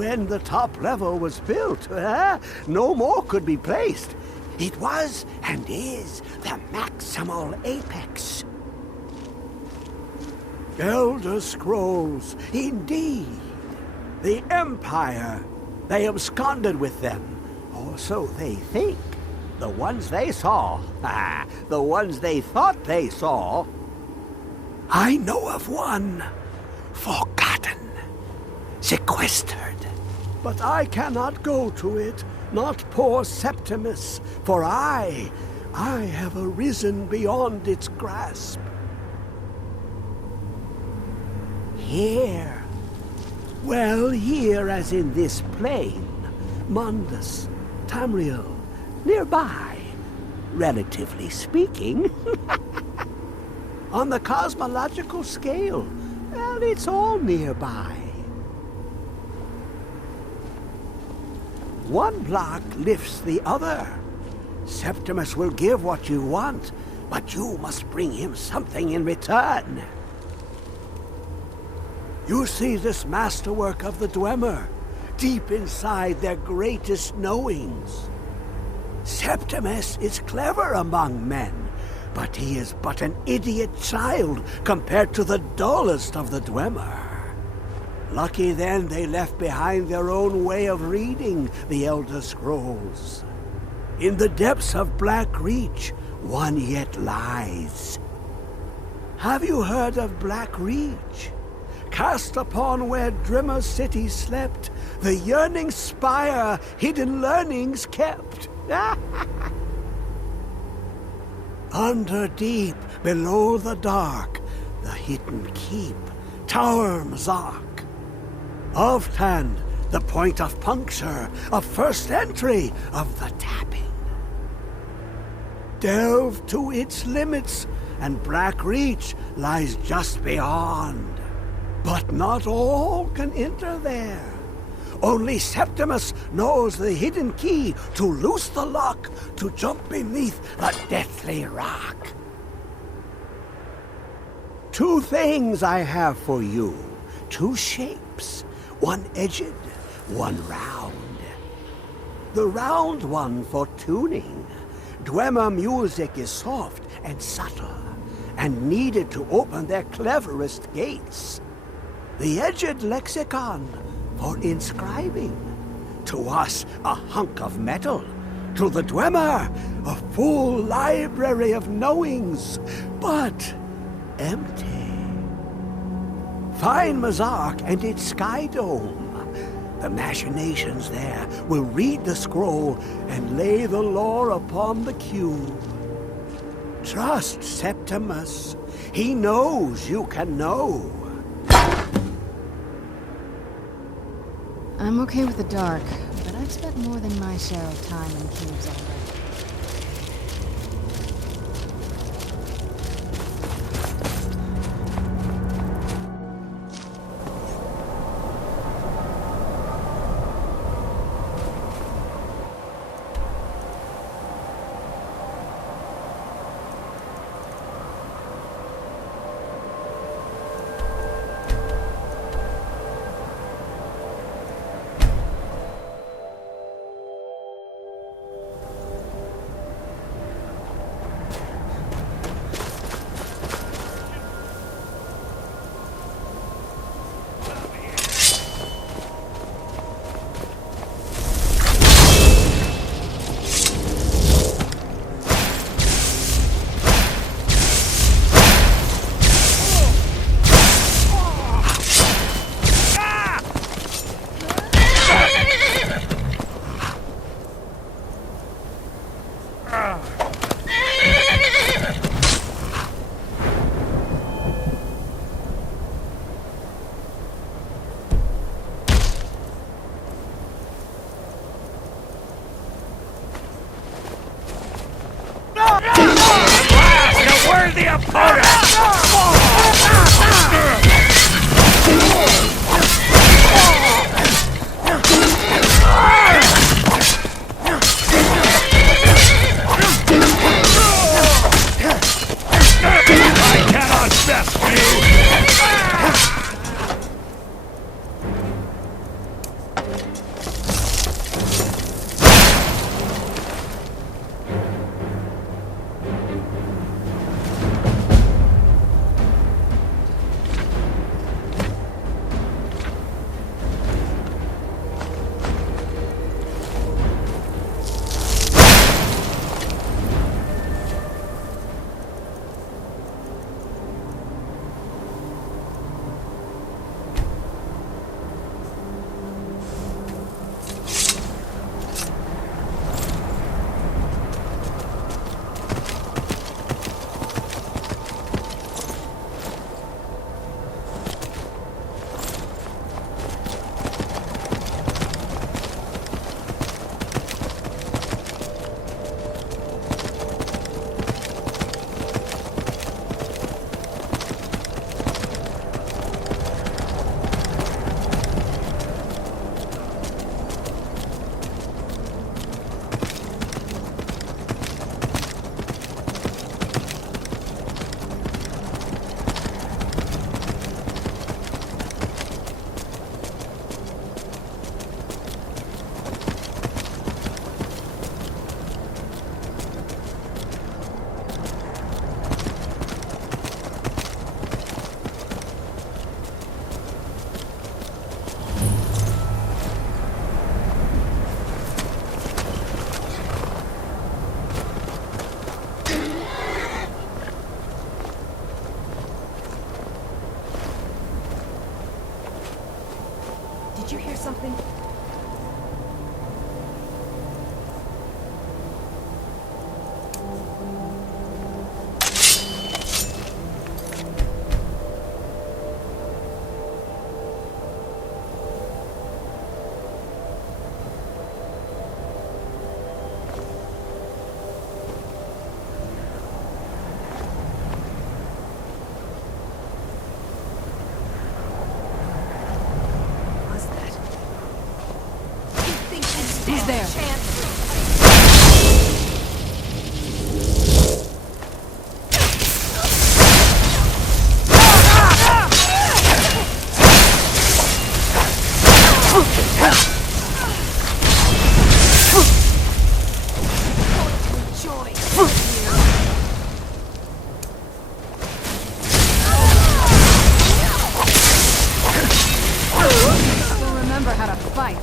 when the top level was built, no more could be placed. It was and is the maximal apex. Elder Scrolls, indeed. The Empire. They absconded with them, or so they think. The ones they saw, the ones they thought they saw. I know of one, forgotten, sequestered. But I cannot go to it, not poor Septimus, for I have arisen beyond its grasp. Here, well, here as in this plain, Mundus, Tamriel, nearby, relatively speaking. On the cosmological scale, well, it's all nearby. One block lifts the other. Septimus will give what you want, but you must bring him something in return. You see this masterwork of the Dwemer, deep inside their greatest knowings. Septimus is clever among men, but he is but an idiot child compared to the dullest of the Dwemer. Lucky then they left behind their own way of reading the Elder Scrolls. In the depths of Black Reach, one yet lies. Have you heard of Black Reach? Cast upon where Drimmer City slept, the yearning spire hidden learnings kept. Under deep, below the dark, the hidden keep, Tower Mazark. Oftand, the point of puncture, of first entry, of the tapping. Delve to its limits, and Black Reach lies just beyond. But not all can enter there. Only Septimus knows the hidden key to loose the lock, to jump beneath the deathly rock. Two things I have for you, two shapes, one edged, one round. The round one for tuning. Dwemer music is soft and subtle, and needed to open their cleverest gates. The edged lexicon for inscribing. To us, a hunk of metal. To the Dwemer, a full library of knowings, but empty. Find Mazark and its sky dome. The machinations there will read the scroll and lay the lore upon the cube. Trust Septimus. He knows you can know. I'm okay with the dark, but I've spent more than my share of time in cubes already. Worthy opponent! I cannot best you! Did you hear something? He's there. Still remember how to fight.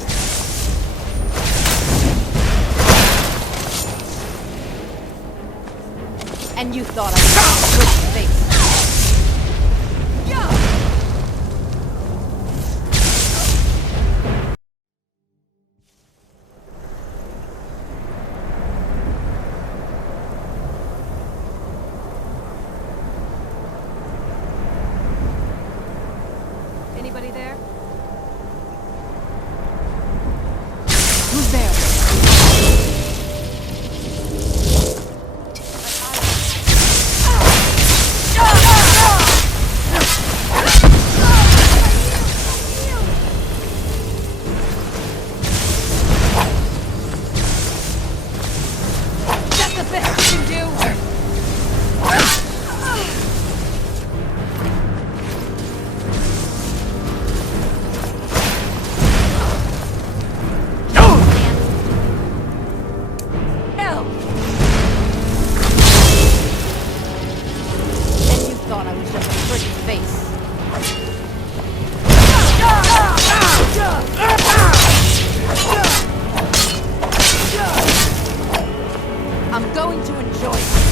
And you thought I was with face. Anybody there? Who's there? I'm going to enjoy it.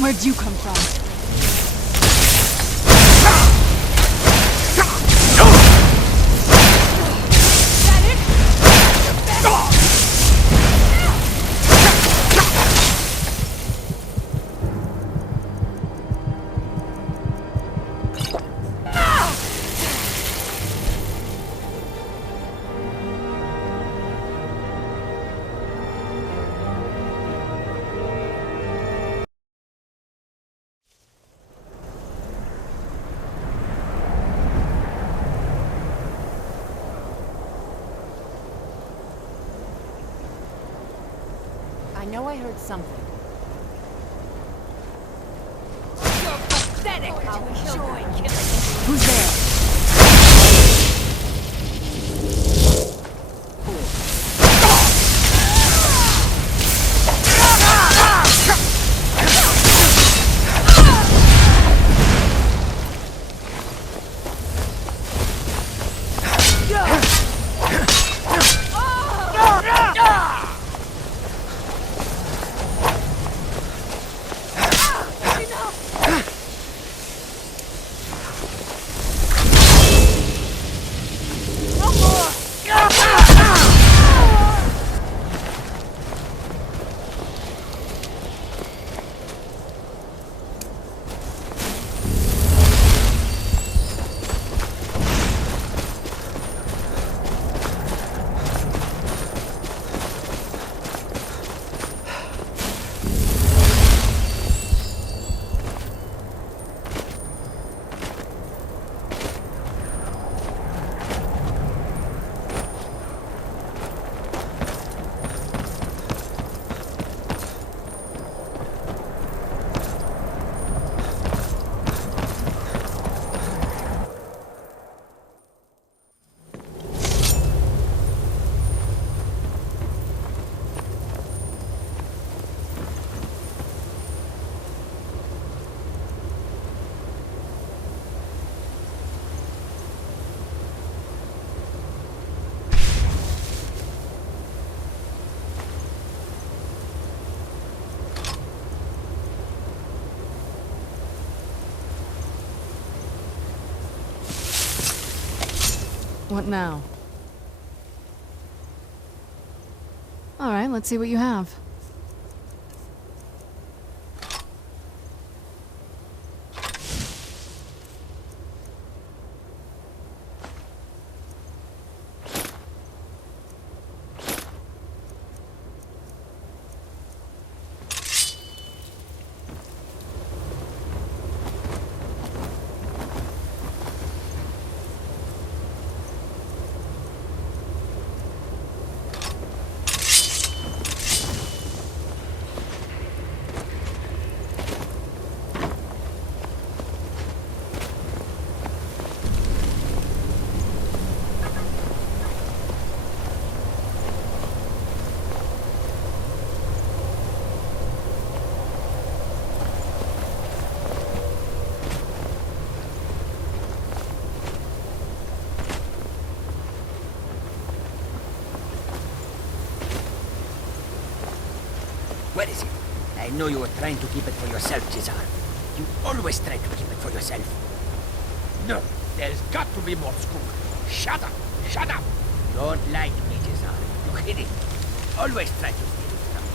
Where'd you come from? I know I heard something. You're pathetic! I'll enjoy killing you. Who's there? What now? Alright, let's see what you have. Where is it? I know you were trying to keep it for yourself, Cesar. You always try to keep it for yourself. No, there's got to be more scoop. Shut up! Shut up! Don't lie to me, Cesar. You hid it. Always try to steal it from me.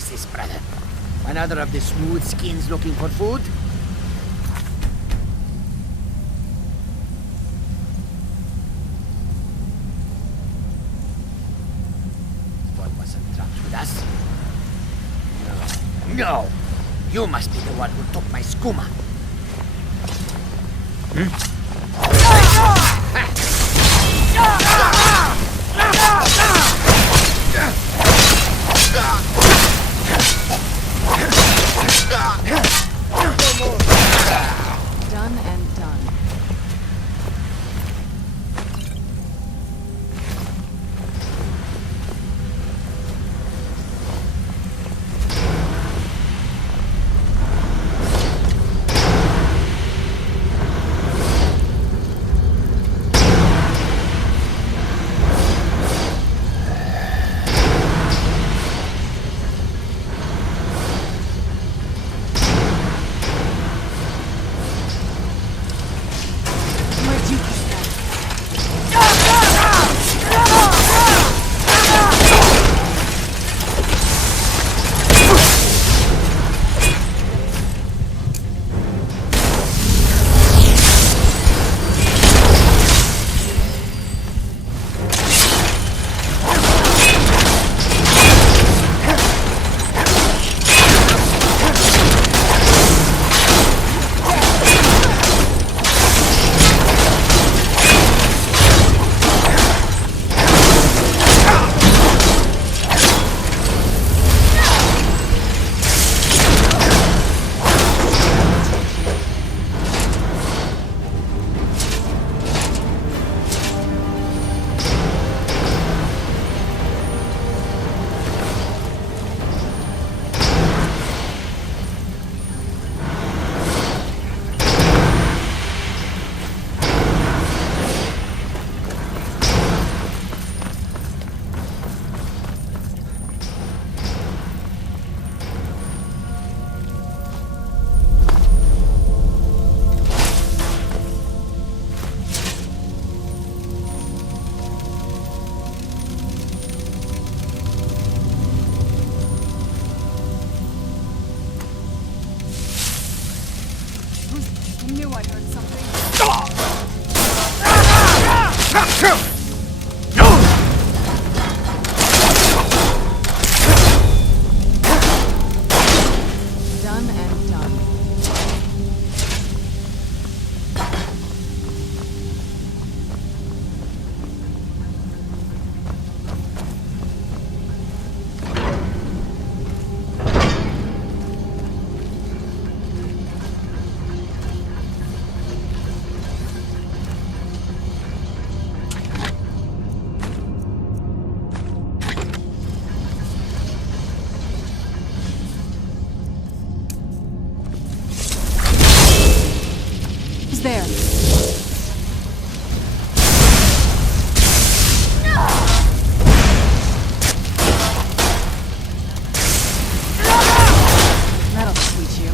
is this, brother? Another of the smooth skins looking for food? Boy wasn't trapped with us. No. No! You must be the one who took my skooma. Done and done. I knew I heard something. Done and done. He's there. That'll teach you.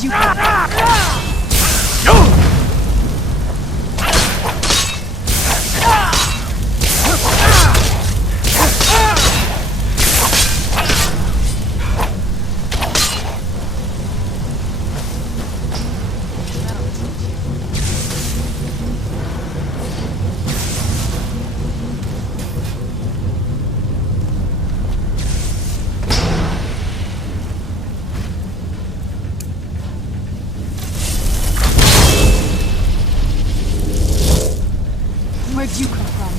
Where'd you come from? Where'd you come from?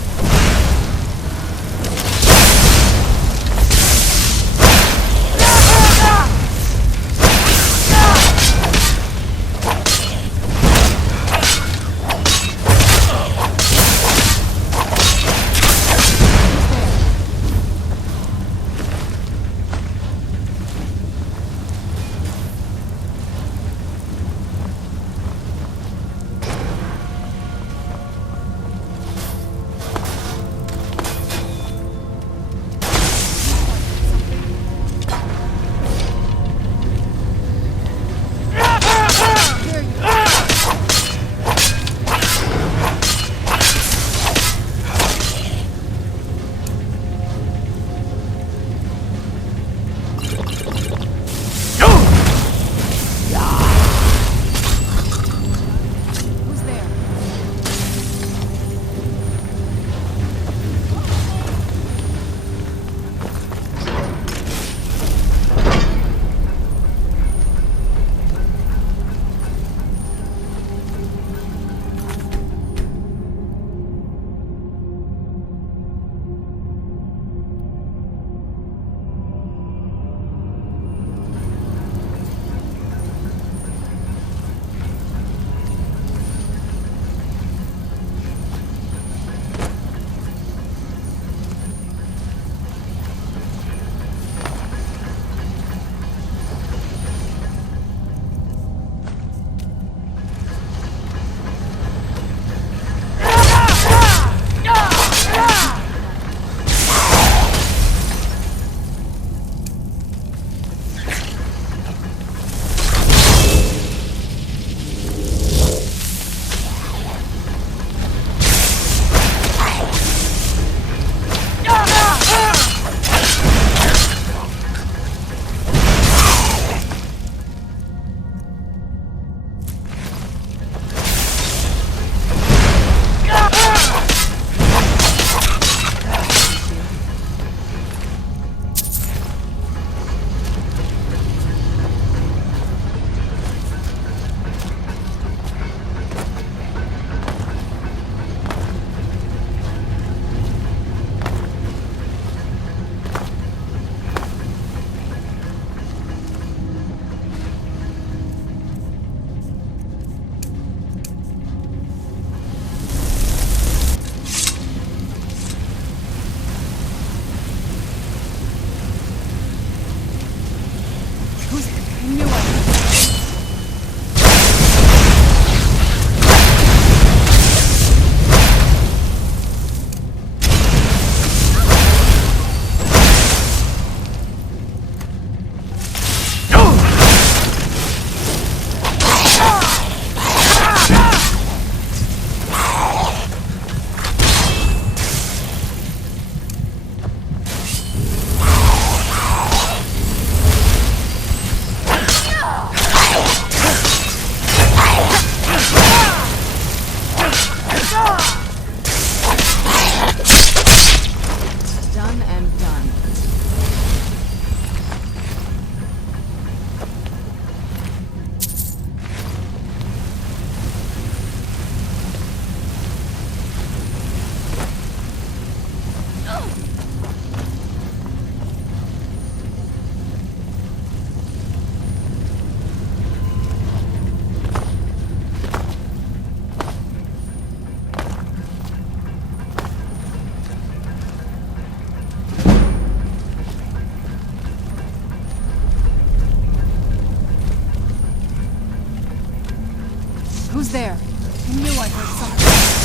Who's there? I knew I heard something.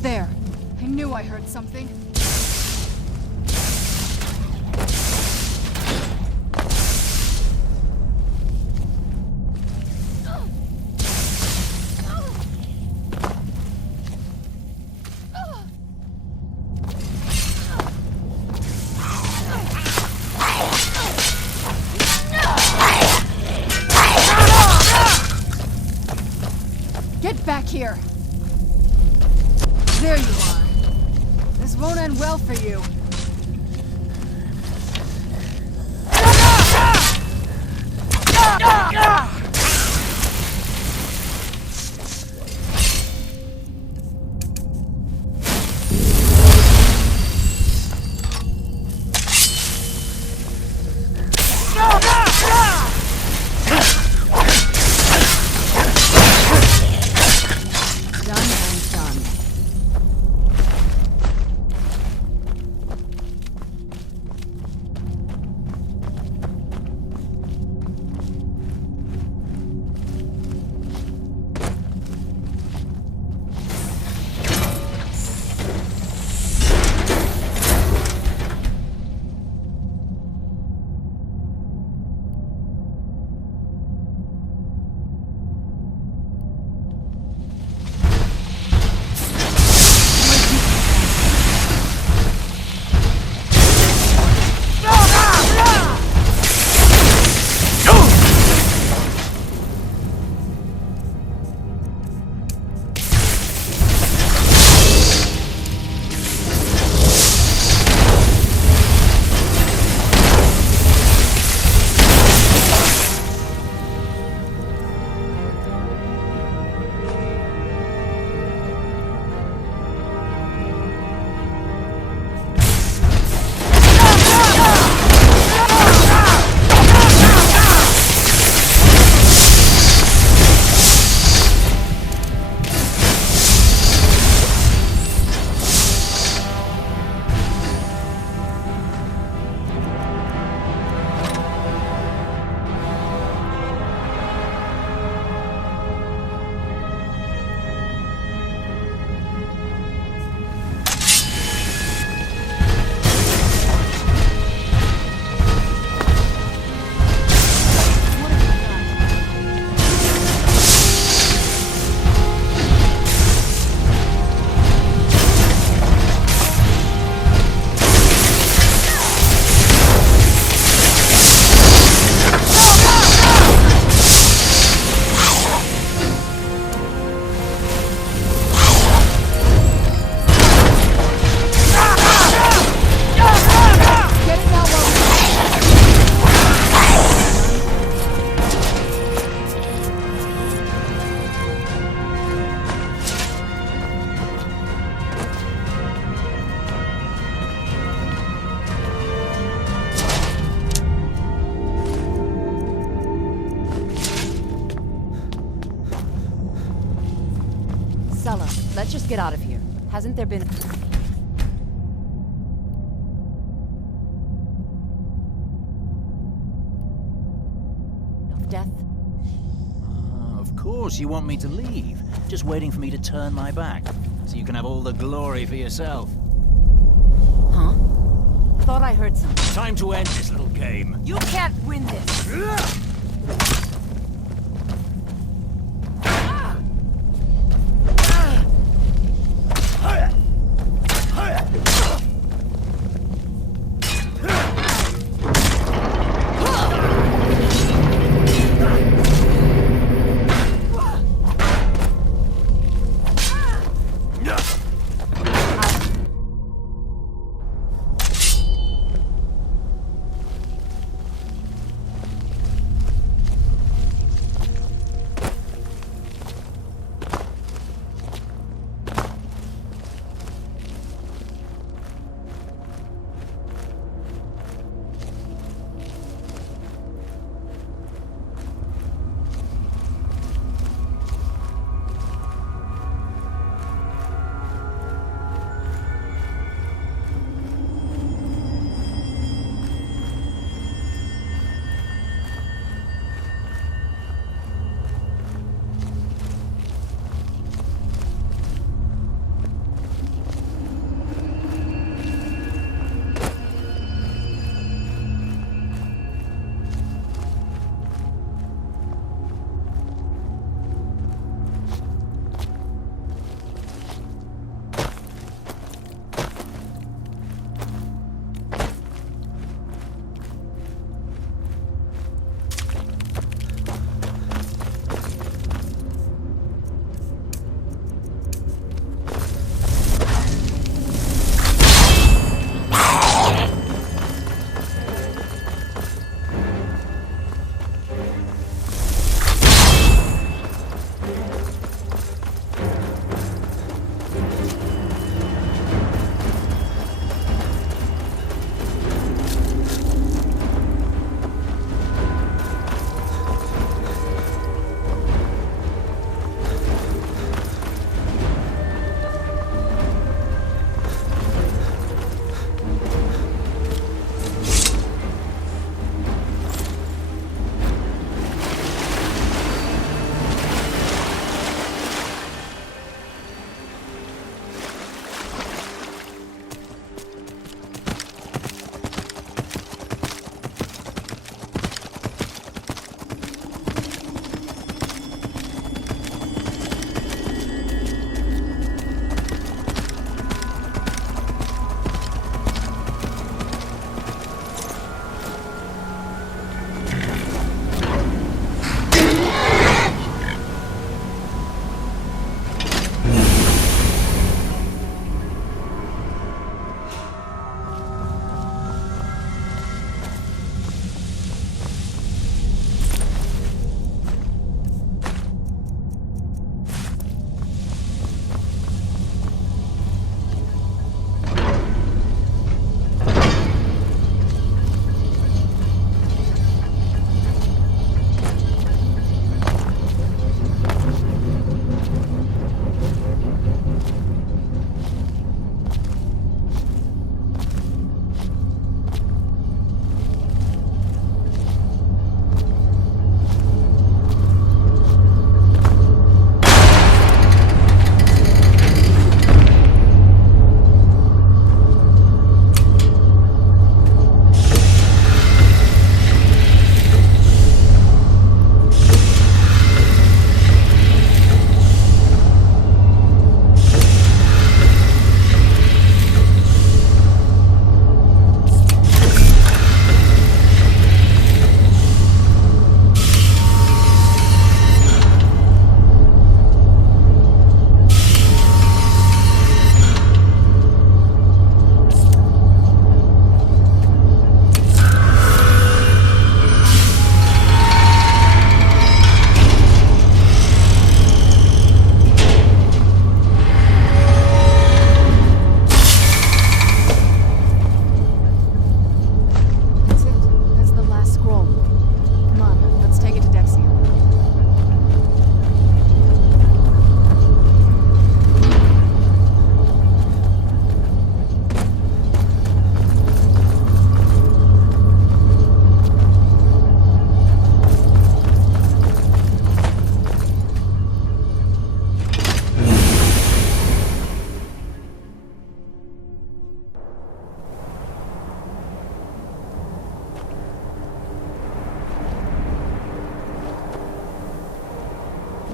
was there? I knew I heard something. Get back here! There you are. This won't end well for you. Let's just get out of here. Hasn't there been... death? Of course you want me to leave. Just waiting for me to turn my back, so you can have all the glory for yourself. Huh? Thought I heard something. Time to end this little game. You can't win this!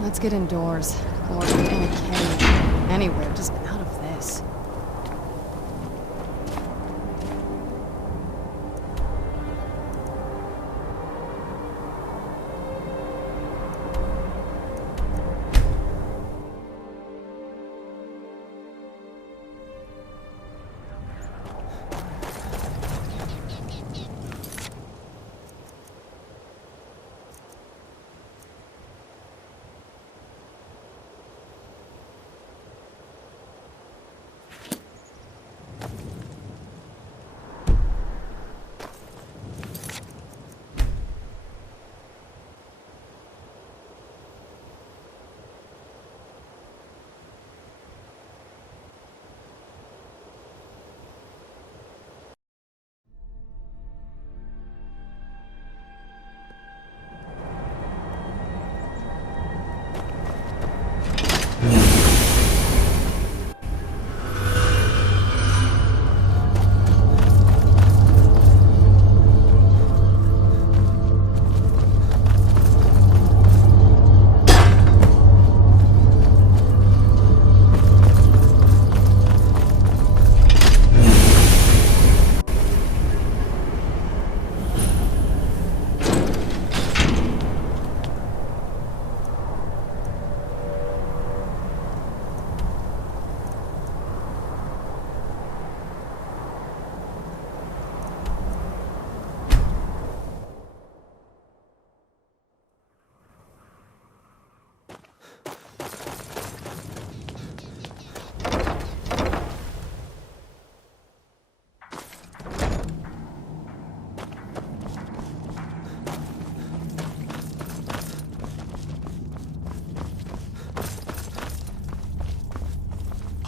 Let's get indoors. Or in a cave. Anywhere, just out of this.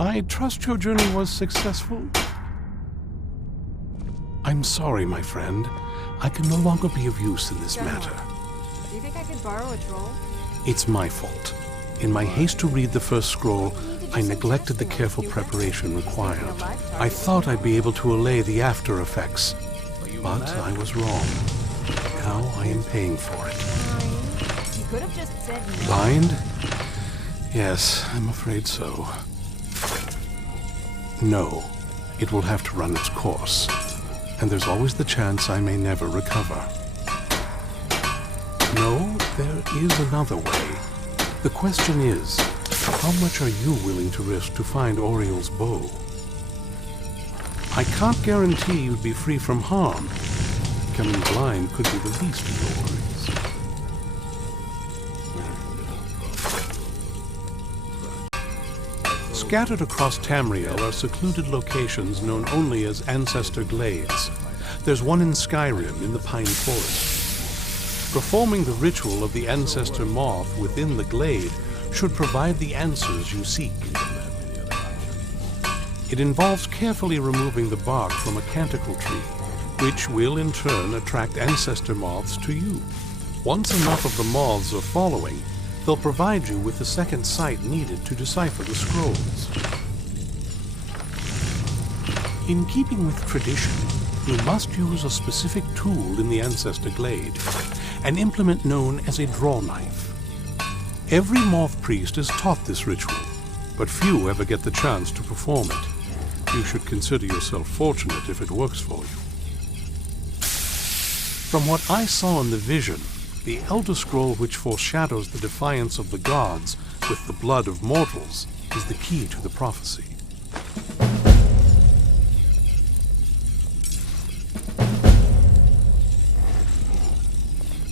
I trust your journey was successful? I'm sorry, my friend. I can no longer be of use in this matter. Do you think I could borrow a troll? It's my fault. In my haste to read the first scroll, I neglected the careful preparation required. I thought I'd be able to allay the after effects, but I was wrong. Now I am paying for it. You could have just said no. Blind? Yes, I'm afraid so. No, it will have to run its course, and there's always the chance I may never recover. No, there is another way. The question is, how much are you willing to risk to find Oriel's bow? I can't guarantee you'd be free from harm. Becoming blind could be the least of your worries. Scattered across Tamriel are secluded locations known only as Ancestor Glades. There's one in Skyrim in the Pine Forest. Performing the ritual of the Ancestor Moth within the glade should provide the answers you seek. It involves carefully removing the bark from a canticle tree, which will in turn attract ancestor moths to you. Once enough of the moths are following, they'll provide you with the second sight needed to decipher the scrolls. In keeping with tradition, you must use a specific tool in the Ancestor Glade, an implement known as a draw knife. Every moth priest is taught this ritual, but few ever get the chance to perform it. You should consider yourself fortunate if it works for you. From what I saw in the vision, the Elder Scroll which foreshadows the defiance of the gods with the blood of mortals is the key to the prophecy.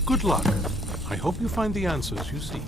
Good luck. I hope you find the answers you seek.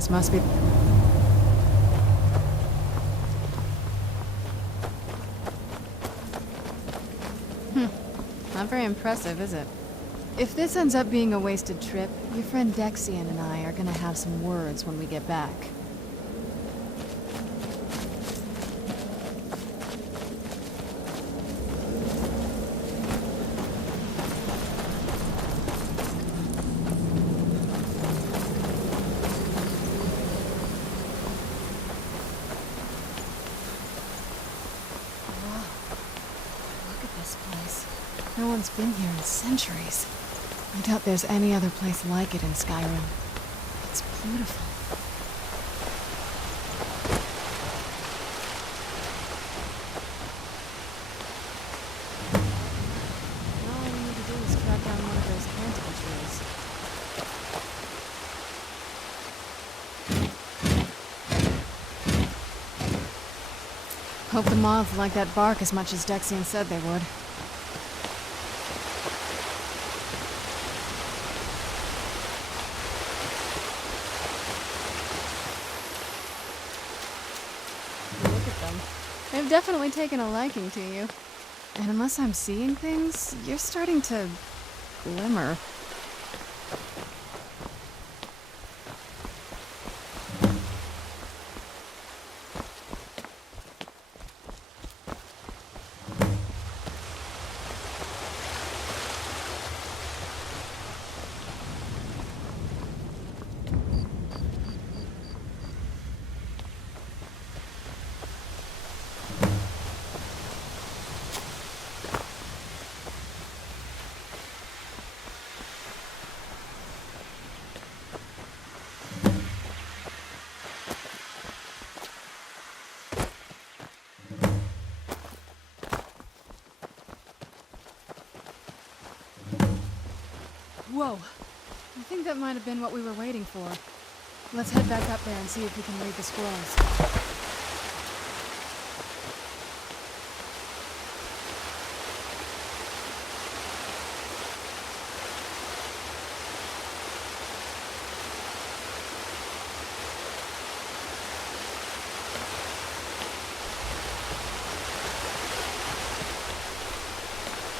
This must be... Not very impressive, is it? If this ends up being a wasted trip, your friend Dexian and I are gonna have some words when we get back. No one's been here in centuries. I doubt there's any other place like it in Skyrim. It's beautiful. All we need to do is track down one of those canticle trees. Hope the moths like that bark as much as Dexian said they would. They've definitely taken a liking to you. And unless I'm seeing things, you're starting to glimmer. Whoa. I think that might have been what we were waiting for. Let's head back up there and see if we can read the scrolls.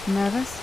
Nervous?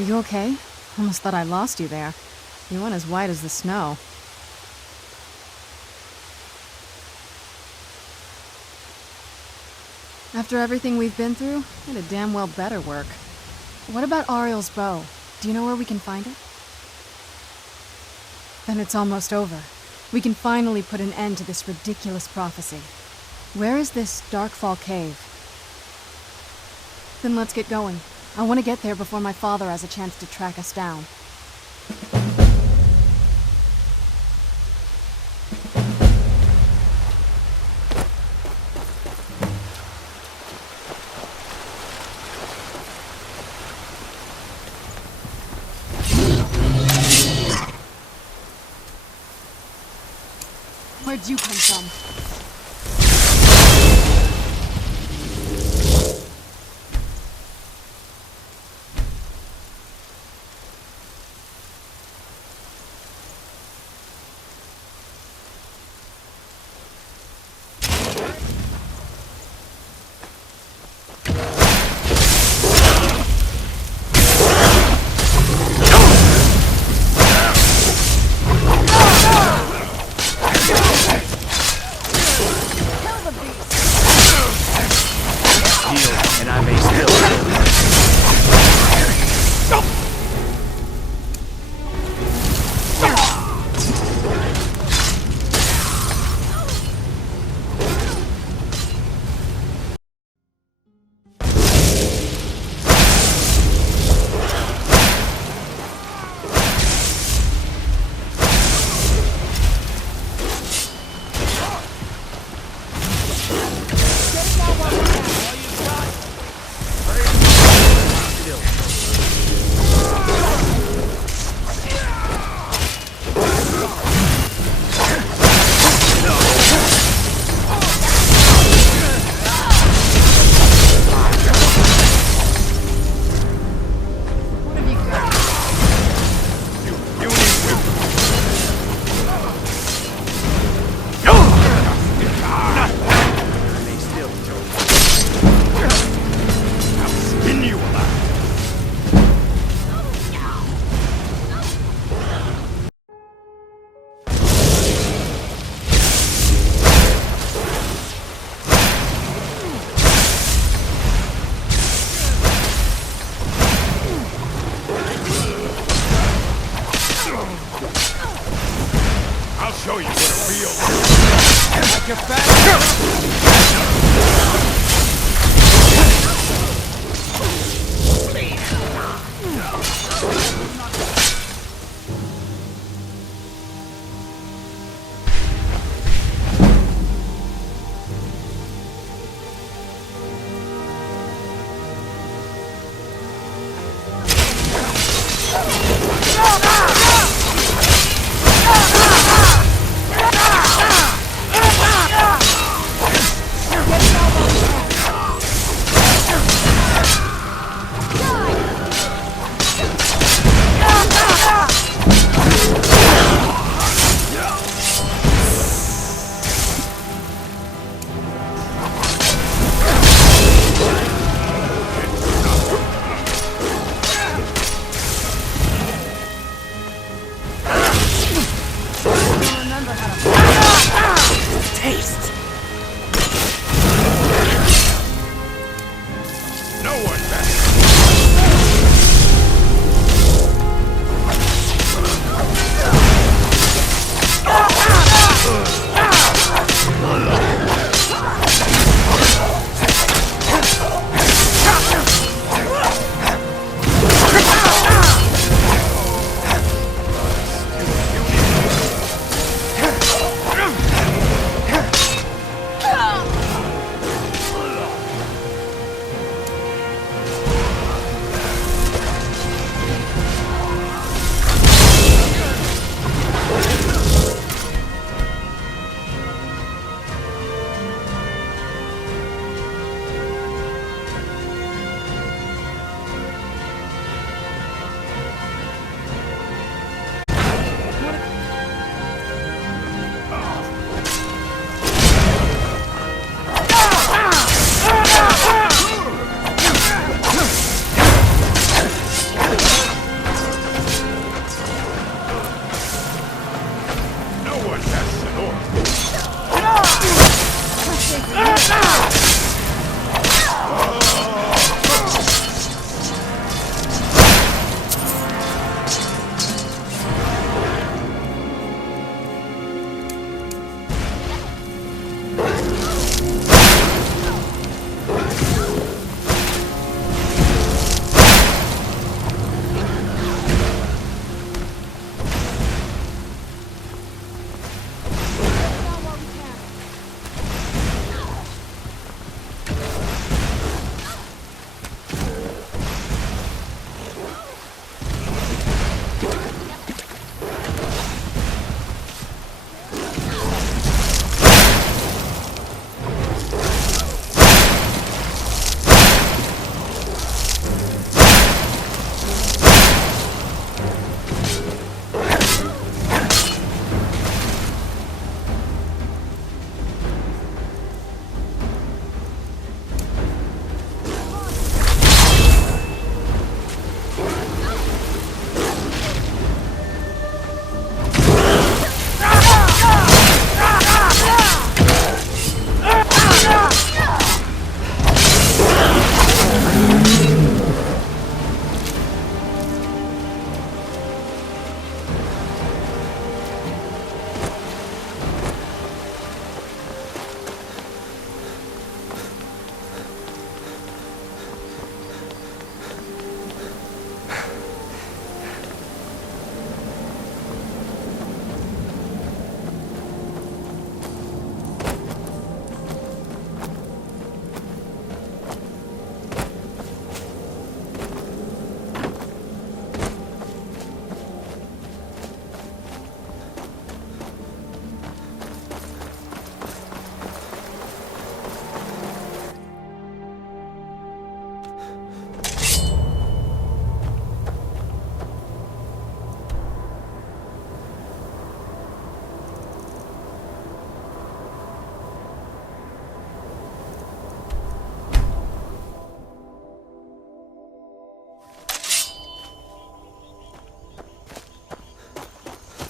Are you okay? Almost thought I lost you there. You went as white as the snow. After everything we've been through, it'd damn well better work. What about Ariel's bow? Do you know where we can find it? Then it's almost over. We can finally put an end to this ridiculous prophecy. Where is this Darkfall cave? Then let's get going. I want to get there before my father has a chance to track us down. Where'd you come from?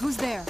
Who's there?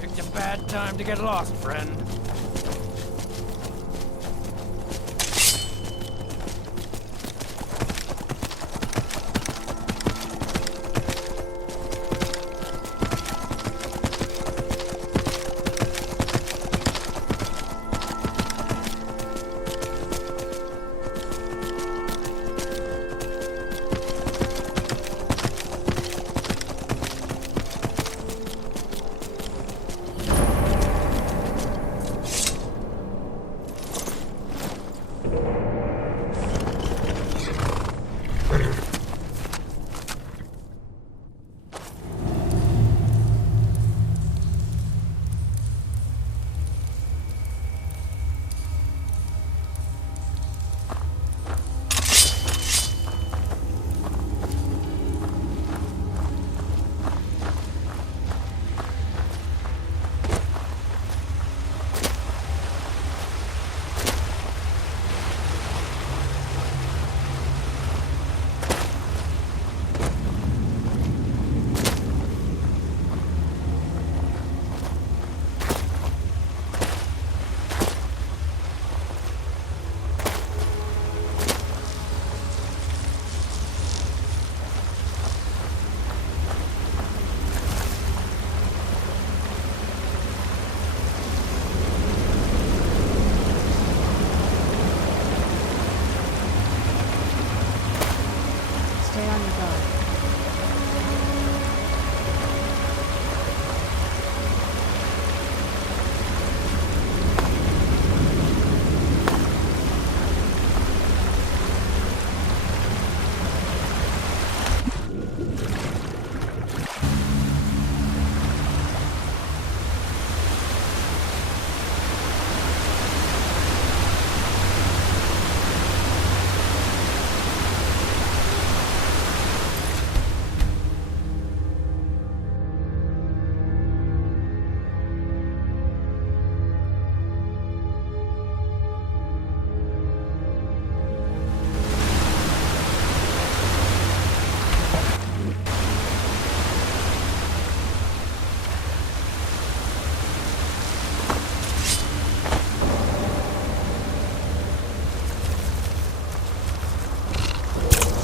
Picked a bad time to get lost, friend. Stay on your guard.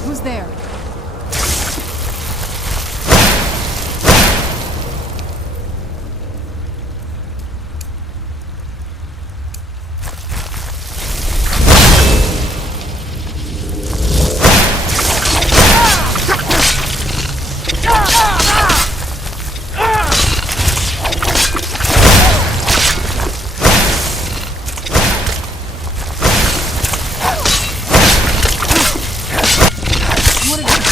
Who's there? What did you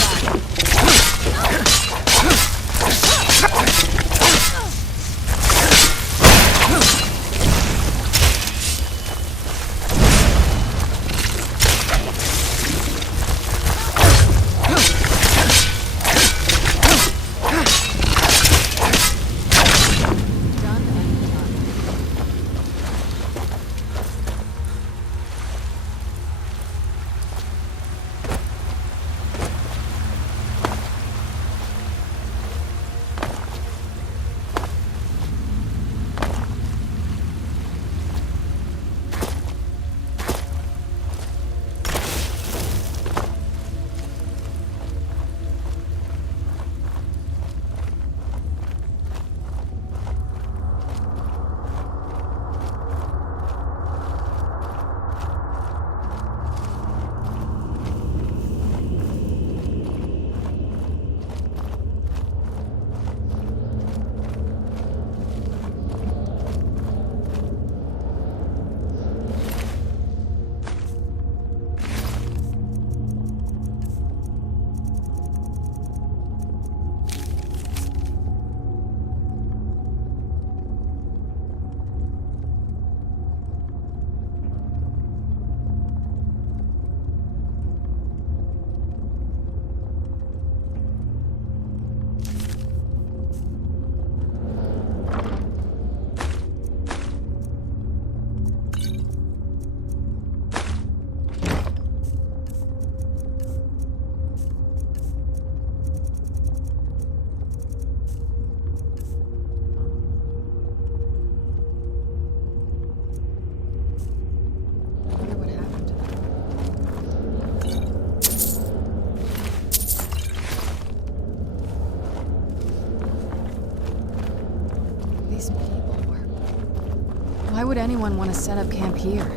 anyone want to set up camp here?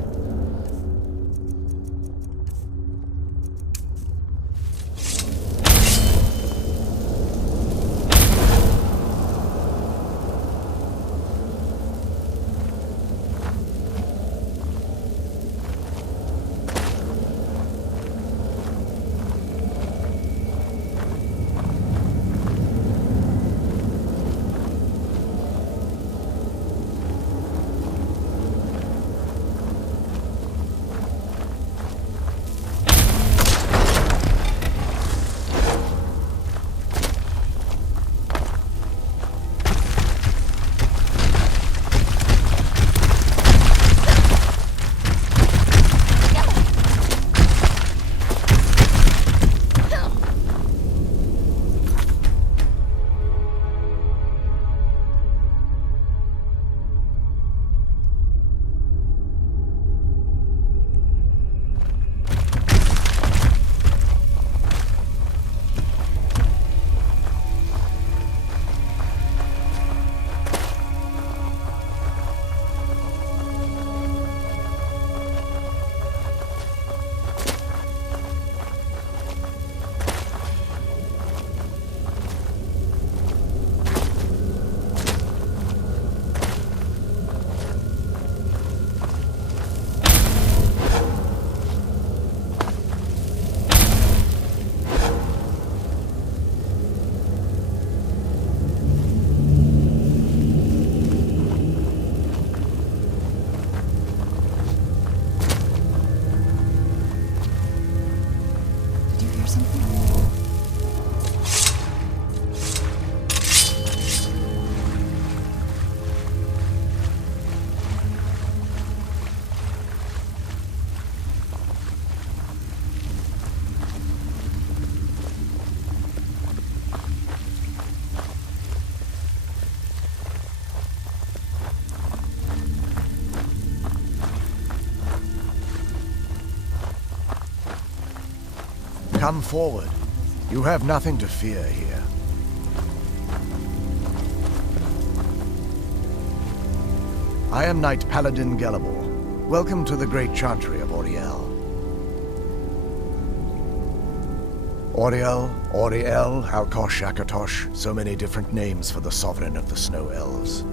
Come forward. You have nothing to fear here. I am Knight Paladin Gelabor. Welcome to the Great Chantry of Auriel. Auriel, Alkosh, Akatosh, so many different names for the sovereign of the Snow Elves.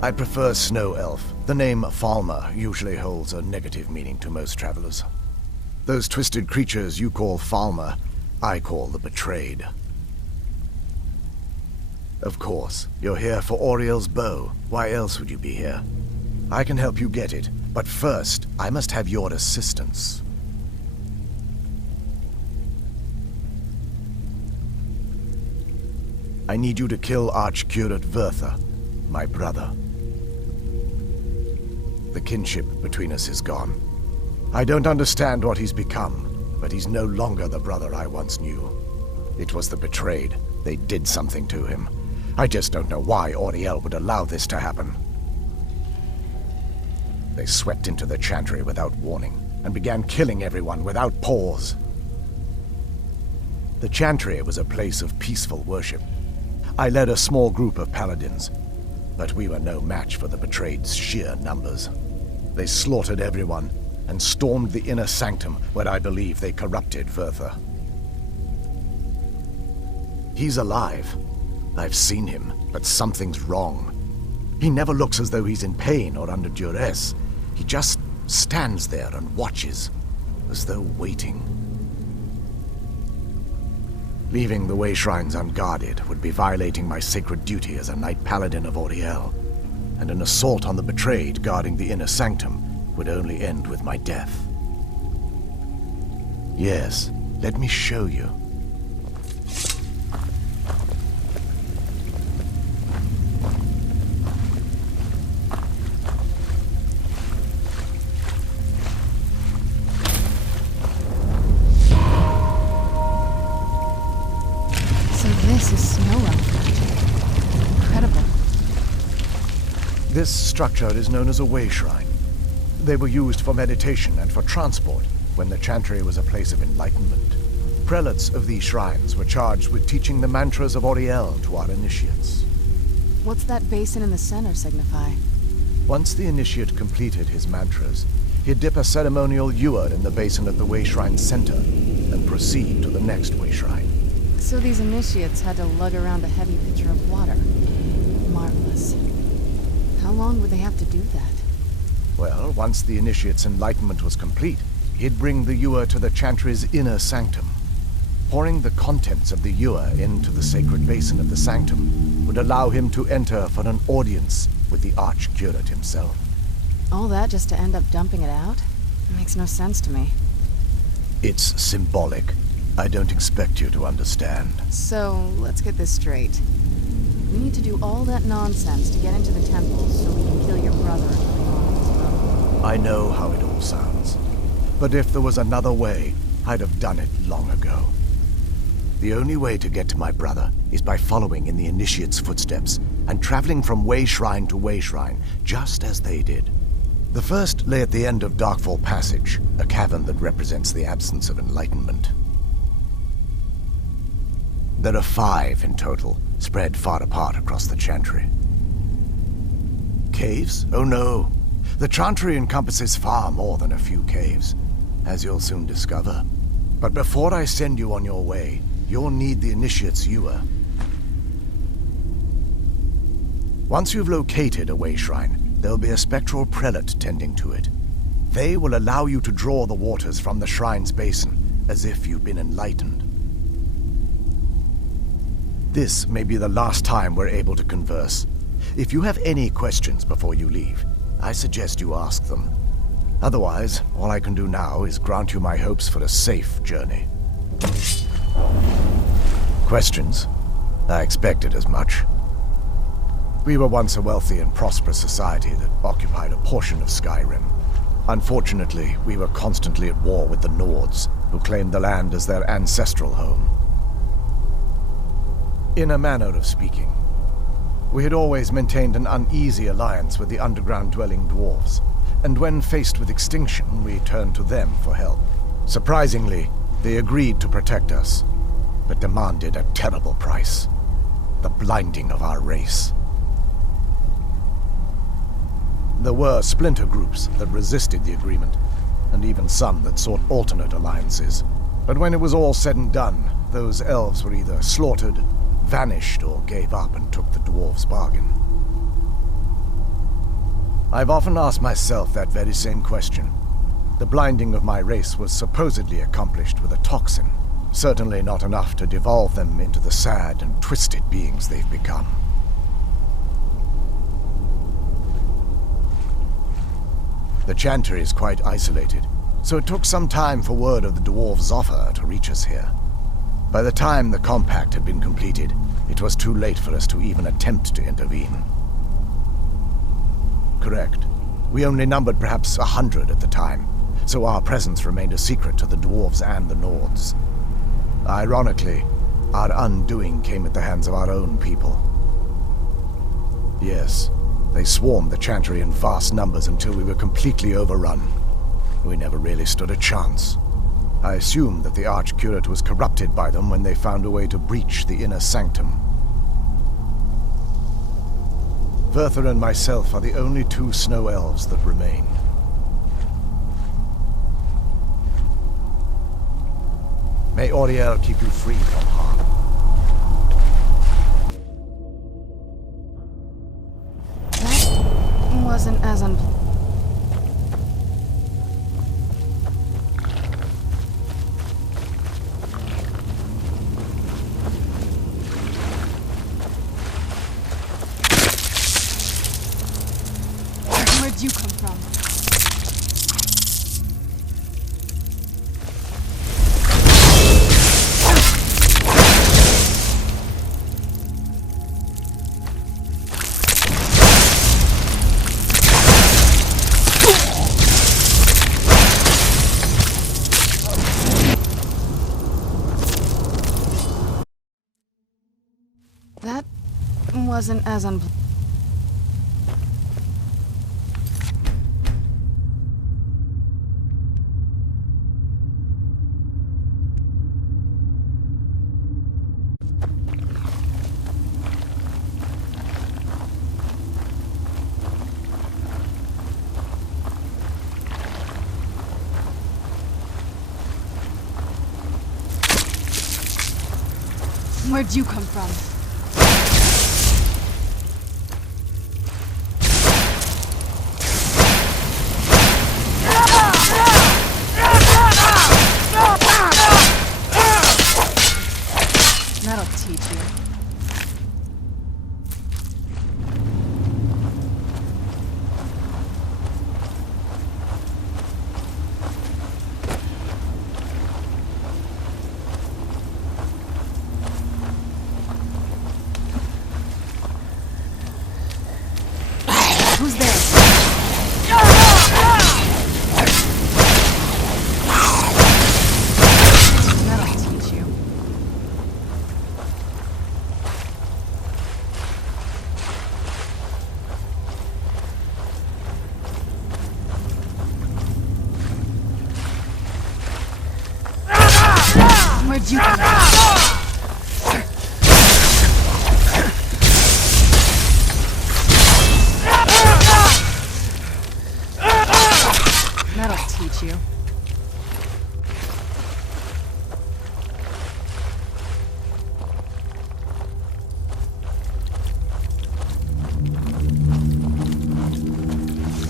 I prefer Snow Elf. The name Falmer usually holds a negative meaning to most travelers. Those twisted creatures you call Falmer, I call the Betrayed. Of course, you're here for Auriel's bow. Why else would you be here? I can help you get it, but first, I must have your assistance. I need you to kill Archcurate Vertha, my brother. The kinship between us is gone. I don't understand what he's become, but he's no longer the brother I once knew. It was the Betrayed. They did something to him. I just don't know why Auriel would allow this to happen. They swept into the Chantry without warning, and began killing everyone without pause. The Chantry was a place of peaceful worship. I led a small group of paladins, but we were no match for the Betrayed's sheer numbers. They slaughtered everyone, and stormed the inner sanctum where I believe they corrupted Vertha. He's alive. I've seen him, but something's wrong. He never looks as though he's in pain or under duress. He just stands there and watches, as though waiting. Leaving the Way Shrines unguarded would be violating my sacred duty as a Knight Paladin of Auriel, and an assault on the Betrayed guarding the inner sanctum would only end with my death. Yes, let me show you. So this is Snow Elf magic. Incredible. This structure is known as a Way Shrine. They were used for meditation and for transport when the Chantry was a place of enlightenment. Prelates of these shrines were charged with teaching the mantras of Auriel to our initiates. What's that basin in the center signify? Once the initiate completed his mantras, he'd dip a ceremonial ewer in the basin at the way shrine center and proceed to the next way shrine. So these initiates had to lug around a heavy pitcher of water. Marvelous. How long would they have to do that? Well, once the initiate's enlightenment was complete, he'd bring the ewer to the chantry's inner sanctum. Pouring the contents of the ewer into the sacred basin of the sanctum would allow him to enter for an audience with the arch-curate himself. All that just to end up dumping it out? It makes no sense to me. It's symbolic. I don't expect you to understand. So, let's get this straight. We need to do all that nonsense to get into the temple so we can kill your brother and bring on his throne. I know how it all sounds. But if there was another way, I'd have done it long ago. The only way to get to my brother is by following in the initiate's footsteps and traveling from way shrine to way shrine, just as they did. The first lay at the end of Darkfall Passage, a cavern that represents the absence of enlightenment. There are 5 in total, spread far apart across the chantry. Caves? Oh no. The chantry encompasses far more than a few caves, as you'll soon discover. But before I send you on your way, you'll need the initiate's ewer. Once you've located a way shrine, there'll be a spectral prelate tending to it. They will allow you to draw the waters from the shrine's basin, as if you've been enlightened. This may be the last time we're able to converse. If you have any questions before you leave, I suggest you ask them. Otherwise, all I can do now is grant you my hopes for a safe journey. Questions? I expected as much. We were once a wealthy and prosperous society that occupied a portion of Skyrim. Unfortunately, we were constantly at war with the Nords, who claimed the land as their ancestral home. In a manner of speaking, we had always maintained an uneasy alliance with the underground-dwelling dwarves, and when faced with extinction, we turned to them for help. Surprisingly, they agreed to protect us, but demanded a terrible price: the blinding of our race. There were splinter groups that resisted the agreement, and even some that sought alternate alliances. But when it was all said and done, those elves were either slaughtered, vanished, or gave up and took the dwarves' bargain. I've often asked myself that very same question. The blinding of my race was supposedly accomplished with a toxin, certainly not enough to devolve them into the sad and twisted beings they've become. The chantry is quite isolated, so it took some time for word of the dwarves' offer to reach us here. By the time the compact had been completed, it was too late for us to even attempt to intervene. Correct. We only numbered perhaps 100 at the time, so our presence remained a secret to the dwarves and the Nords. Ironically, our undoing came at the hands of our own people. Yes, they swarmed the chantry in vast numbers until we were completely overrun. We never really stood a chance. I assumed that the arch-curate was corrupted by them when they found a way to breach the inner sanctum. Verther and myself are the only 2 snow elves that remain. May Auriel keep you free from harm. That wasn't as unpleasant. Where'd you come from? That wasn't as unpleasant. Where'd you come from? That'll teach you. Who's there? That'll teach you. Where'd you come from? That'll teach you.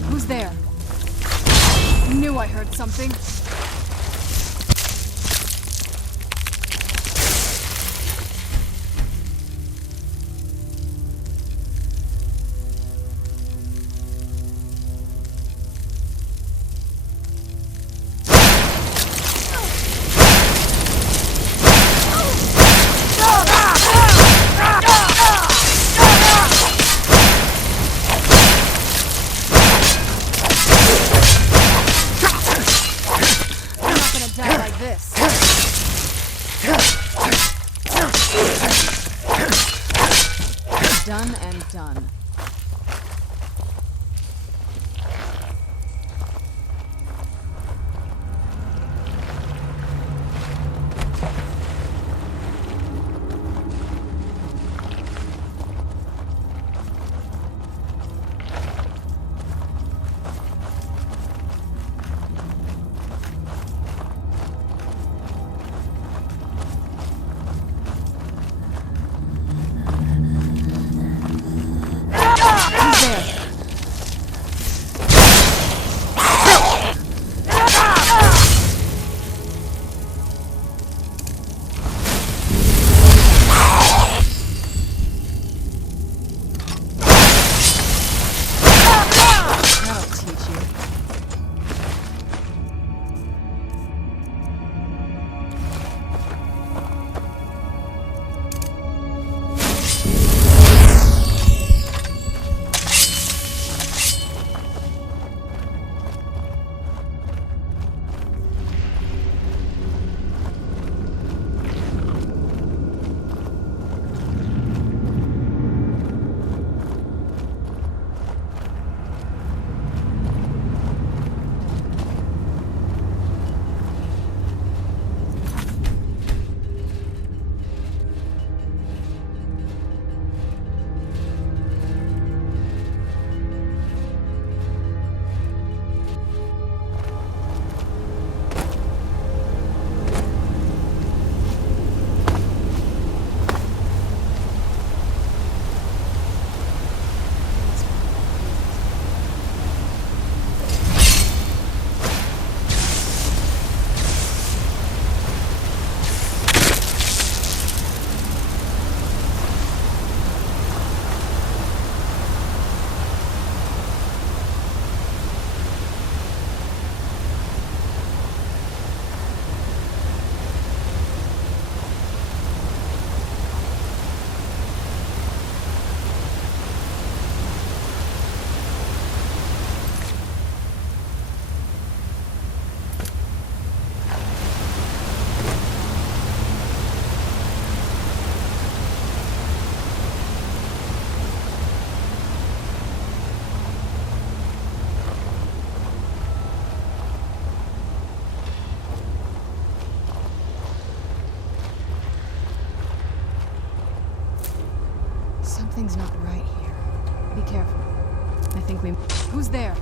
Who's there? Knew I heard something. Die like this. Done and done. Something's not right here. Be careful. I think we... Who's there?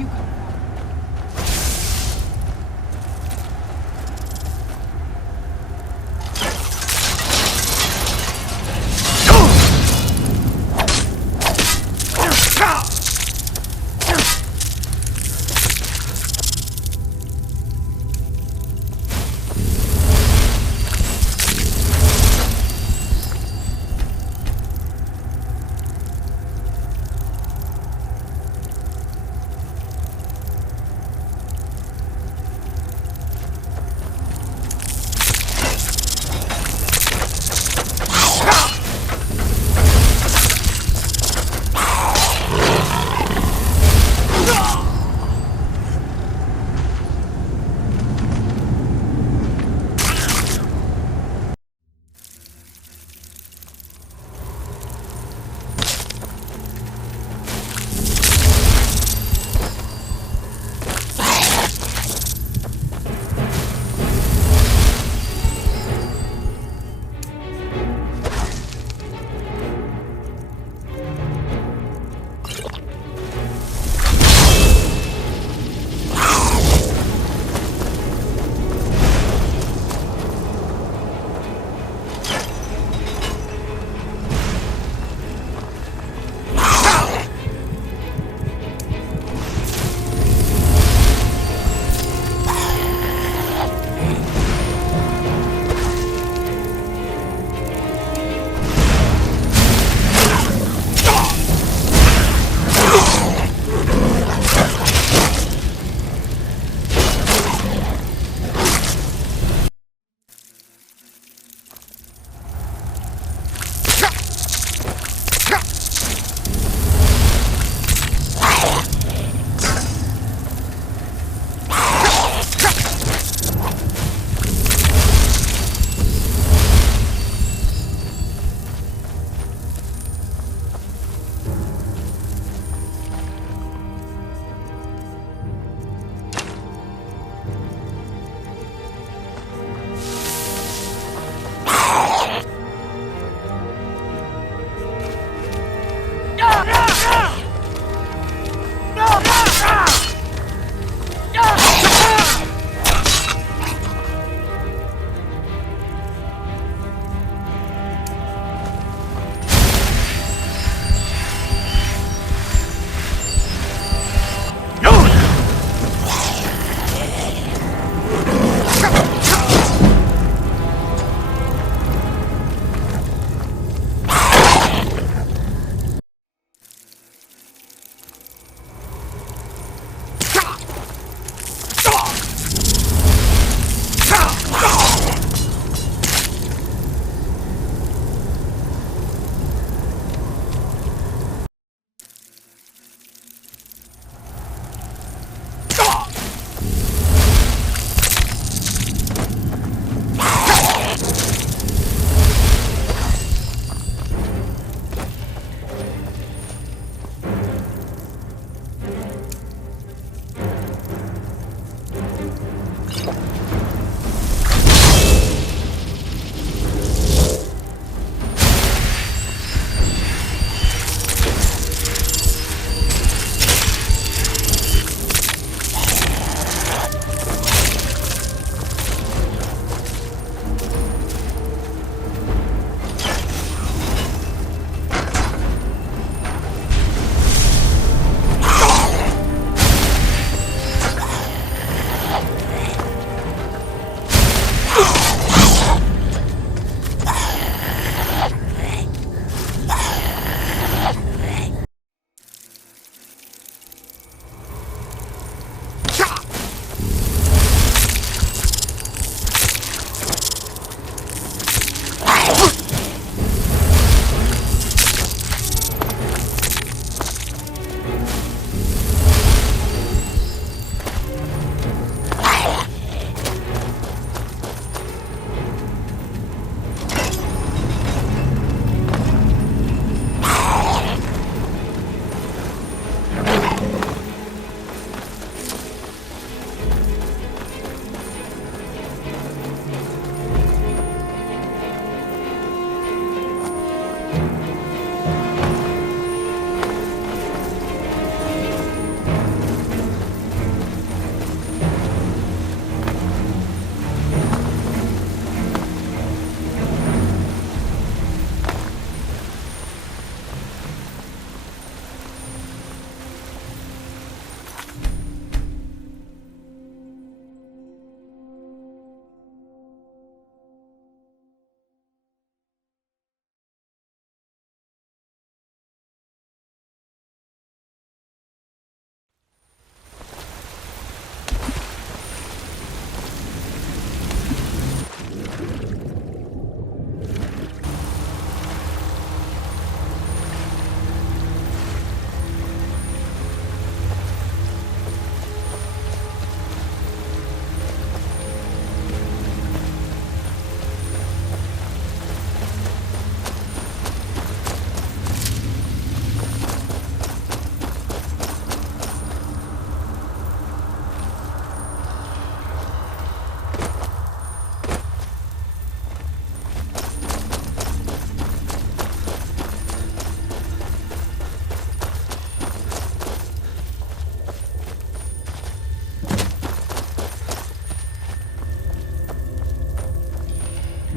you come from?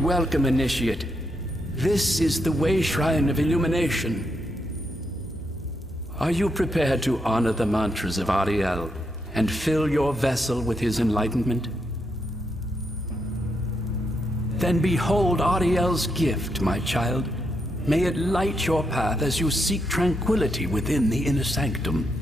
Welcome, Initiate. This is the Way Shrine of Illumination. Are you prepared to honor the mantras of Ariel and fill your vessel with his enlightenment? Then behold Ariel's gift, my child. May it light your path as you seek tranquility within the inner sanctum.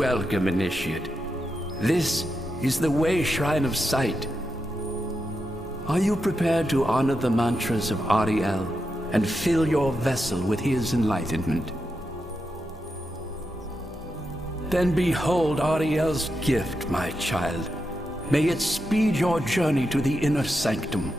Welcome, Initiate. This is the Way Shrine of Sight. Are you prepared to honor the mantras of Ariel and fill your vessel with his enlightenment? Then behold Ariel's gift, my child. May it speed your journey to the inner sanctum.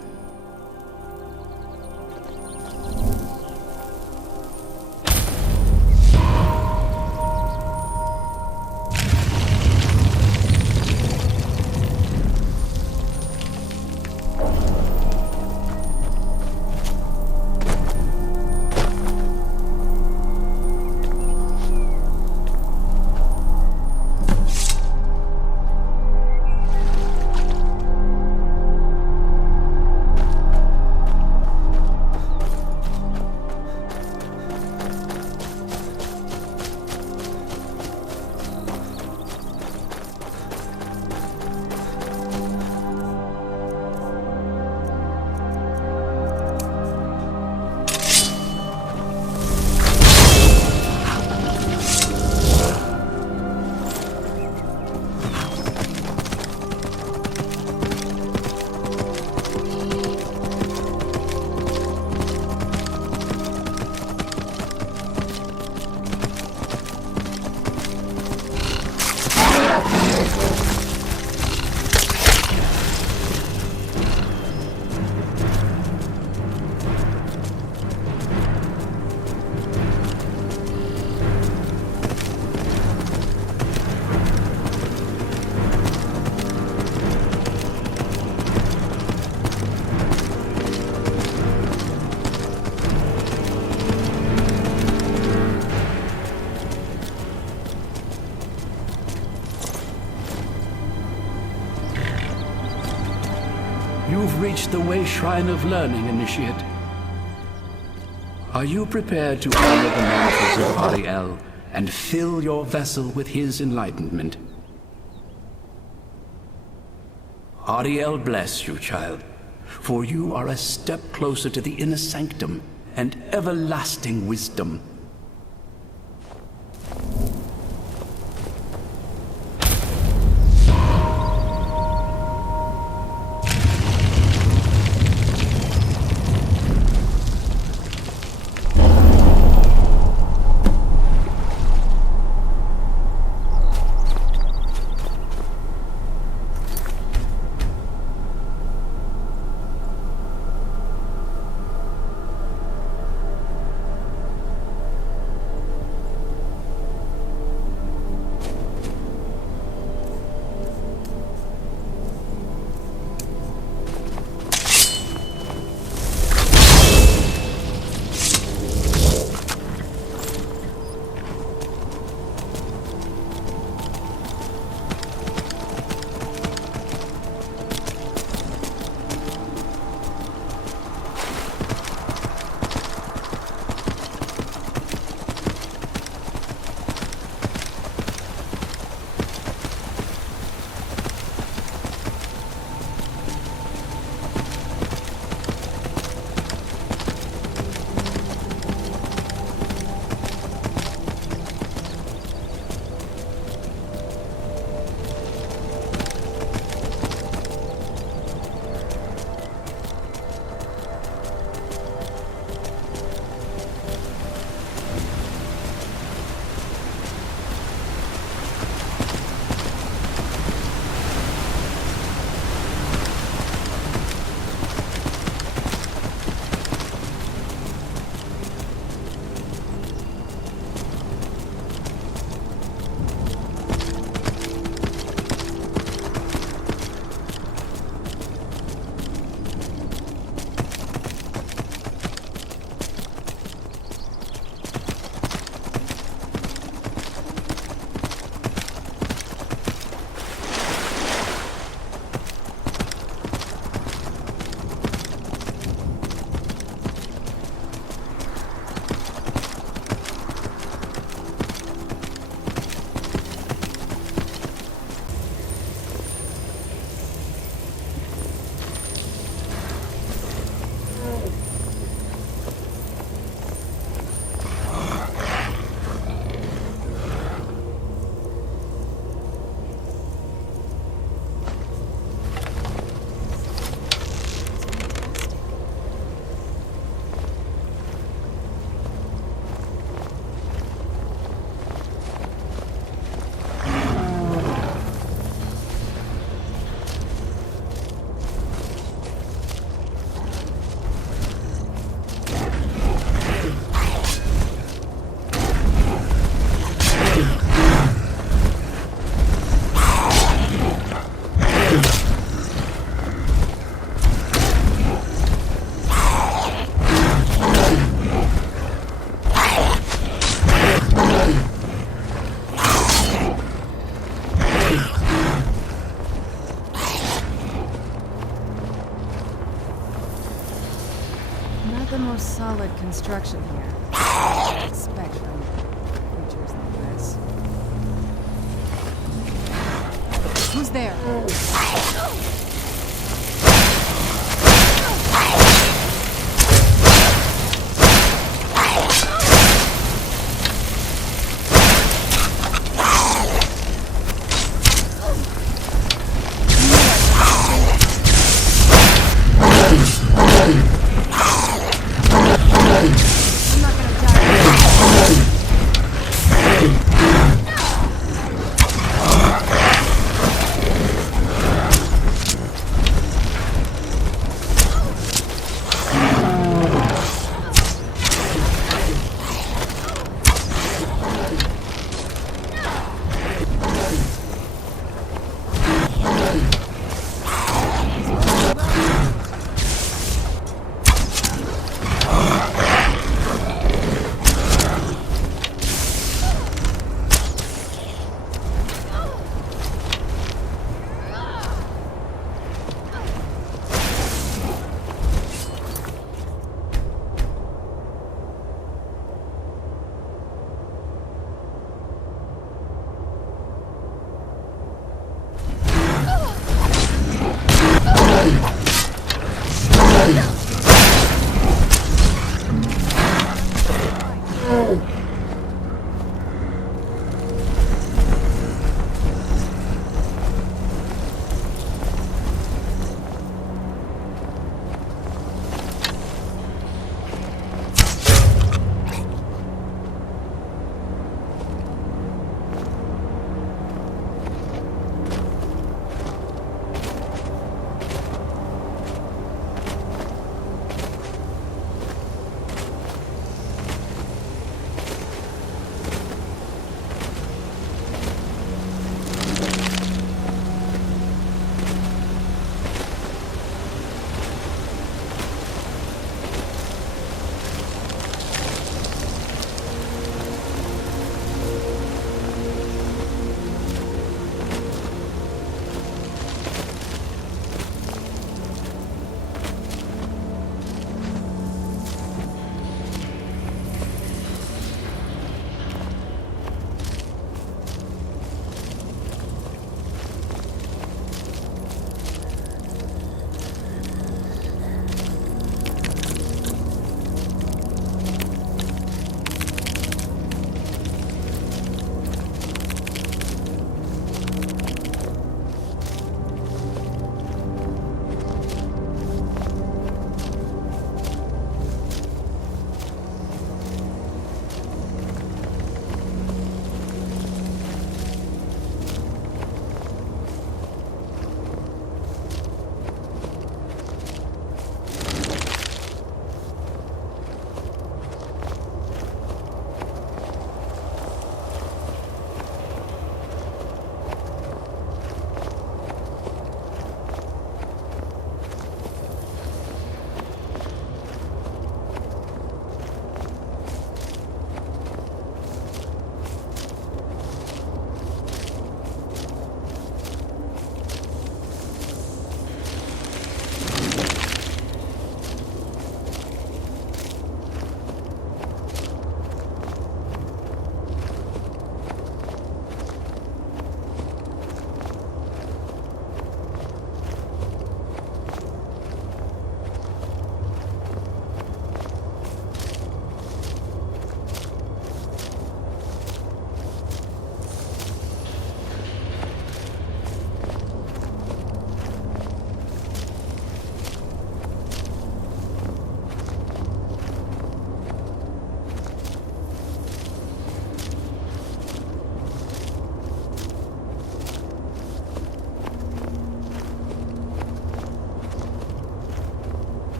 reached the Way Shrine of Learning, Initiate. Are you prepared to honor the mantras of Ariel and fill your vessel with his enlightenment? Ariel bless you, child, for you are a step closer to the inner sanctum and everlasting wisdom. The most solid construction here. I expect from creatures like this. Who's there?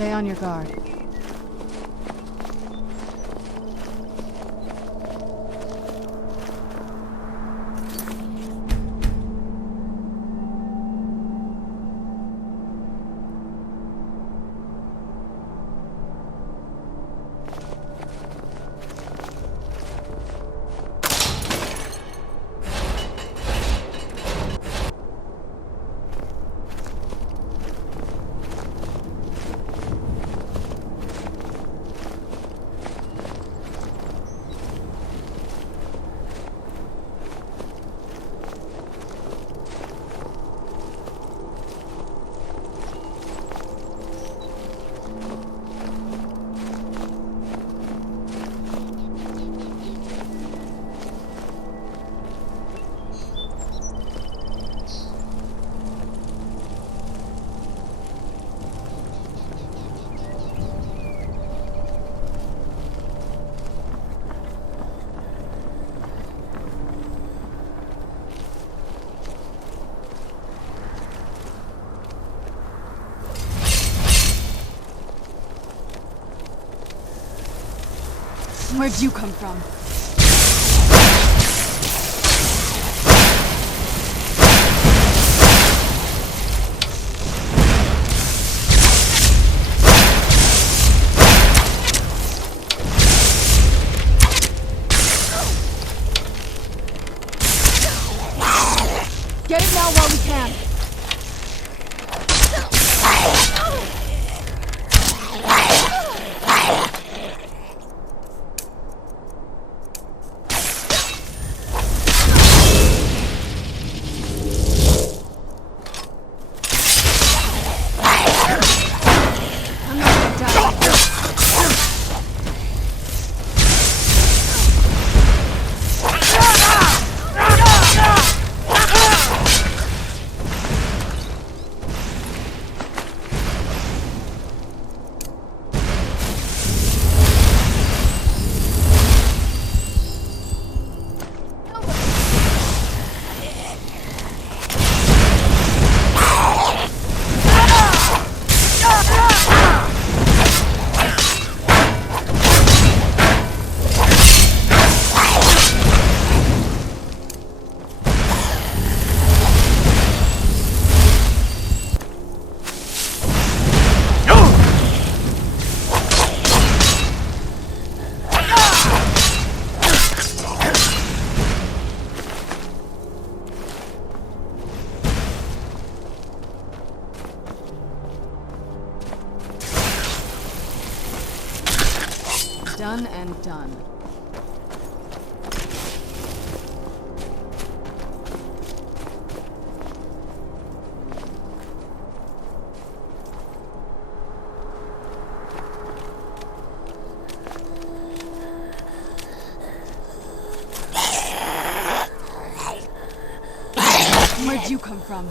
Stay on your guard. Where'd you come from? Get it now while we can. Done and done. Where'd you come from?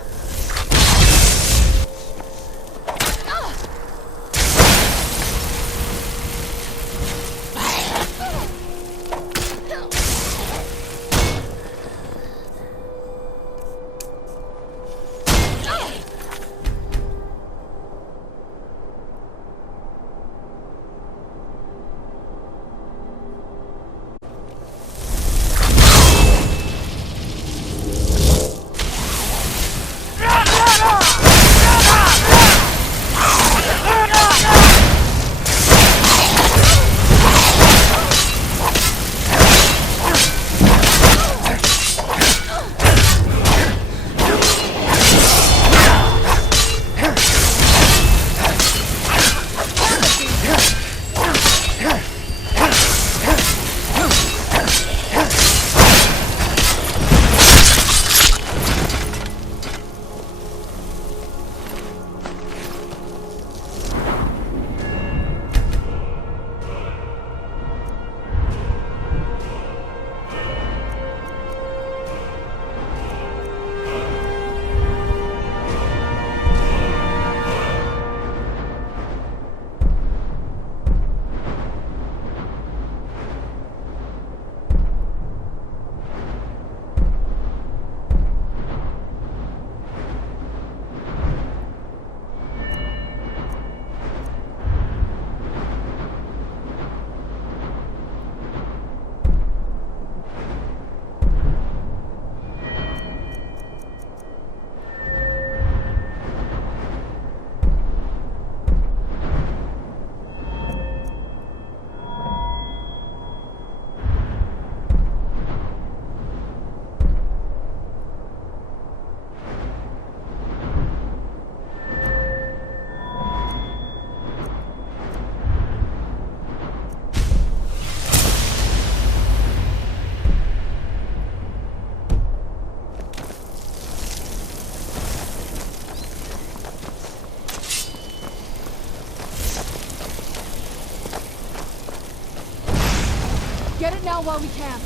Get it now while we can.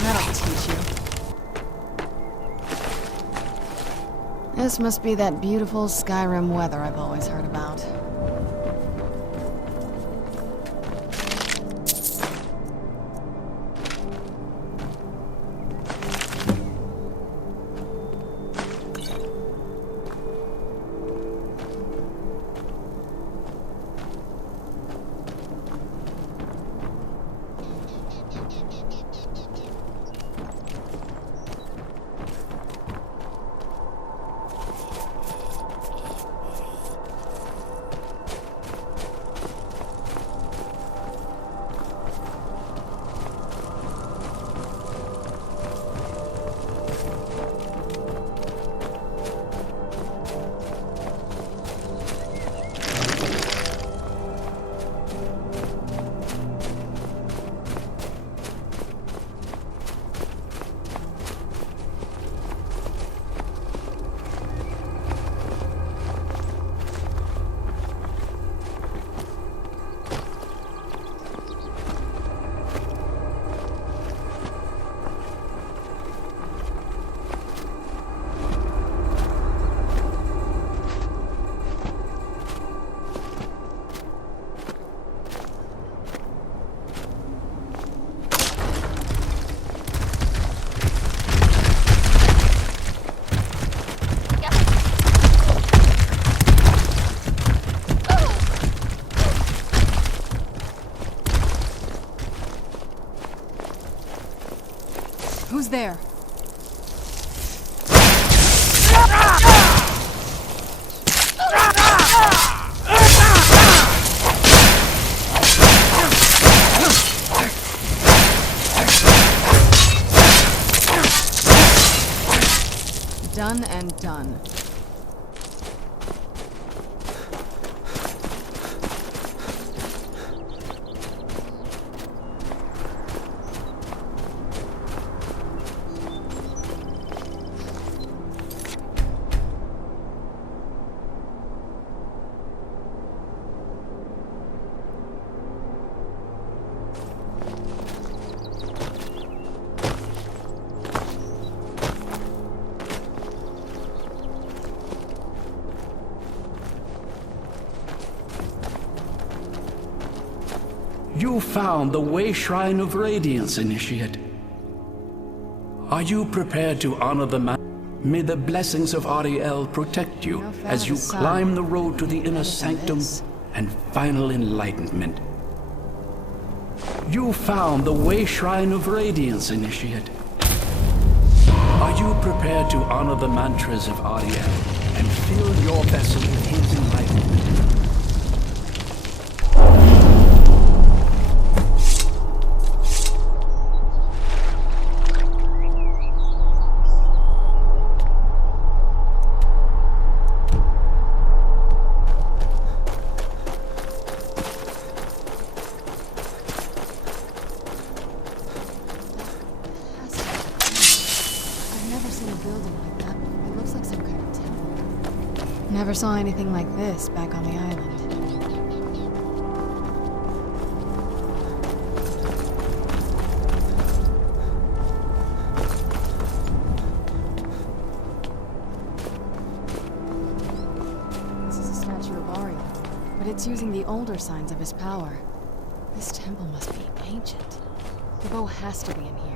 That'll teach you. This must be that beautiful Skyrim weather I've always heard about. Who's there? Done and done. You found the Way Shrine of Radiance, Initiate. Are you prepared to honor the man? May the blessings of Ariel protect you as you climb the road to the inner sanctum and final enlightenment. You found the Way Shrine of Radiance, Initiate. Are you prepared to honor the mantras of Ariel and fill your vessel with his enlightenment? Never saw anything like this back on the island. This is a statue of Ariel, but it's using the older signs of his power. This temple must be ancient. The bow has to be in here.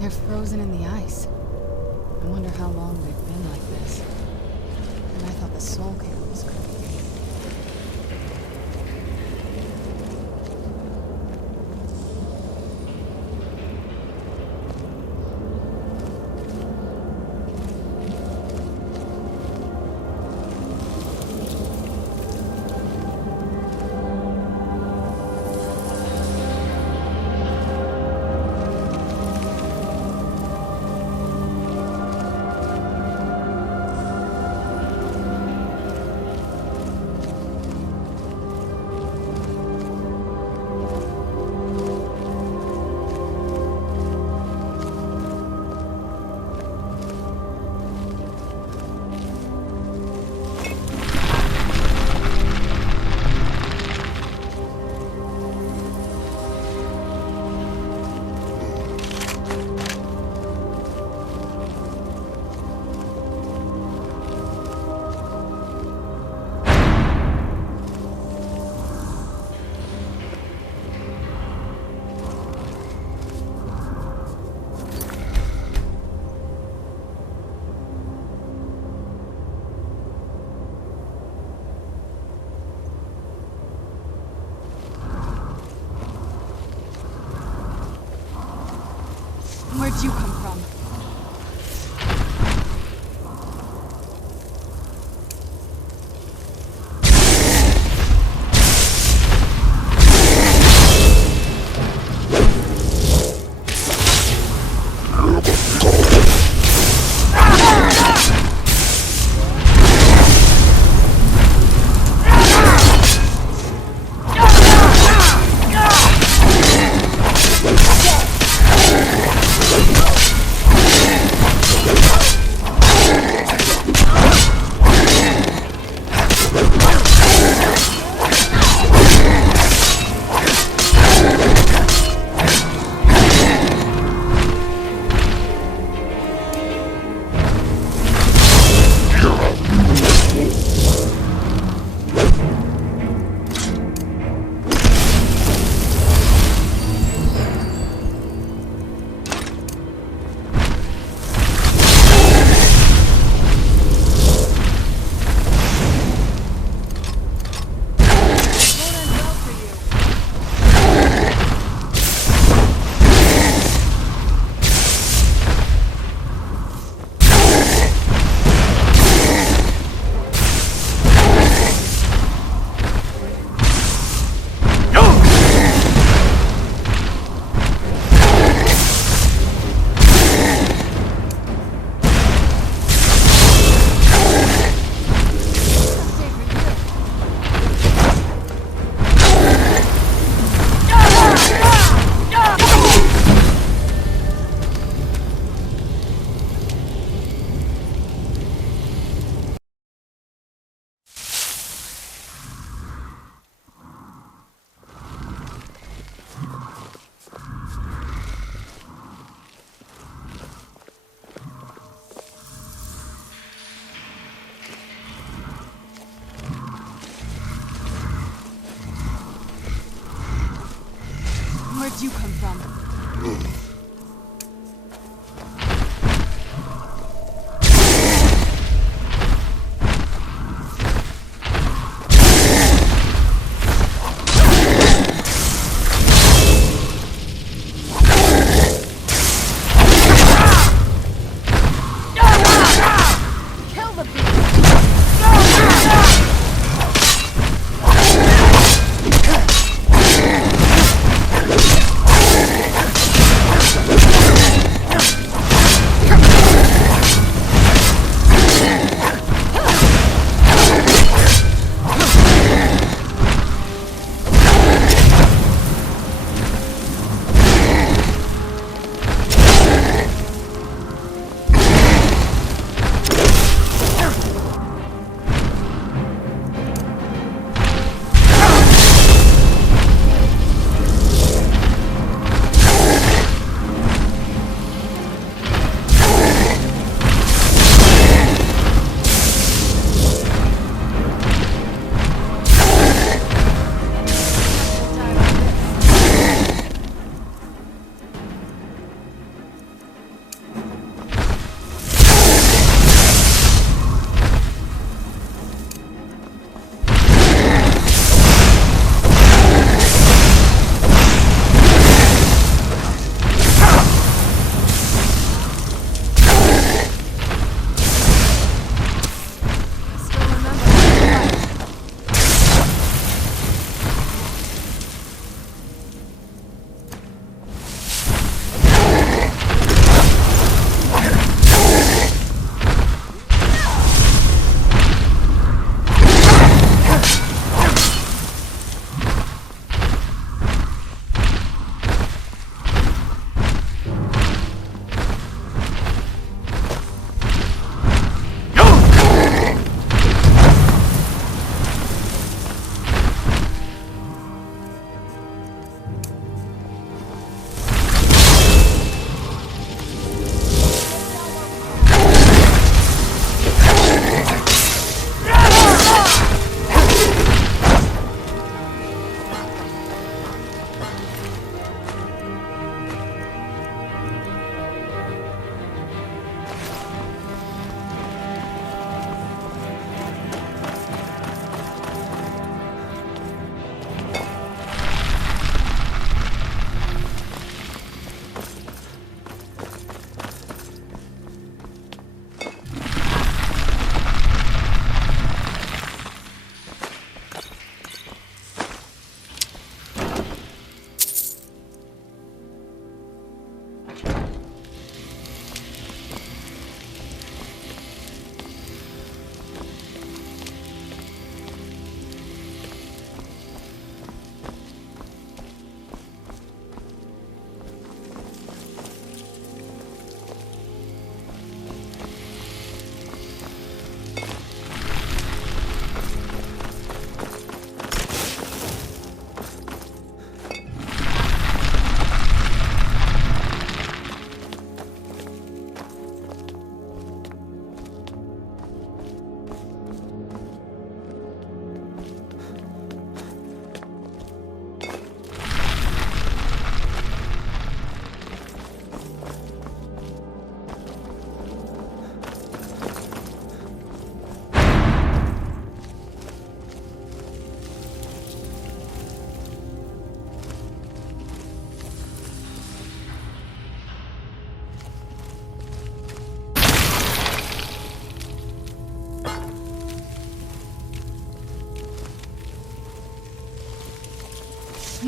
They're frozen in the ice. I wonder how long they've been like this. And I thought the soul cave was creepy.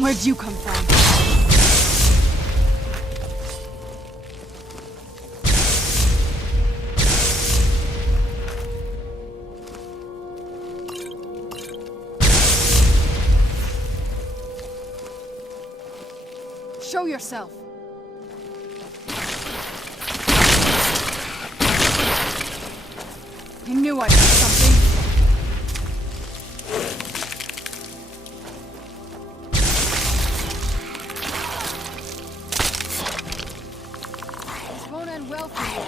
Where'd you come from? Show yourself. I knew I did something. This won't end well for you.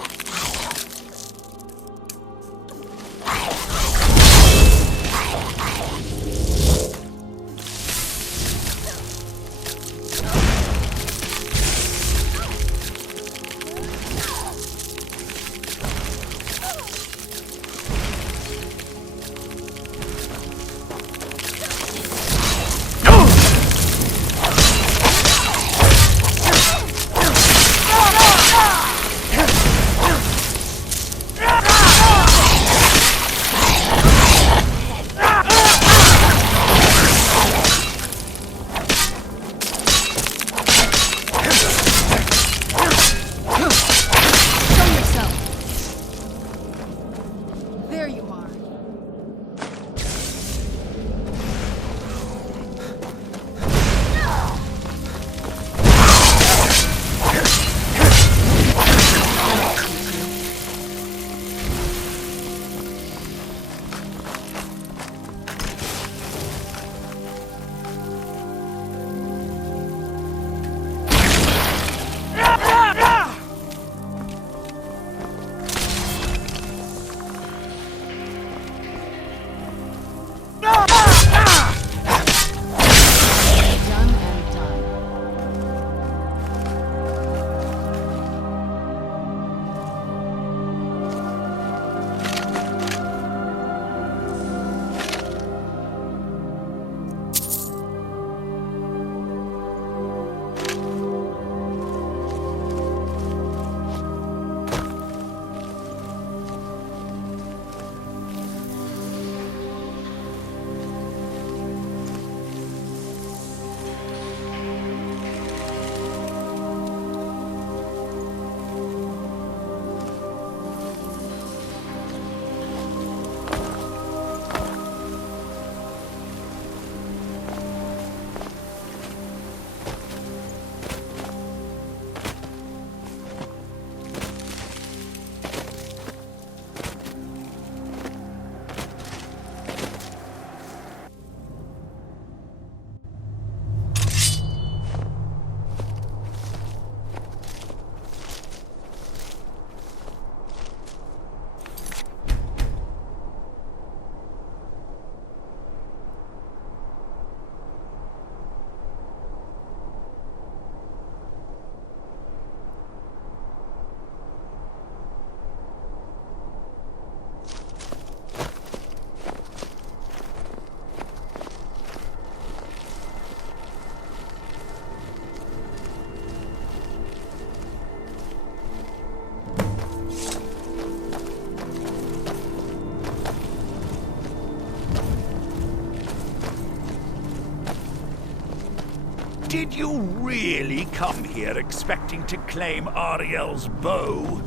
Did you really come here expecting to claim Ariel's bow?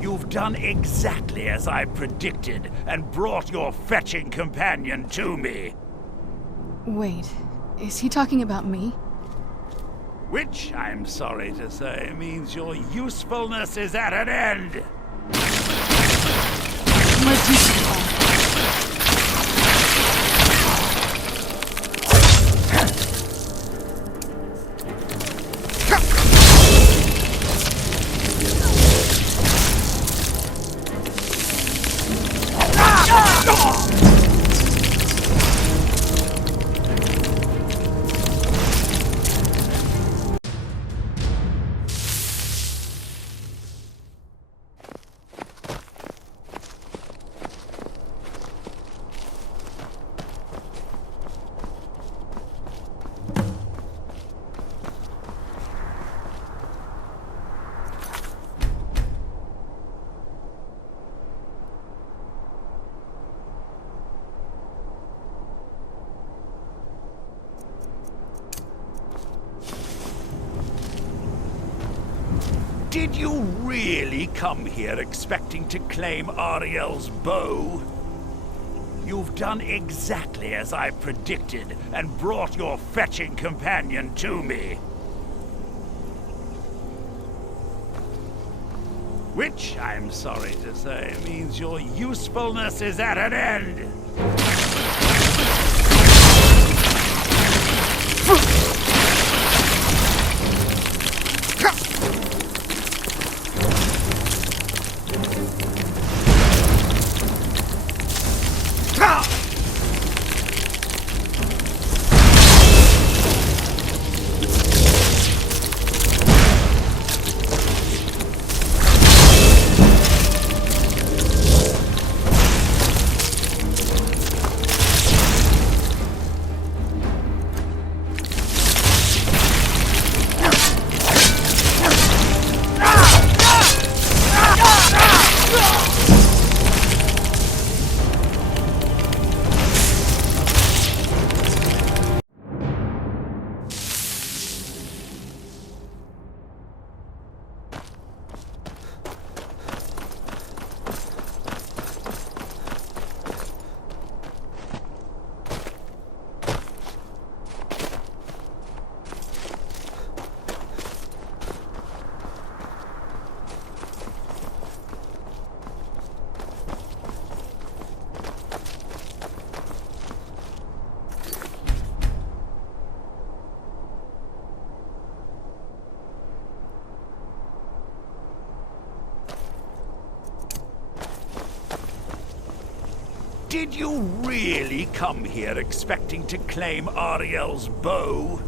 You've done exactly as I predicted and brought your fetching companion to me. Wait, is he talking about me? Which, I'm sorry to say, means your usefulness is at an end. Where'd you come from? Did you really come here expecting to claim Ariel's bow? You've done exactly as I predicted and brought your fetching companion to me. Which, I'm sorry to say, means your usefulness is at an end. Did you really come here expecting to claim Ariel's bow?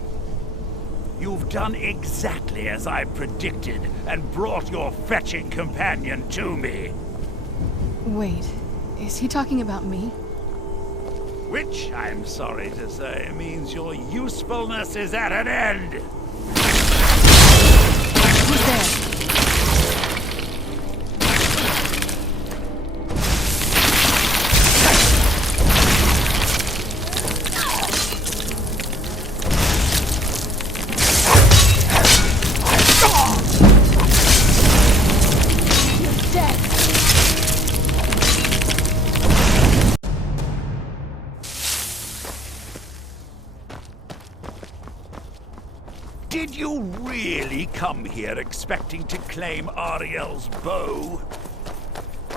You've done exactly as I predicted and brought your fetching companion to me. Wait, is he talking about me? Which, I'm sorry to say, means your usefulness is at an end. Who's there? Did you really come here expecting to claim Ariel's bow?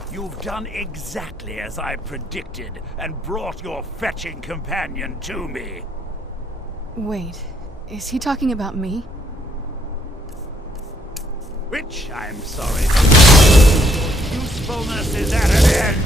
You've done exactly as I predicted and brought your fetching companion to me. Wait, is he talking about me? Which, I'm sorry, your usefulness is at an end.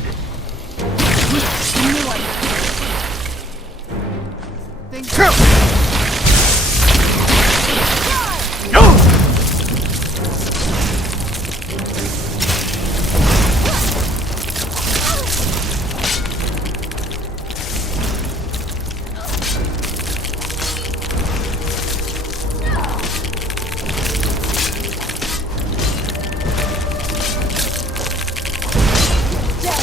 Dead.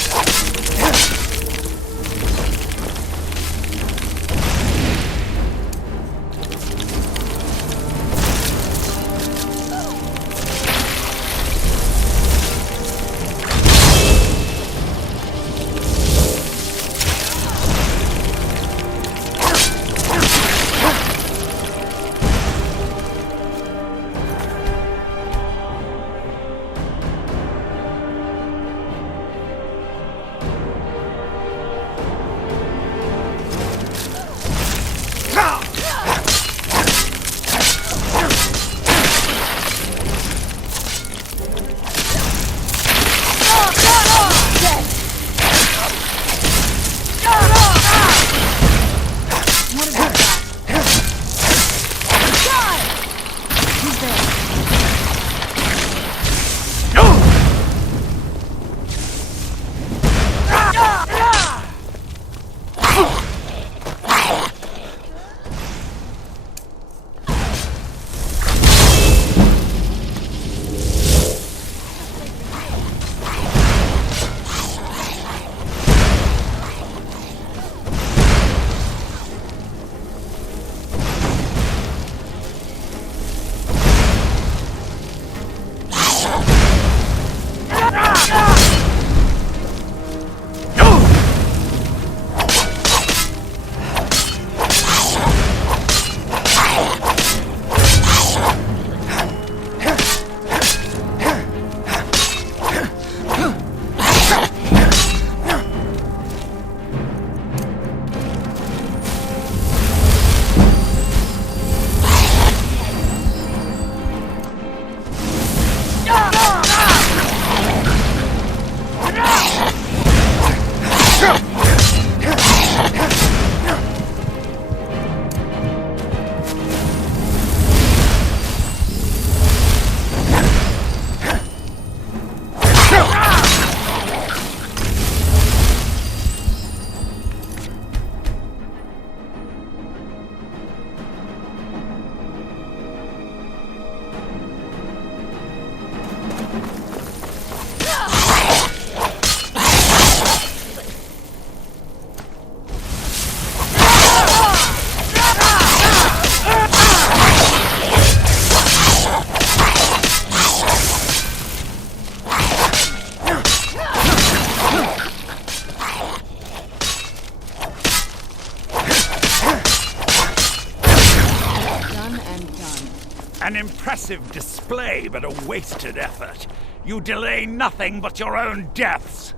An impressive display, but a wasted effort. You delay nothing but your own deaths.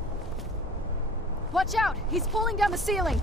Watch out! He's pulling down the ceiling!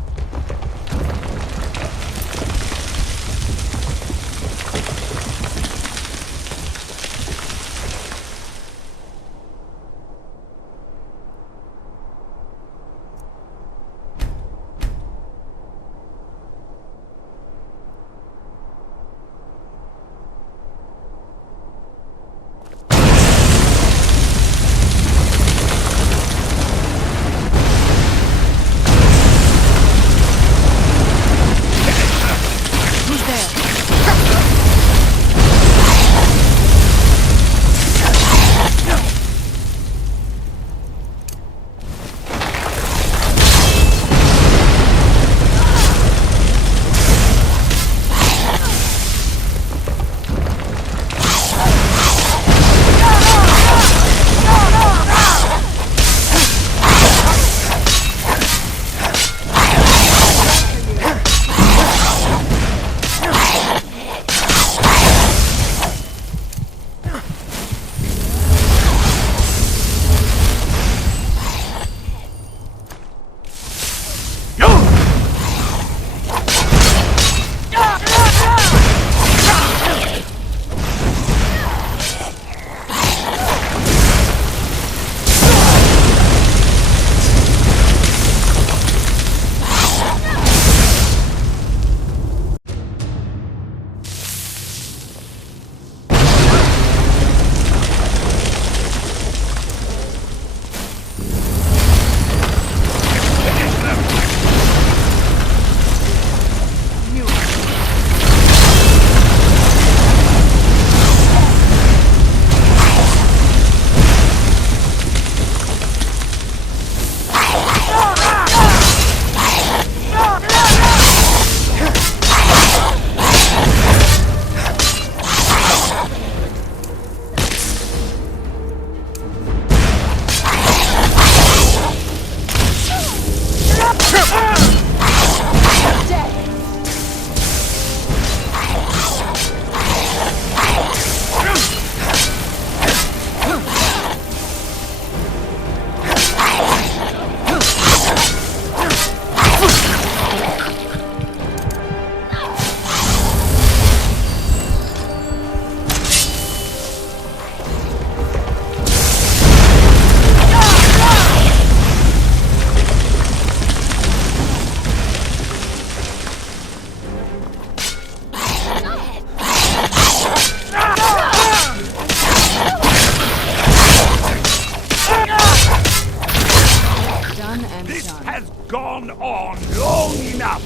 gone on long enough.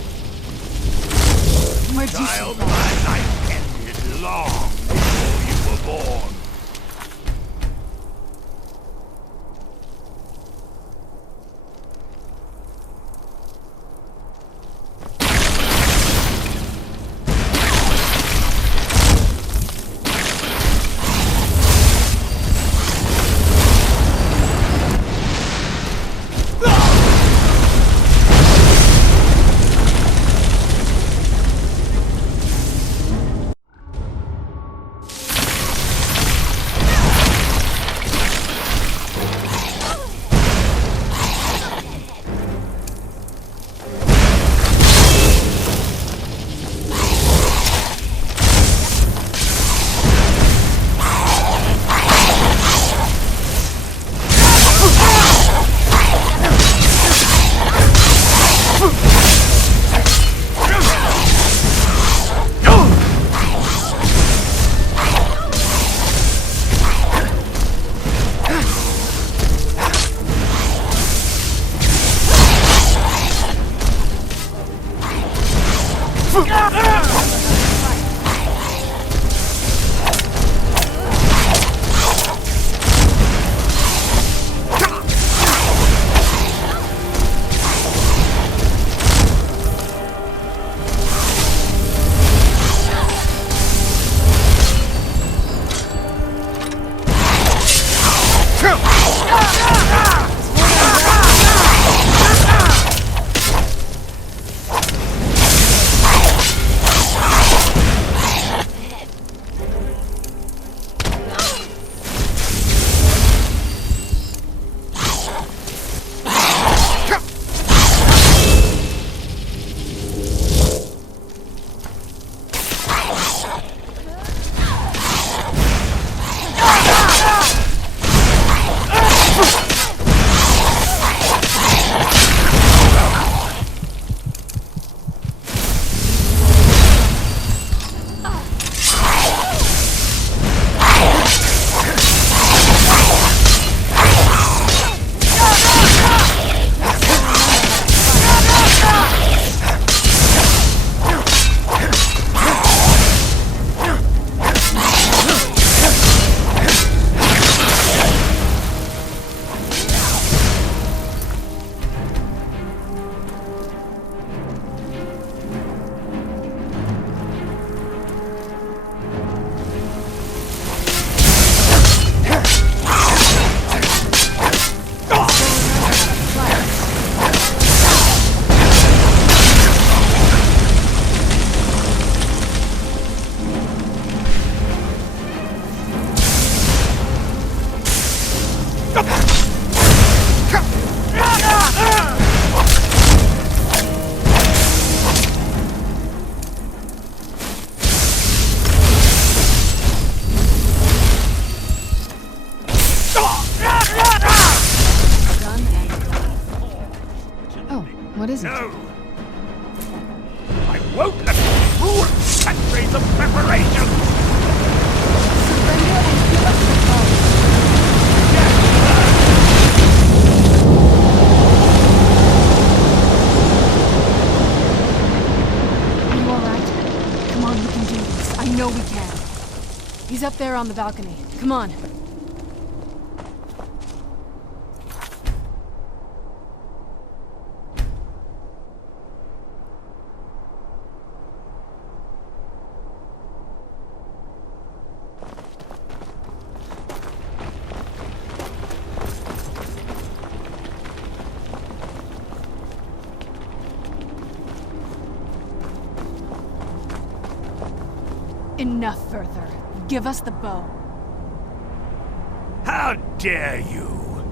Child, my life ended long before you were born. What is it? No! I won't let you ruin centuries of preparation! Surrender and give us the bow. Are you alright? Come on, we can do this. I know we can. He's up there on the balcony. Come on. Enough further. Give us the bow. How dare you!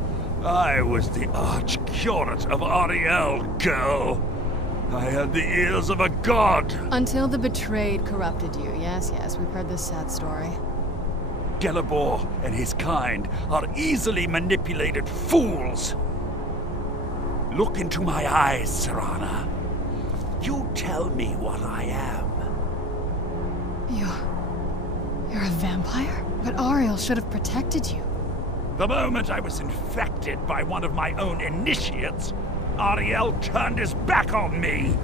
I was the arch-curate of Ariel, girl. I had the ears of a god. Until the betrayed corrupted you. Yes, we've heard this sad story. Gelibor and his kind are easily manipulated fools. Look into my eyes, Serana. You tell me what I am. You're a vampire? But Ariel should have protected you. The moment I was infected by one of my own initiates, Ariel turned his back on me.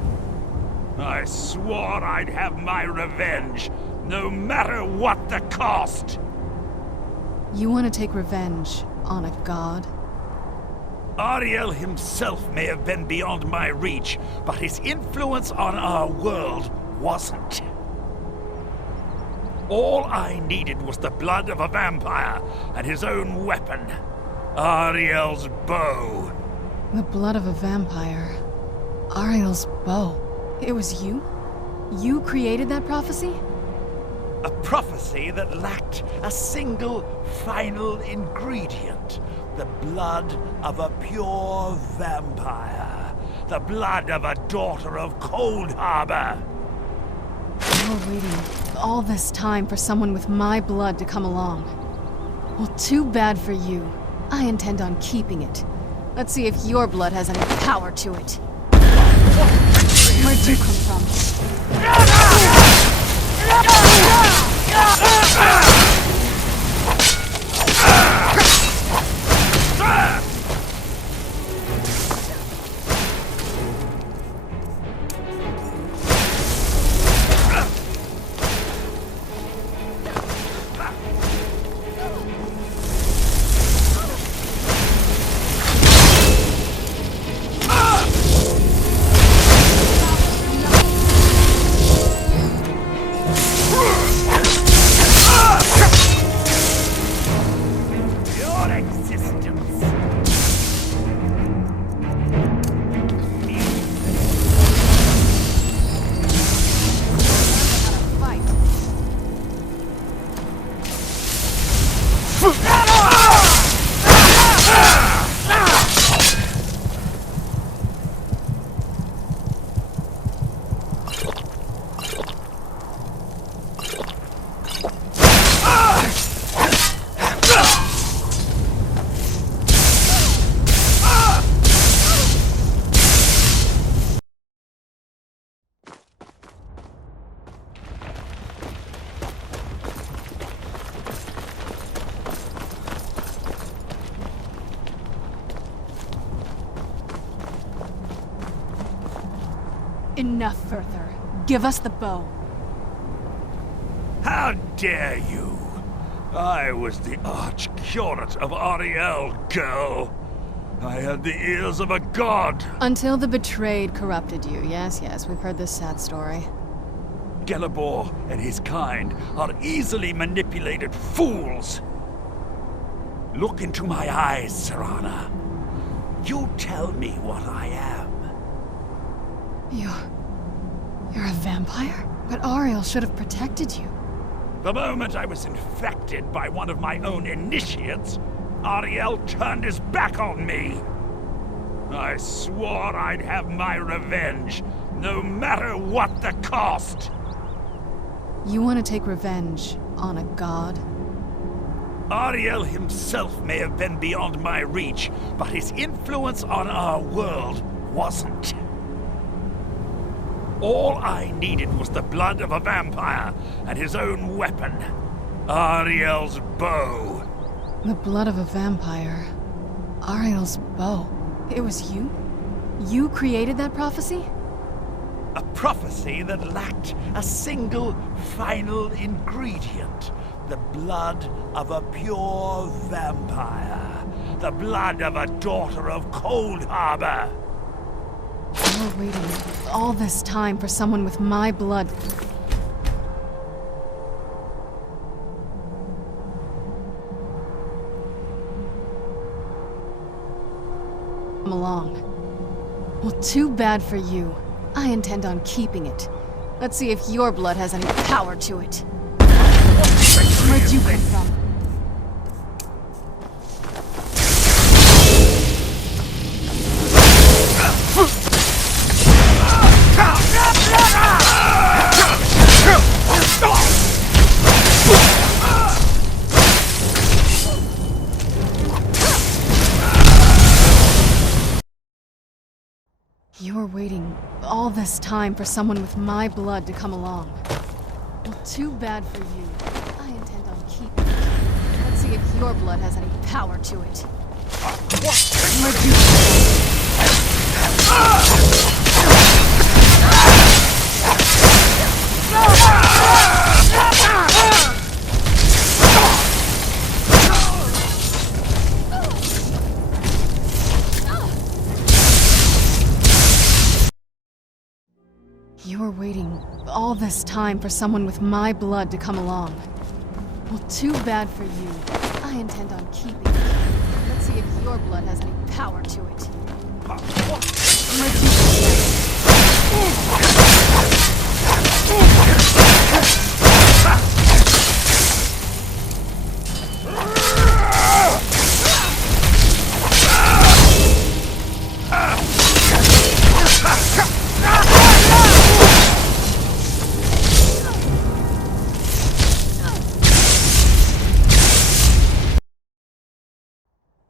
I swore I'd have my revenge, no matter what the cost. You want to take revenge on a god? Ariel himself may have been beyond my reach, but his influence on our world wasn't. All I needed was the blood of a vampire and his own weapon, Ariel's bow. The blood of a vampire. Ariel's bow. It was you? You created that prophecy? A prophecy that lacked a single final ingredient. The blood of a pure vampire. The blood of a daughter of Cold Harbor. You were waiting all this time for someone with my blood to come along. Well, too bad for you. I intend on keeping it. Let's see if your blood has any power to it. Where'd you come from? Enough further. Give us the bow. How dare you? I was the arch-curate of Ariel, girl. I had the ears of a god. Until the betrayed corrupted you. Yes, we've heard this sad story. Gelibor and his kind are easily manipulated fools. Look into my eyes, Serana. You tell me what I am. You're a vampire? But Ariel should have protected you. The moment I was infected by one of my own initiates, Ariel turned his back on me. I swore I'd have my revenge, no matter what the cost. You want to take revenge on a god? Ariel himself may have been beyond my reach, but his influence on our world wasn't. All I needed was the blood of a vampire and his own weapon, Ariel's bow. The blood of a vampire. Ariel's bow. It was you? You created that prophecy? A prophecy that lacked a single final ingredient. The blood of a pure vampire. The blood of a daughter of Cold Harbor. You're waiting all this time for someone with my blood. Come along. Well, too bad for you. I intend on keeping it. Let's see if your blood has any power to it. Where'd you come from? You were waiting all this time for someone with my blood to come along. Well, too bad for you. I intend on keeping it. Let's see if your blood has any power to it. Where'd you You were waiting all this time for someone with my blood to come along. Well, too bad for you. I intend on keeping it. Let's see if your blood has any power to it. Where'd you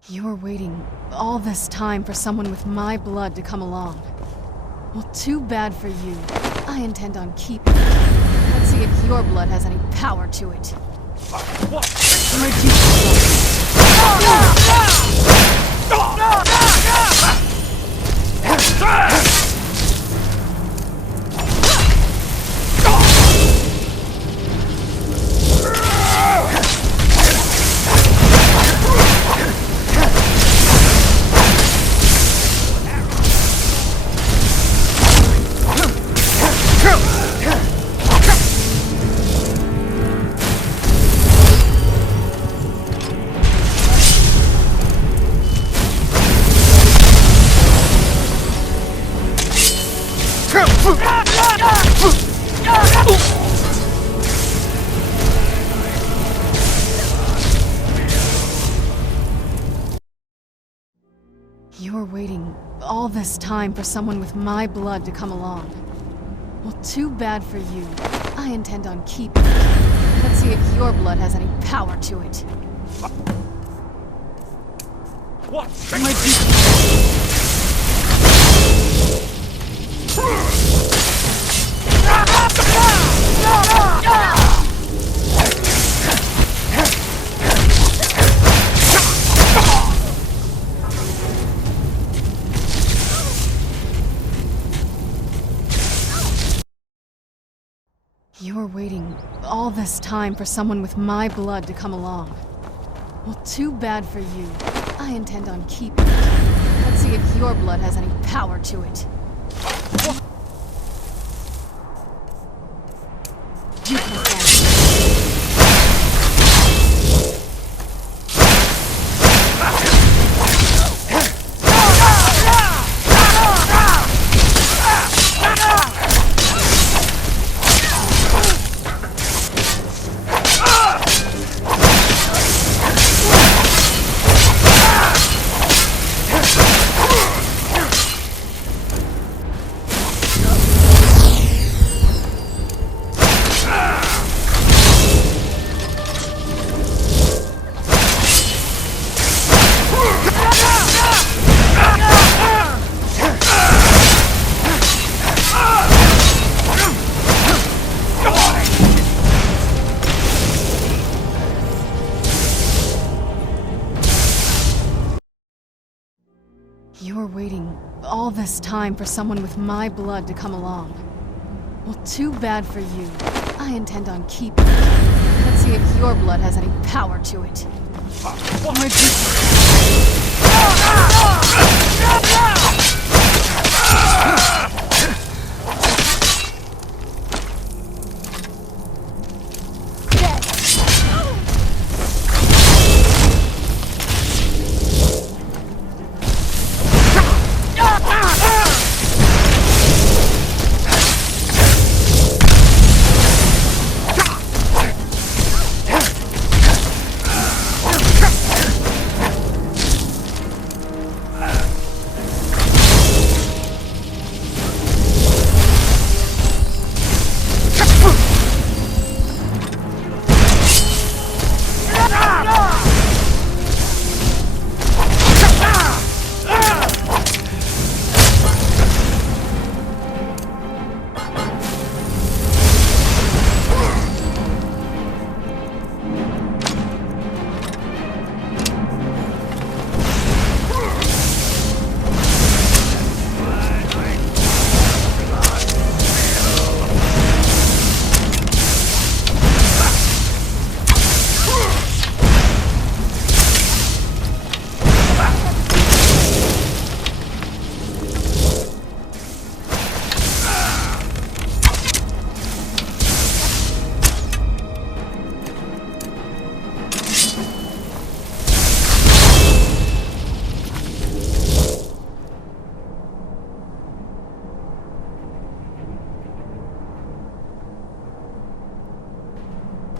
You were waiting all this time for someone with my blood to come along. Well, too bad for you. I intend on keeping it. Let's see if your blood has any power to it. Where'd you You were waiting all this time for someone with my blood to come along. Well, too bad for you. I intend on keeping it. Let's see if your blood has any power to it. What? You were waiting all this time for someone with my blood to come along. Well, too bad for you. I intend on keeping it. Let's see if your blood has any power to it. You come back. You were waiting all this time for someone with my blood to come along. Well, too bad for you. I intend on keeping it. Let's see if your blood has any power to it.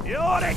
Yorick!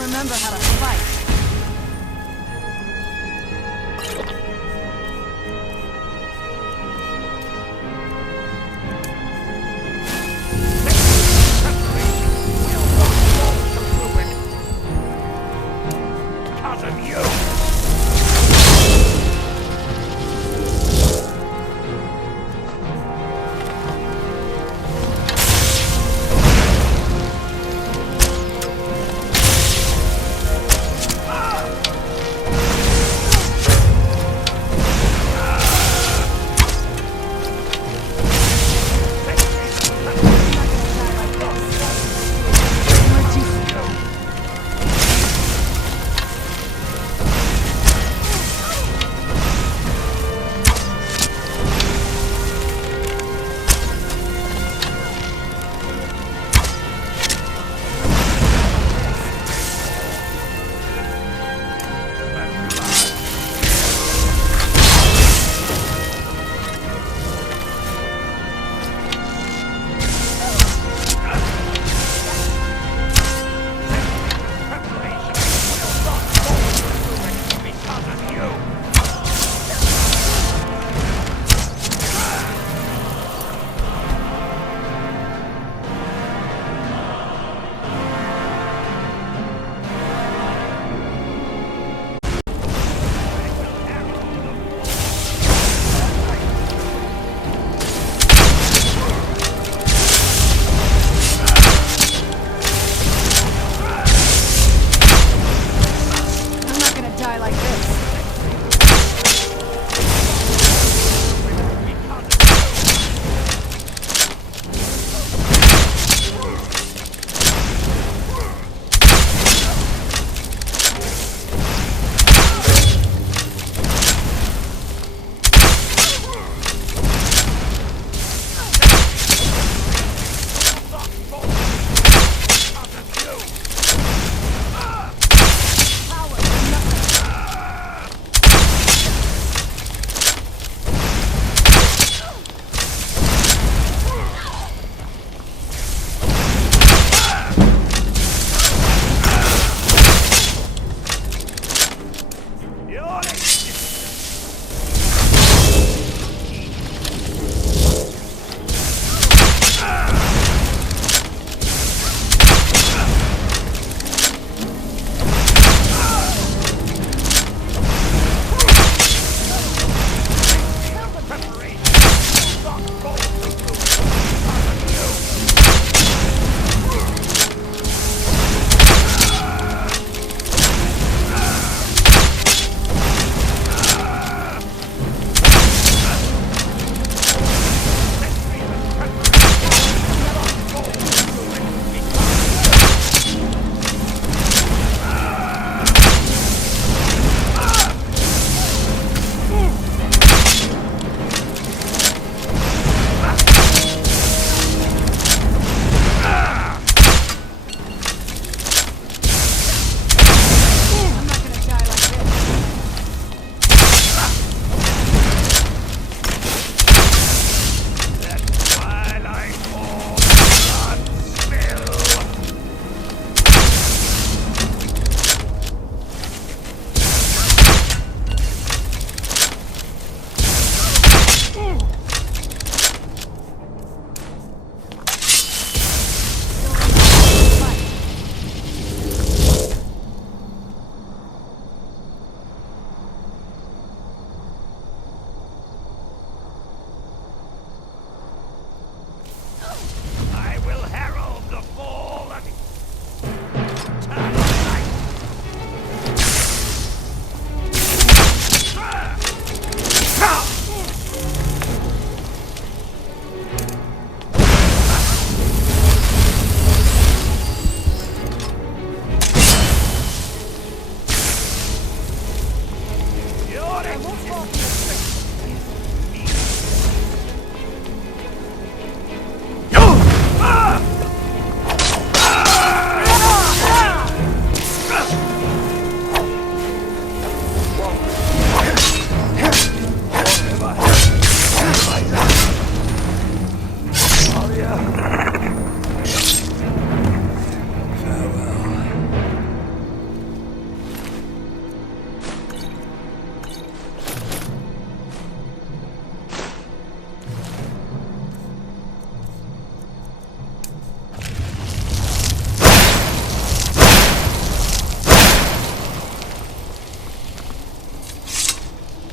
Remember how to fight. Because of you!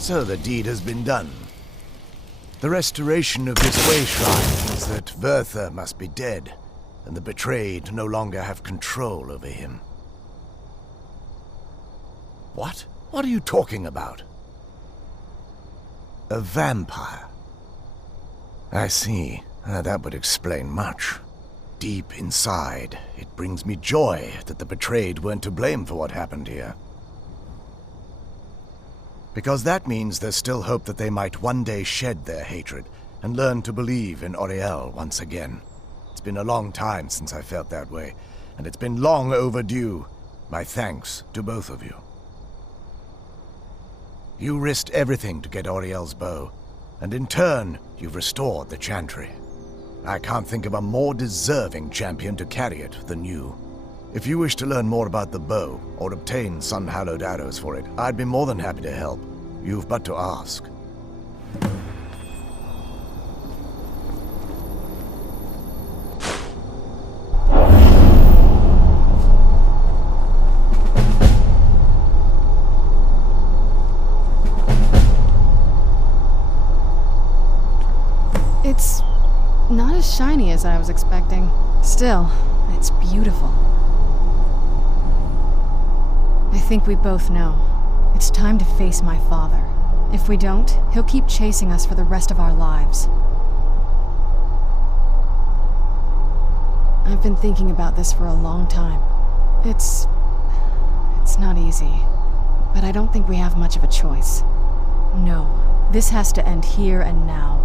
So the deed has been done. The restoration of this way shrine means that Verther must be dead, and the betrayed no longer have control over him. What? What are you talking about? A vampire. I see. That would explain much. Deep inside, it brings me joy that the betrayed weren't to blame for what happened here. Because that means there's still hope that they might one day shed their hatred and learn to believe in Auriel once again. It's been a long time since I felt that way, and it's been long overdue. My thanks to both of you. You risked everything to get Auriel's bow, and in turn, you've restored the Chantry. I can't think of a more deserving champion to carry it than you. If you wish to learn more about the bow, or obtain sun-hallowed arrows for it, I'd be more than happy to help. You've but to ask. It's not as shiny as I was expecting. Still, it's beautiful. I think we both know. It's time to face my father. If we don't, he'll keep chasing us for the rest of our lives. I've been thinking about this for a long time. It's not easy, but I don't think we have much of a choice. No, this has to end here and now.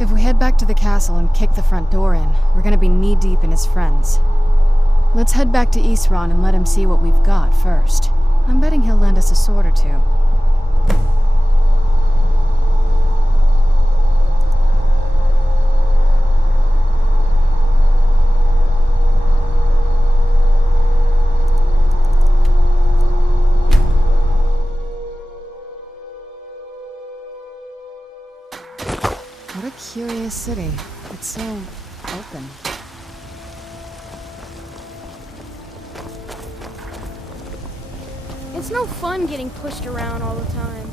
If we head back to the castle and kick the front door in, we're gonna be knee-deep in his friends. Let's head back to Isran and let him see what we've got first. I'm betting he'll lend us a sword or two. What a curious city. It's so open. It's no fun getting pushed around all the time.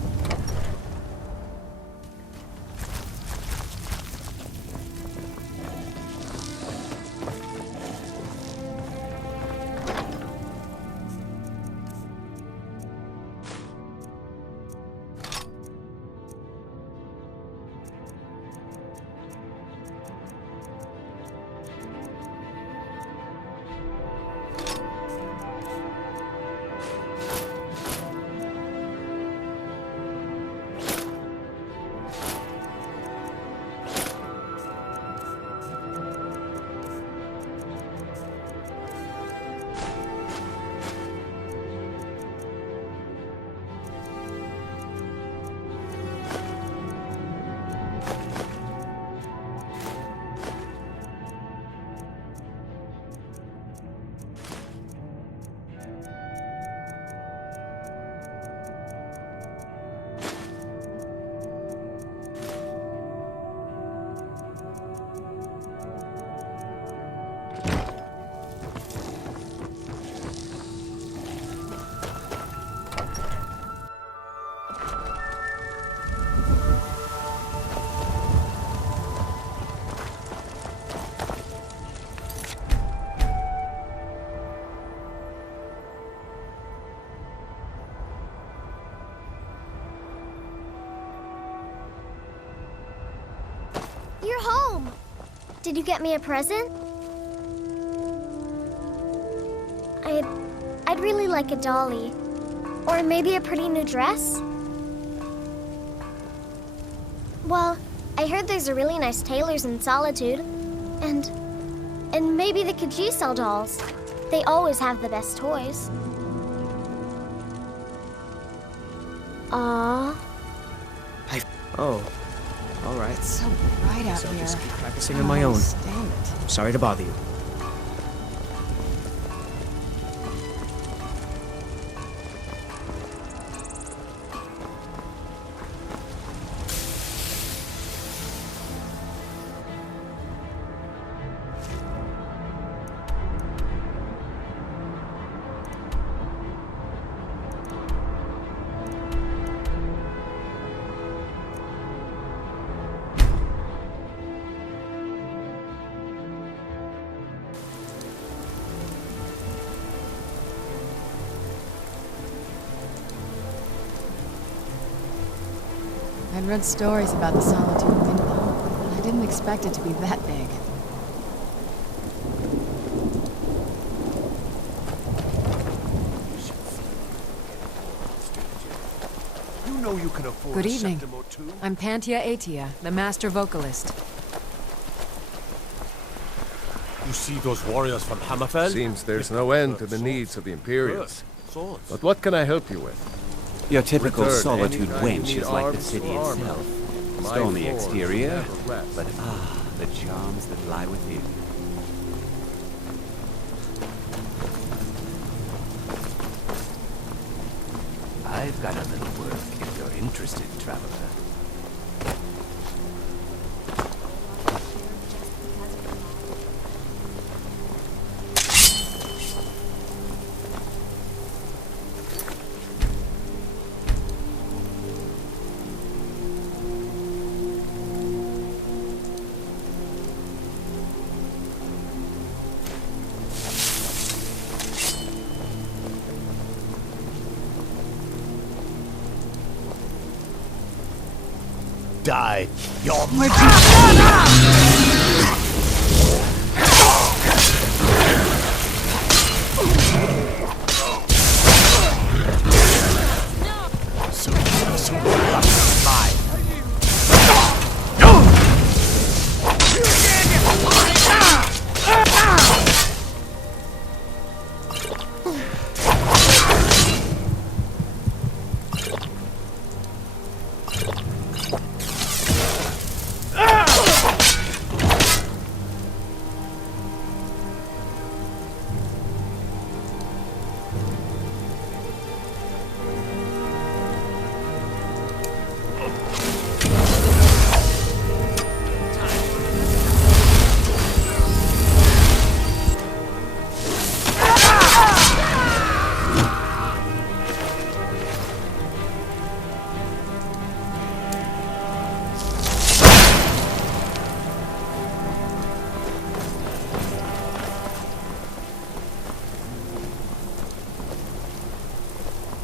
You're home! Did you get me a present? I'd really like a dolly. Or maybe a pretty new dress? Well, I heard there's a really nice tailor's in Solitude. And maybe the Khajiit sell dolls. They always have the best toys. Aww. Oh, all right. It's so bright out So here. I'll just keep practicing on my own. Stand it. Sorry to bother you. I'd read stories about the solitude within the home, but I didn't expect it to be that big. You know you can afford Good a evening. septim or two. I'm Pantia Atia, the master vocalist. You see those warriors from Hammerfell? Seems there's no end to the needs of the Imperials. But what can I help you with? Your typical Return solitude anytime you wench need is like the arms city or armor. itself. My Stormy force exterior, never rests. but the charms that lie within. I've got a little work if you're interested, traveler. Die. Your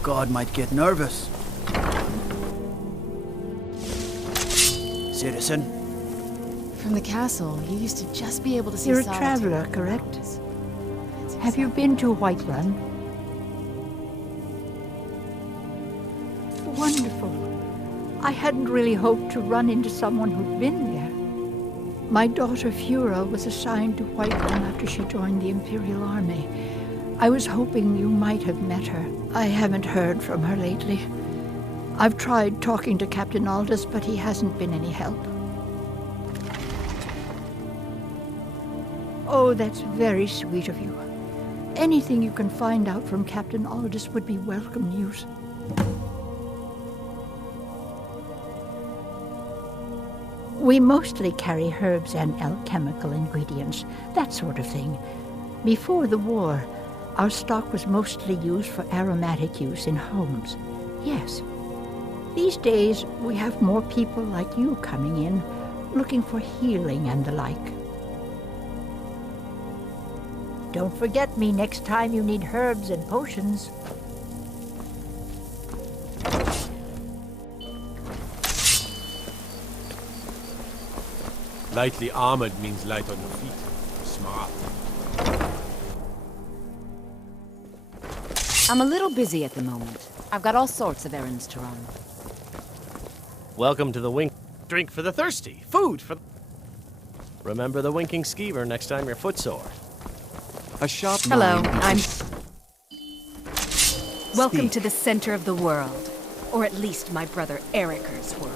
God might get nervous. Citizen? From the castle, you used to just be able to see You're a solitude. traveler, correct? Have you been to Whiterun? Wonderful. I hadn't really hoped to run into someone who'd been there. My daughter Fura was assigned to Whiterun after she joined the Imperial Army. I was hoping you might have met her. I haven't heard from her lately. I've tried talking to Captain Aldous, but he hasn't been any help. Oh, that's very sweet of you. Anything you can find out from Captain Aldous would be welcome news. We mostly carry herbs and alchemical ingredients, that sort of thing. Before the war, our stock was mostly used for aromatic use in homes. Yes. These days, we have more people like you coming in, looking for healing and the like. Don't forget me next time you need herbs and potions. Lightly armored means light on your feet. Smart. I'm a little busy at the moment. I've got all sorts of errands to run. Welcome to the Wink. Drink for the thirsty. Food for... Remember the winking skeever next time you're footsore. A sharp Hello, mind. Welcome to the center of the world. Or at least my brother Eriker's world.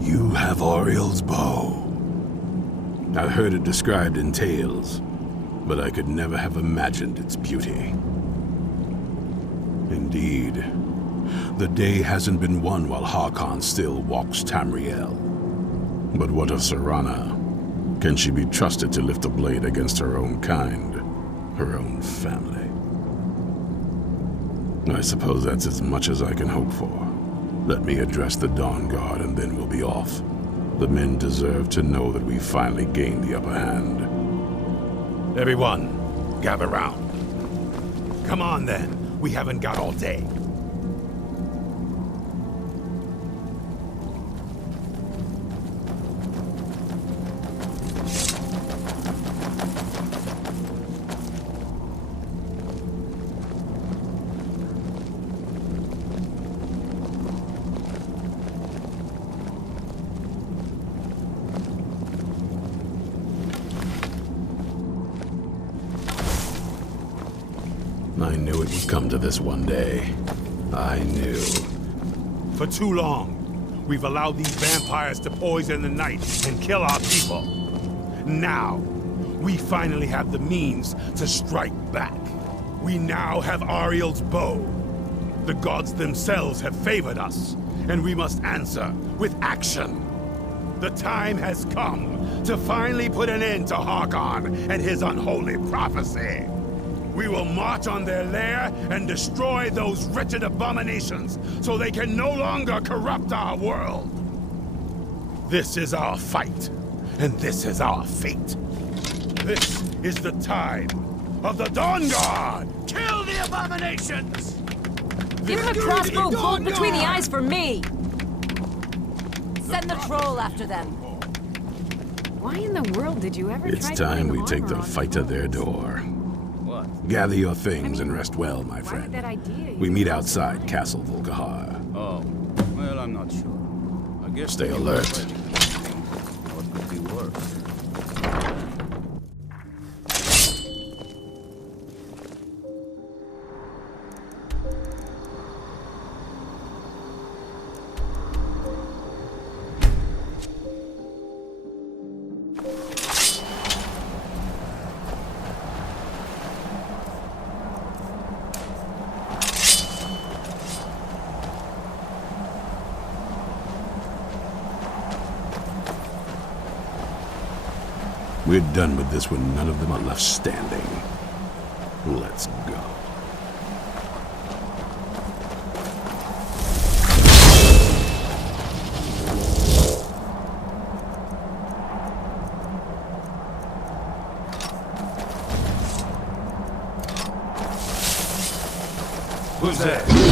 You have Oriel's bow. I've heard it described in tales. but I could never have imagined its beauty. Indeed, the day hasn't been won while Harkon still walks Tamriel. But what of Serana? Can she be trusted to lift a blade against her own kind, her own family? I suppose that's as much as I can hope for. Let me address the Dawn Guard and then we'll be off. The men deserve to know that we finally gained the upper hand. Everyone, gather round. Come on then, we haven't got all day. I knew it would come to this one day. I knew. For too long, we've allowed these vampires to poison the night and kill our people. Now, we finally have the means to strike back. We now have Ariel's bow. The gods themselves have favored us, and we must answer with action. The time has come to finally put an end to Harkon and his unholy prophecy. We will march on their lair and destroy those wretched abominations so they can no longer corrupt our world. This is our fight, and this is our fate. This is the time of the Dawn Guard! Kill the abominations! Give him a crossbow bolt between the eyes for me! Send the troll after them. Why in the world did you ever It's try time to we take the fight to their door. Gather your things and rest well, my friend. We meet outside Castle Volkihar. Oh, well, I'm not sure. I guess Stay alert. What could be worse? We're done with this when none of them are left standing. Let's go. Who's there?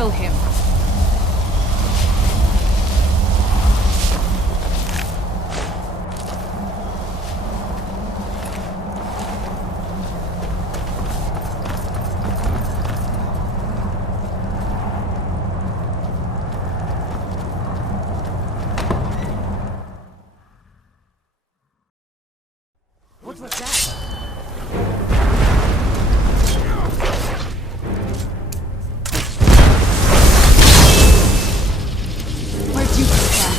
kill him. What was that? Where'd you get that?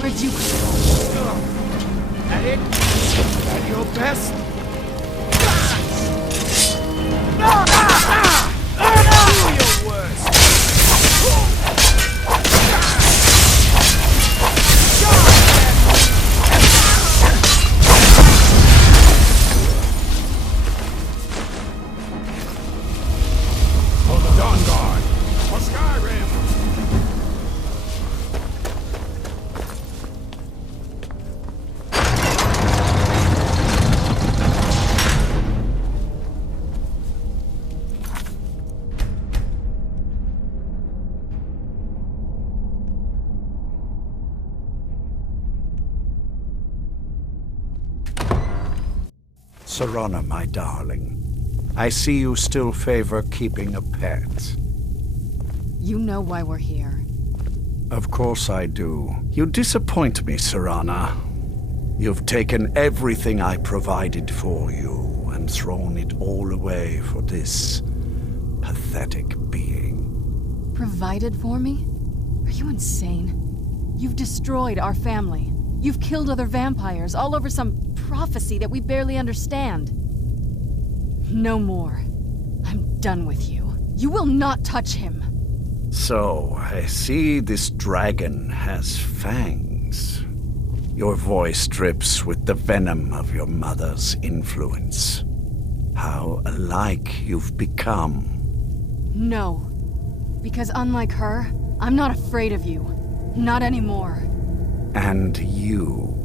Where'd you go? That it? That your best? Do your worst. For the Dawn Guard! For Skyrim! Serana, my darling, I see you still favor keeping a pet. You know why we're here. Of course I do. You disappoint me, Serana. You've taken everything I provided for you and thrown it all away for this pathetic being. Provided for me? Are you insane? You've destroyed our family. You've killed other vampires all over some prophecy that we barely understand. No more. I'm done with you. You will not touch him. So, I see this dragon has fangs. Your voice drips with the venom of your mother's influence. How alike you've become. No. Because unlike her, I'm not afraid of you. Not anymore. And you.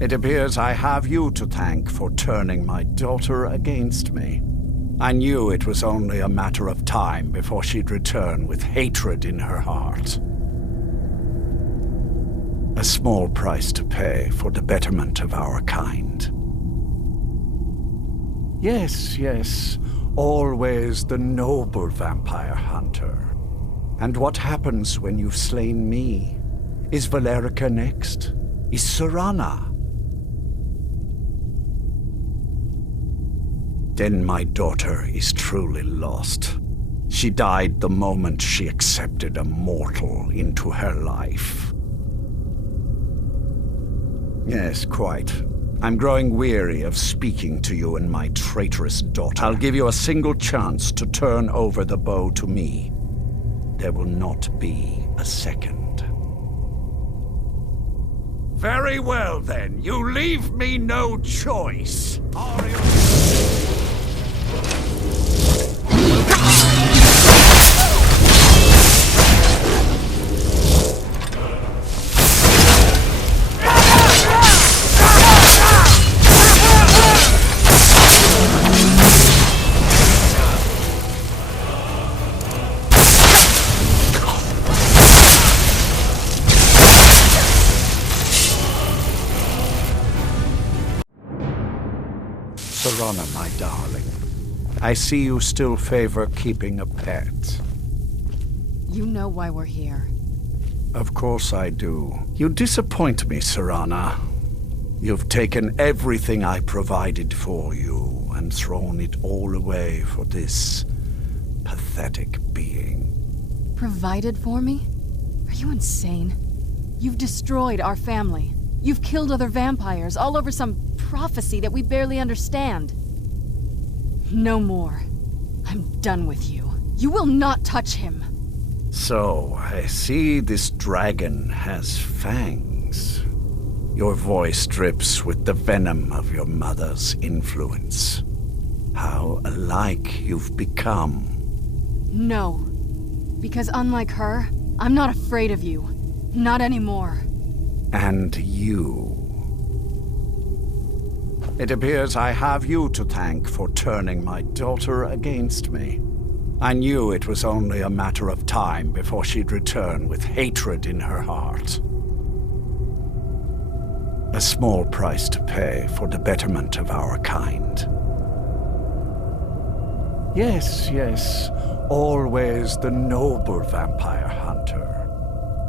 It appears I have you to thank for turning my daughter against me. I knew it was only a matter of time before she'd return with hatred in her heart. A small price to pay for the betterment of our kind. Yes, yes, always the noble vampire hunter. And what happens when you've slain me? Is Valerica next? Is Serana? Then my daughter is truly lost. She died the moment she accepted a mortal into her life. Yes, quite. I'm growing weary of speaking to you and my traitorous daughter. I'll give you a single chance to turn over the bow to me. There will not be a second. Very well, then. You leave me no choice. Serana, my darling, I see you still favor keeping a pet. You know why we're here. Of course I do. You disappoint me, Serana. You've taken everything I provided for you and thrown it all away for this pathetic being. Provided for me? Are you insane? You've destroyed our family. You've killed other vampires, all over some prophecy that we barely understand. No more. I'm done with you. You will not touch him. So, I see this dragon has fangs. Your voice drips with the venom of your mother's influence. How alike you've become. No. Because unlike her, I'm not afraid of you. Not anymore. And you. It appears I have you to thank for turning my daughter against me. I knew it was only a matter of time before she'd return with hatred in her heart. A small price to pay for the betterment of our kind. Yes, yes, always the noble vampire hunter.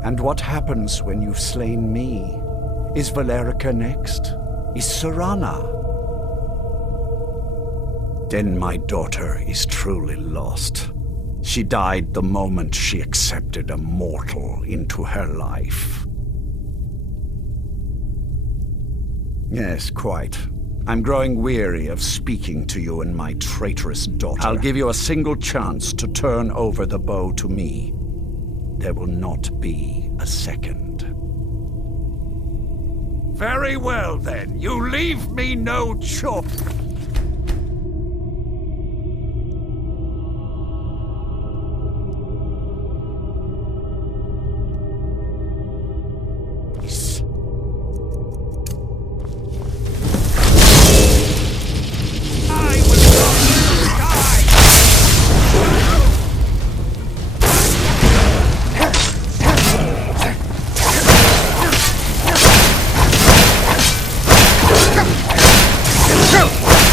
And what happens when you've slain me? Is Valerica next? Is Serana? Then my daughter is truly lost. She died the moment she accepted a mortal into her life. Yes, quite. I'm growing weary of speaking to you and my traitorous daughter. I'll give you a single chance to turn over the bow to me. There will not be a second. Very well, then. You leave me no choice. Go!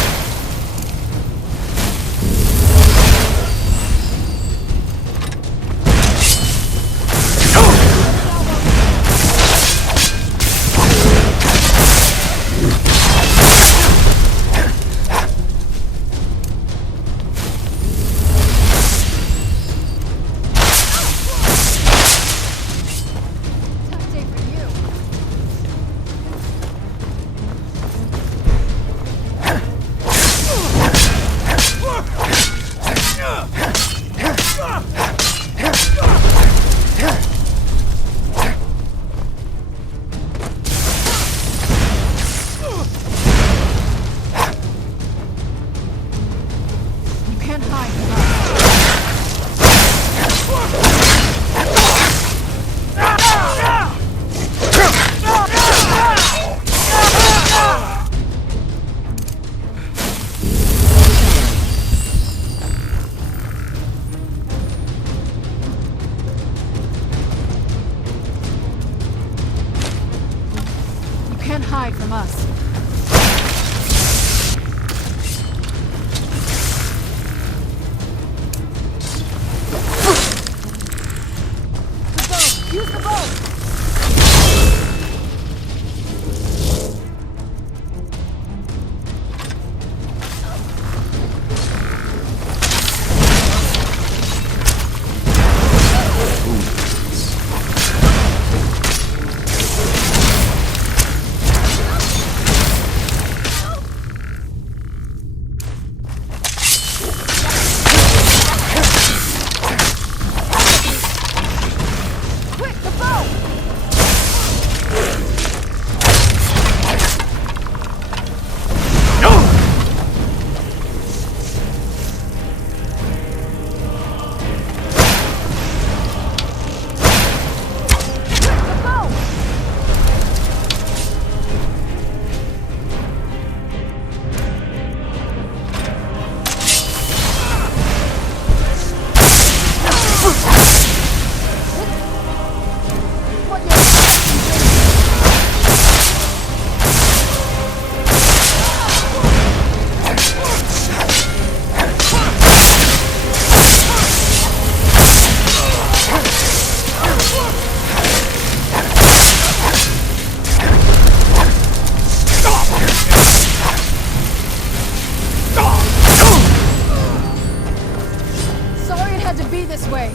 from us. The bow! Use the bow! Sorry it had to be this way.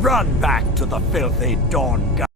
Run back to the filthy dawn god.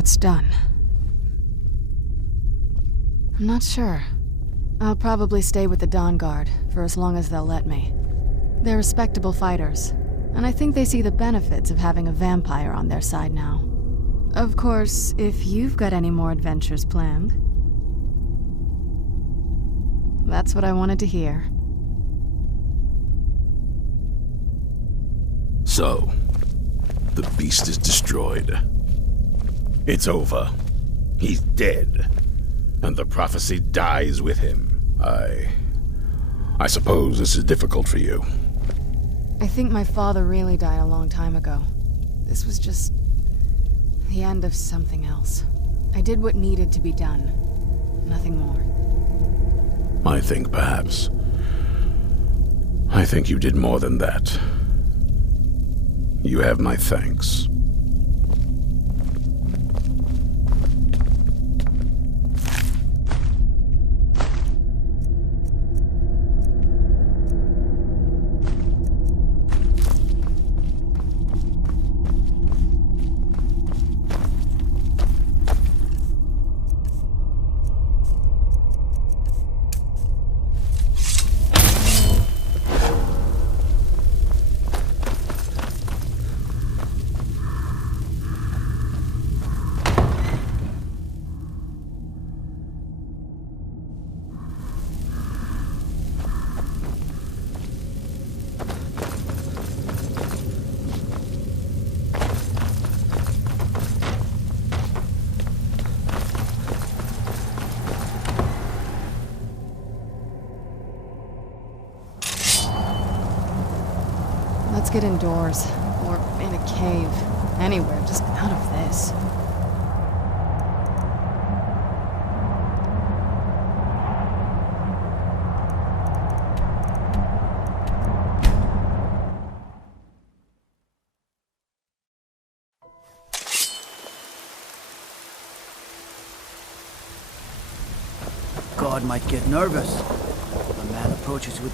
that's done. I'm not sure. I'll probably stay with the Dawn Guard for as long as they'll let me. They're respectable fighters, and I think they see the benefits of having a vampire on their side now. Of course, if you've got any more adventures planned. That's what I wanted to hear. So, the beast is destroyed. It's over. He's dead. And the prophecy dies with him. I suppose this is difficult for you. I think my father really died a long time ago. This was just the end of something else. I did what needed to be done. Nothing more. I think you did more than that. You have my thanks. Let's get indoors, or in a cave. Anywhere, just out of this. God might get nervous. A man approaches with...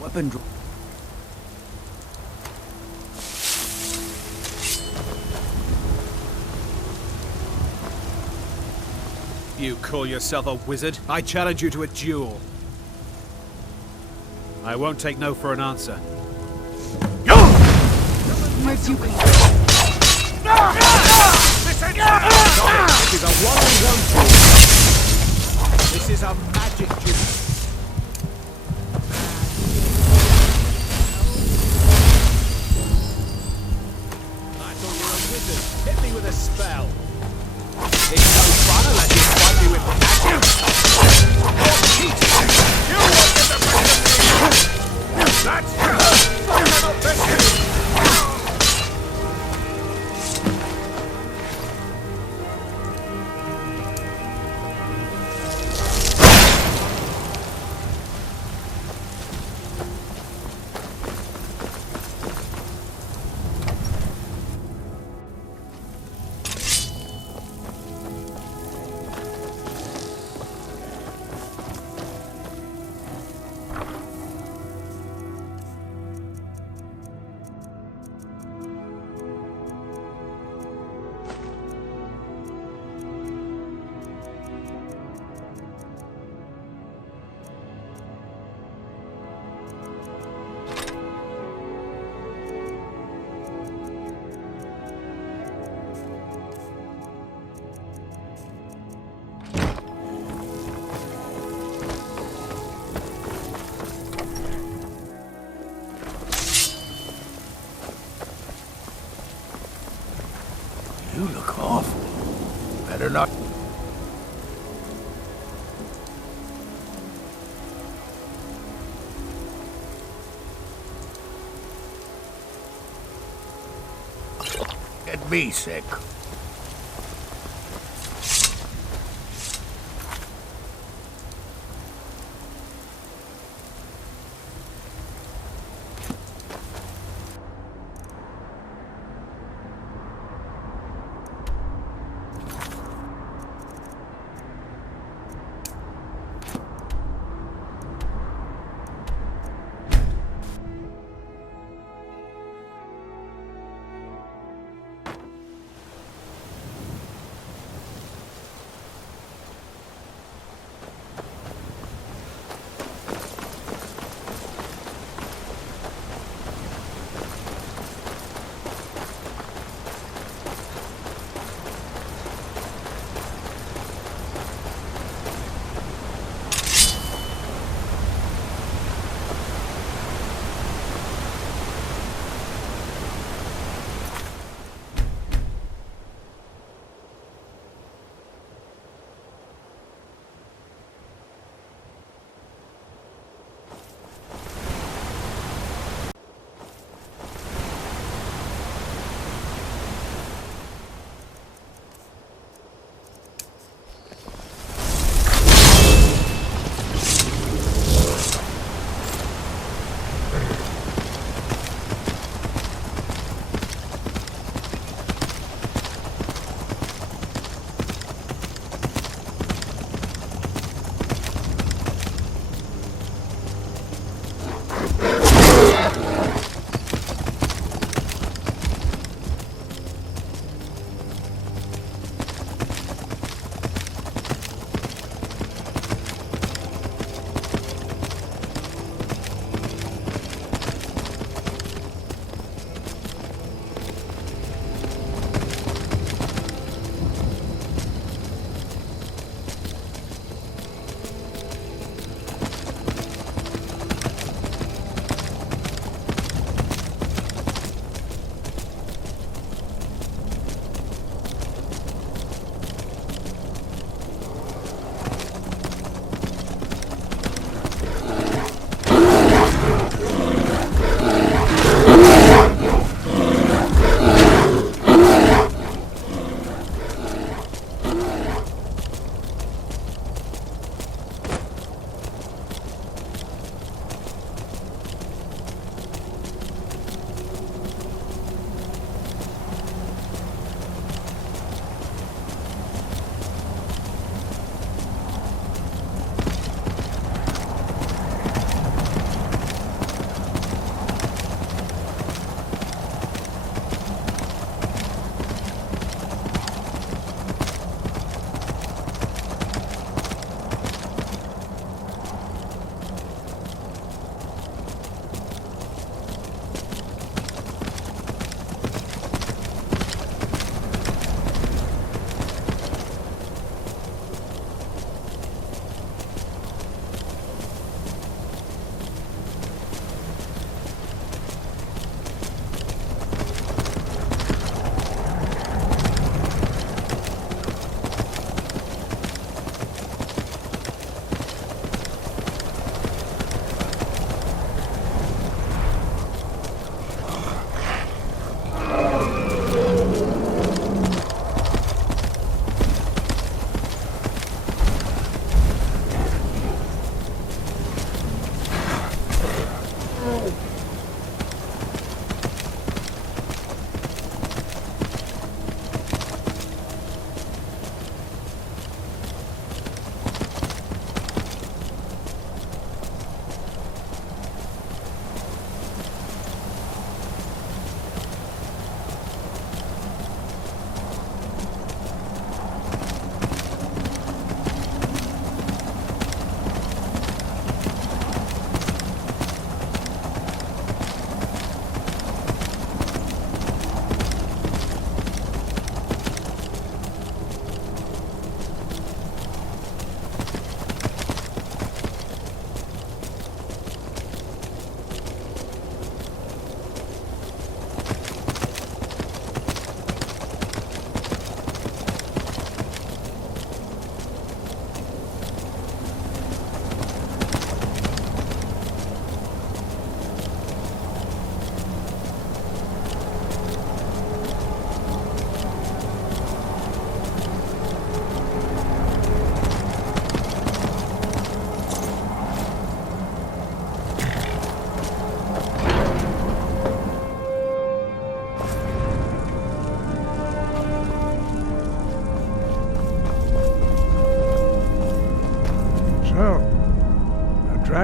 weapon draw. You call yourself a wizard? I challenge you to a duel. I won't take no for an answer. Where'd you go? This is a one-on-one duel. This is a magic duel. I thought you were a wizard. Hit me with a spell. It's no fun unless you fight me with magic. You wanted to bring the me. That's good. I'll never miss you. You look awful. Better not. Get me sick.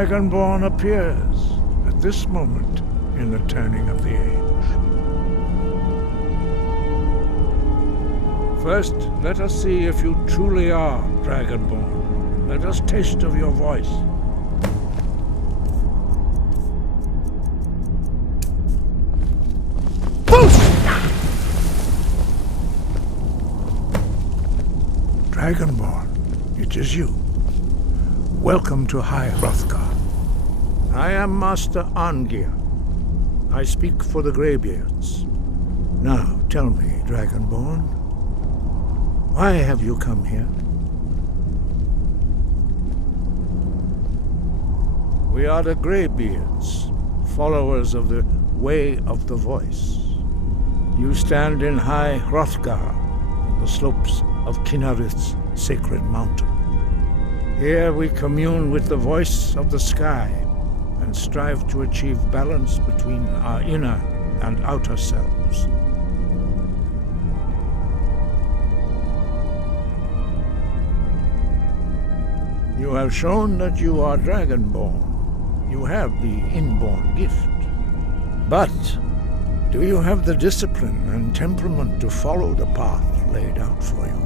Dragonborn appears at this moment in the turning of the age. First, let us see if you truly are Dragonborn. Let us taste of your voice. Dragonborn, it is you. Welcome to High Hrothgar. I am Master Arngeir. I speak for the Greybeards. Now, tell me, Dragonborn, why have you come here? We are the Greybeards, followers of the Way of the Voice. You stand in High Hrothgar, on the slopes of Kinnarith's sacred mountain. Here we commune with the voice of the sky and strive to achieve balance between our inner and outer selves. You have shown that you are Dragonborn. You have the inborn gift. But do you have the discipline and temperament to follow the path laid out for you?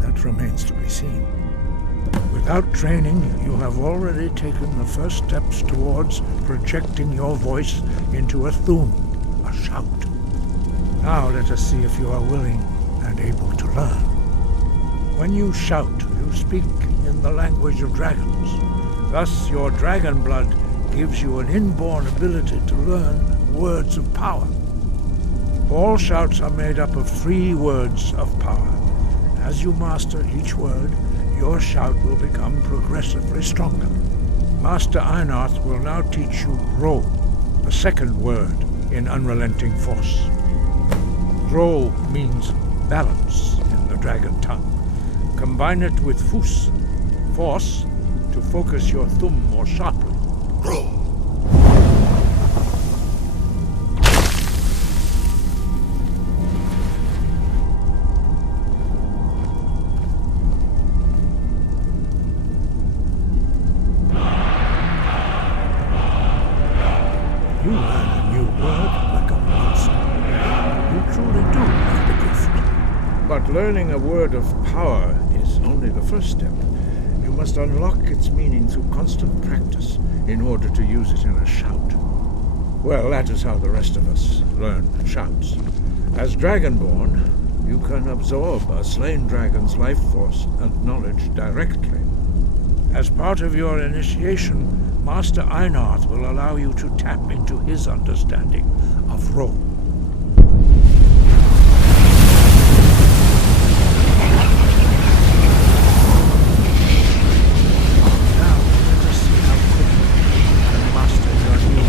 That remains to be seen. Without training, you have already taken the first steps towards projecting your voice into a thum, a shout. Now let us see if you are willing and able to learn. When you shout, you speak in the language of dragons. Thus, your dragon blood gives you an inborn ability to learn words of power. All shouts are made up of 3 words of power. As you master each word, your shout will become progressively stronger. Master Einarth will now teach you Ro, the second word in Unrelenting Force. Ro means balance in the dragon tongue. Combine it with Fus, force, to focus your thumb more sharply. Ro. You learn a new word like a monster. You truly do have the gift. But learning a word of power is only the first step. You must unlock its meaning through constant practice in order to use it in a shout. Well, that is how the rest of us learn shouts. As Dragonborn, you can absorb a slain dragon's life force and knowledge directly. As part of your initiation, Master Einarth will allow you to tap into his understanding of Ro. Now, let us see how quickly you can master your new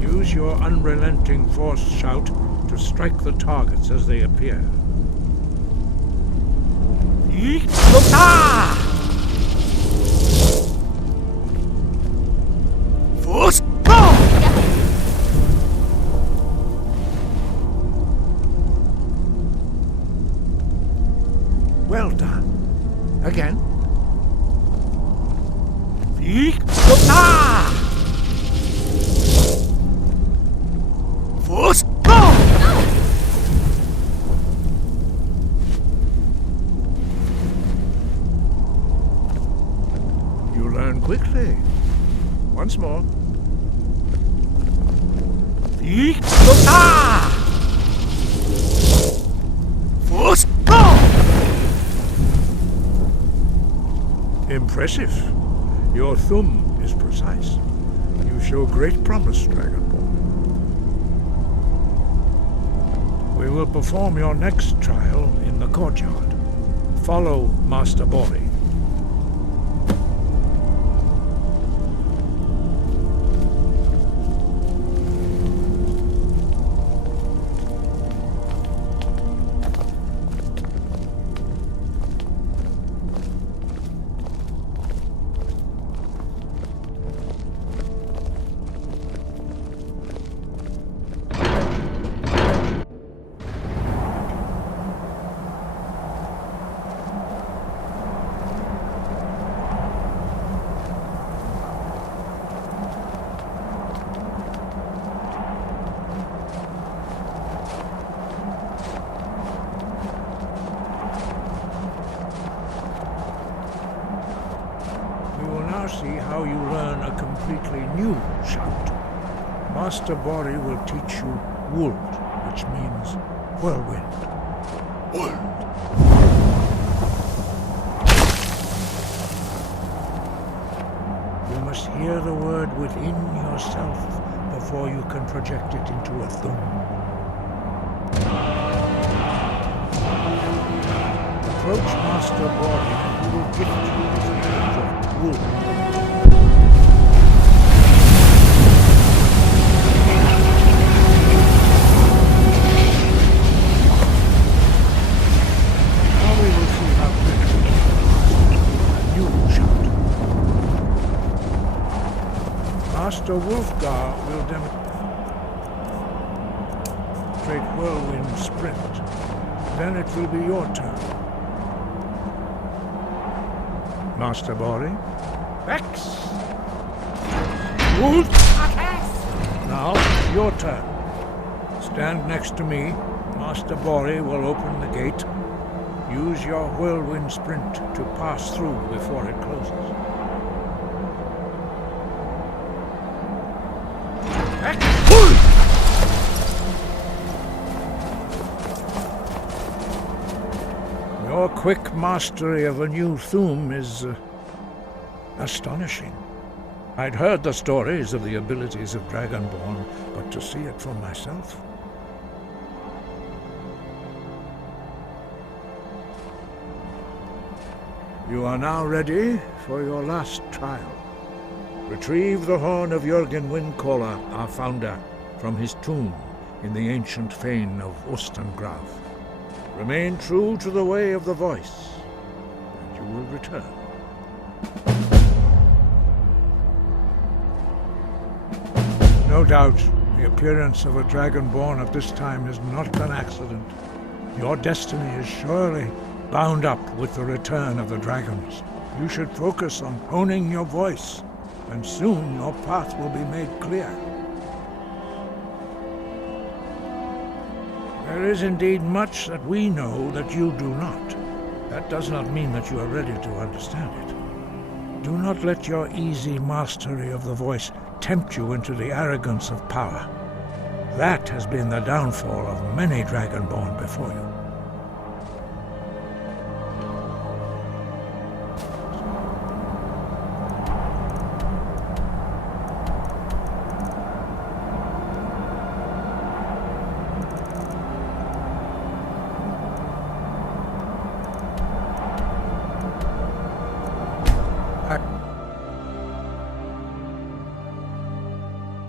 throw. Use your unrelenting force shout to strike the targets as they appear. Force go! Well done. Again. Force go! Quickly. Once more. Force go! Impressive. Your thumb is precise. You show great promise, Dragonborn. We will perform your next trial in the courtyard. Follow Master Bori. completely new shout. Master Bori will teach you Wold, which means whirlwind. Wold. You must hear the word within yourself before you can project it into a thum. Approach Master Bori and he will gift you with the gift of Wold. Master Wolfgar will demonstrate whirlwind sprint. Then it will be your turn. Master Bori. Vex! Wolf! Now, your turn. Stand next to me. Master Bori will open the gate. Use your whirlwind sprint to pass through before it closes. Your quick mastery of a new Thum is astonishing. I'd heard the stories of the abilities of Dragonborn, but to see it for myself... You are now ready for your last trial. Retrieve the horn of Jürgen Windcaller, our founder, from his tomb in the ancient fane of Ostengrav. Remain true to the way of the voice, and you will return. No doubt, the appearance of a Dragonborn at this time is not an accident. Your destiny is surely bound up with the return of the dragons. You should focus on honing your voice, and soon your path will be made clear. There is indeed much that we know that you do not. That does not mean that you are ready to understand it. Do not let your easy mastery of the voice tempt you into the arrogance of power. That has been the downfall of many Dragonborn before you.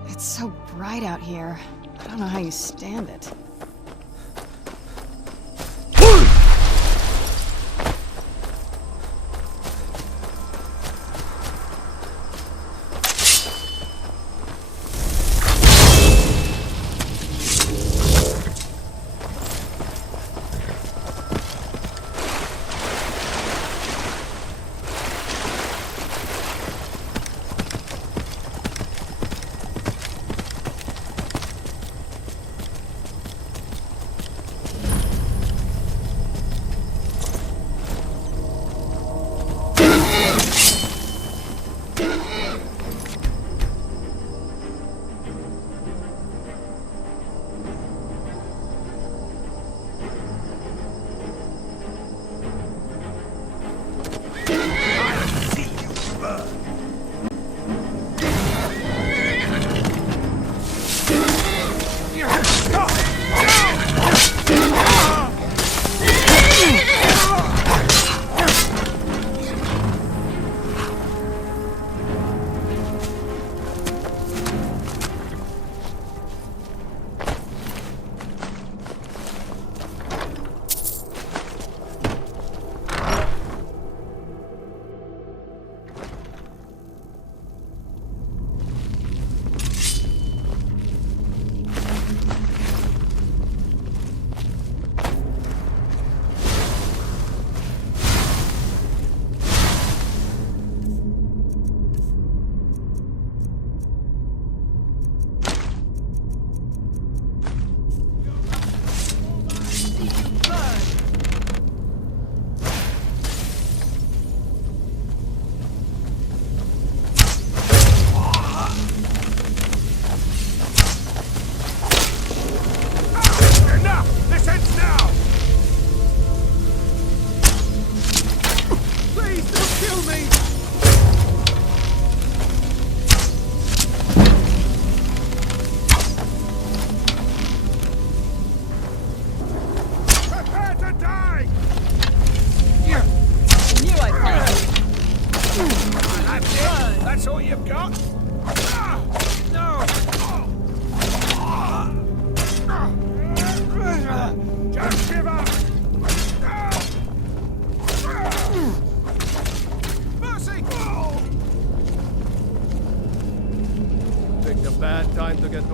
It's so bright out here. I don't know how you stand it.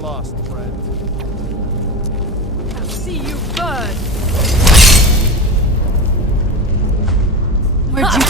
lost, friend. I'll see you burn! Where'd you...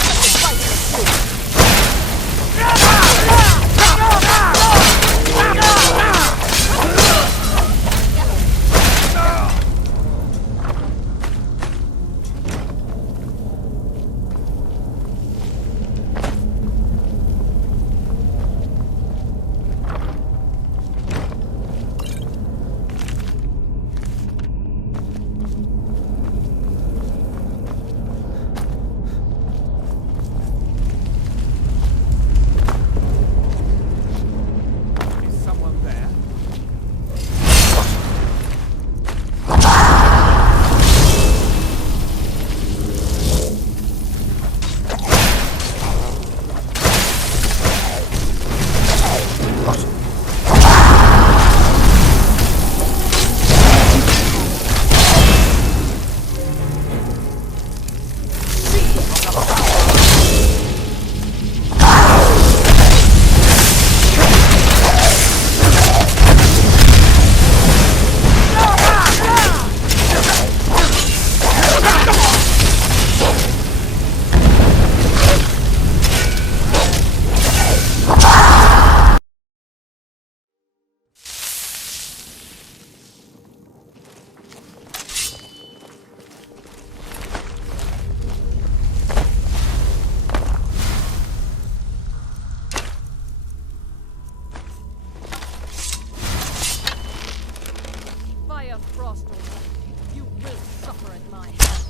Fire Frost, you will suffer at my hands.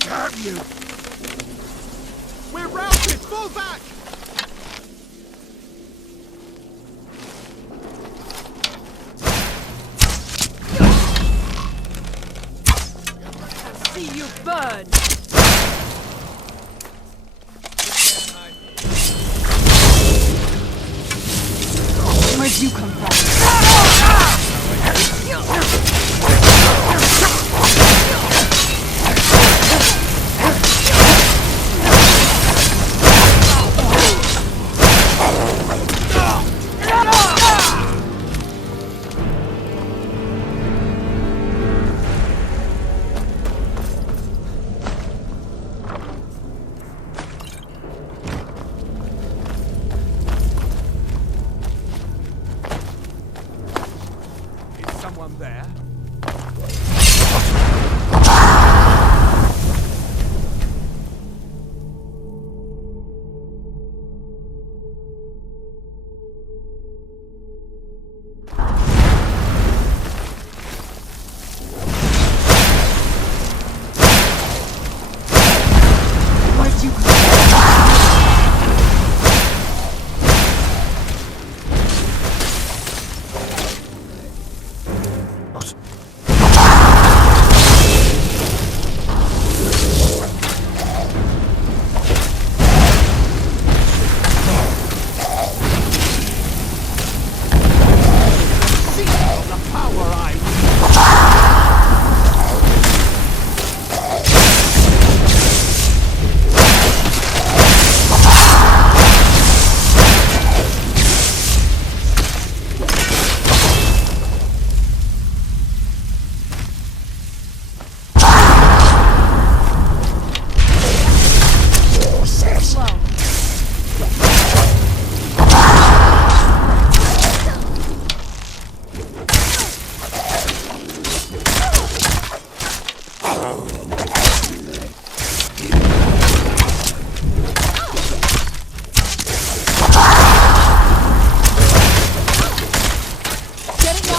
Damn you! We're routed! Fall back! I'll see you burn! Where'd you come from? Someone there? Where'd you come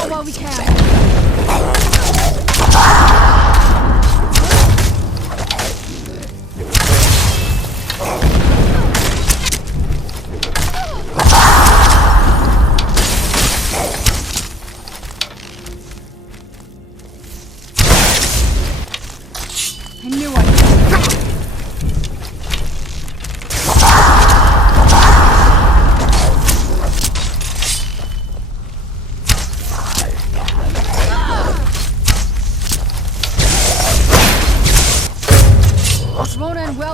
while we can. I knew I could. This won't end well.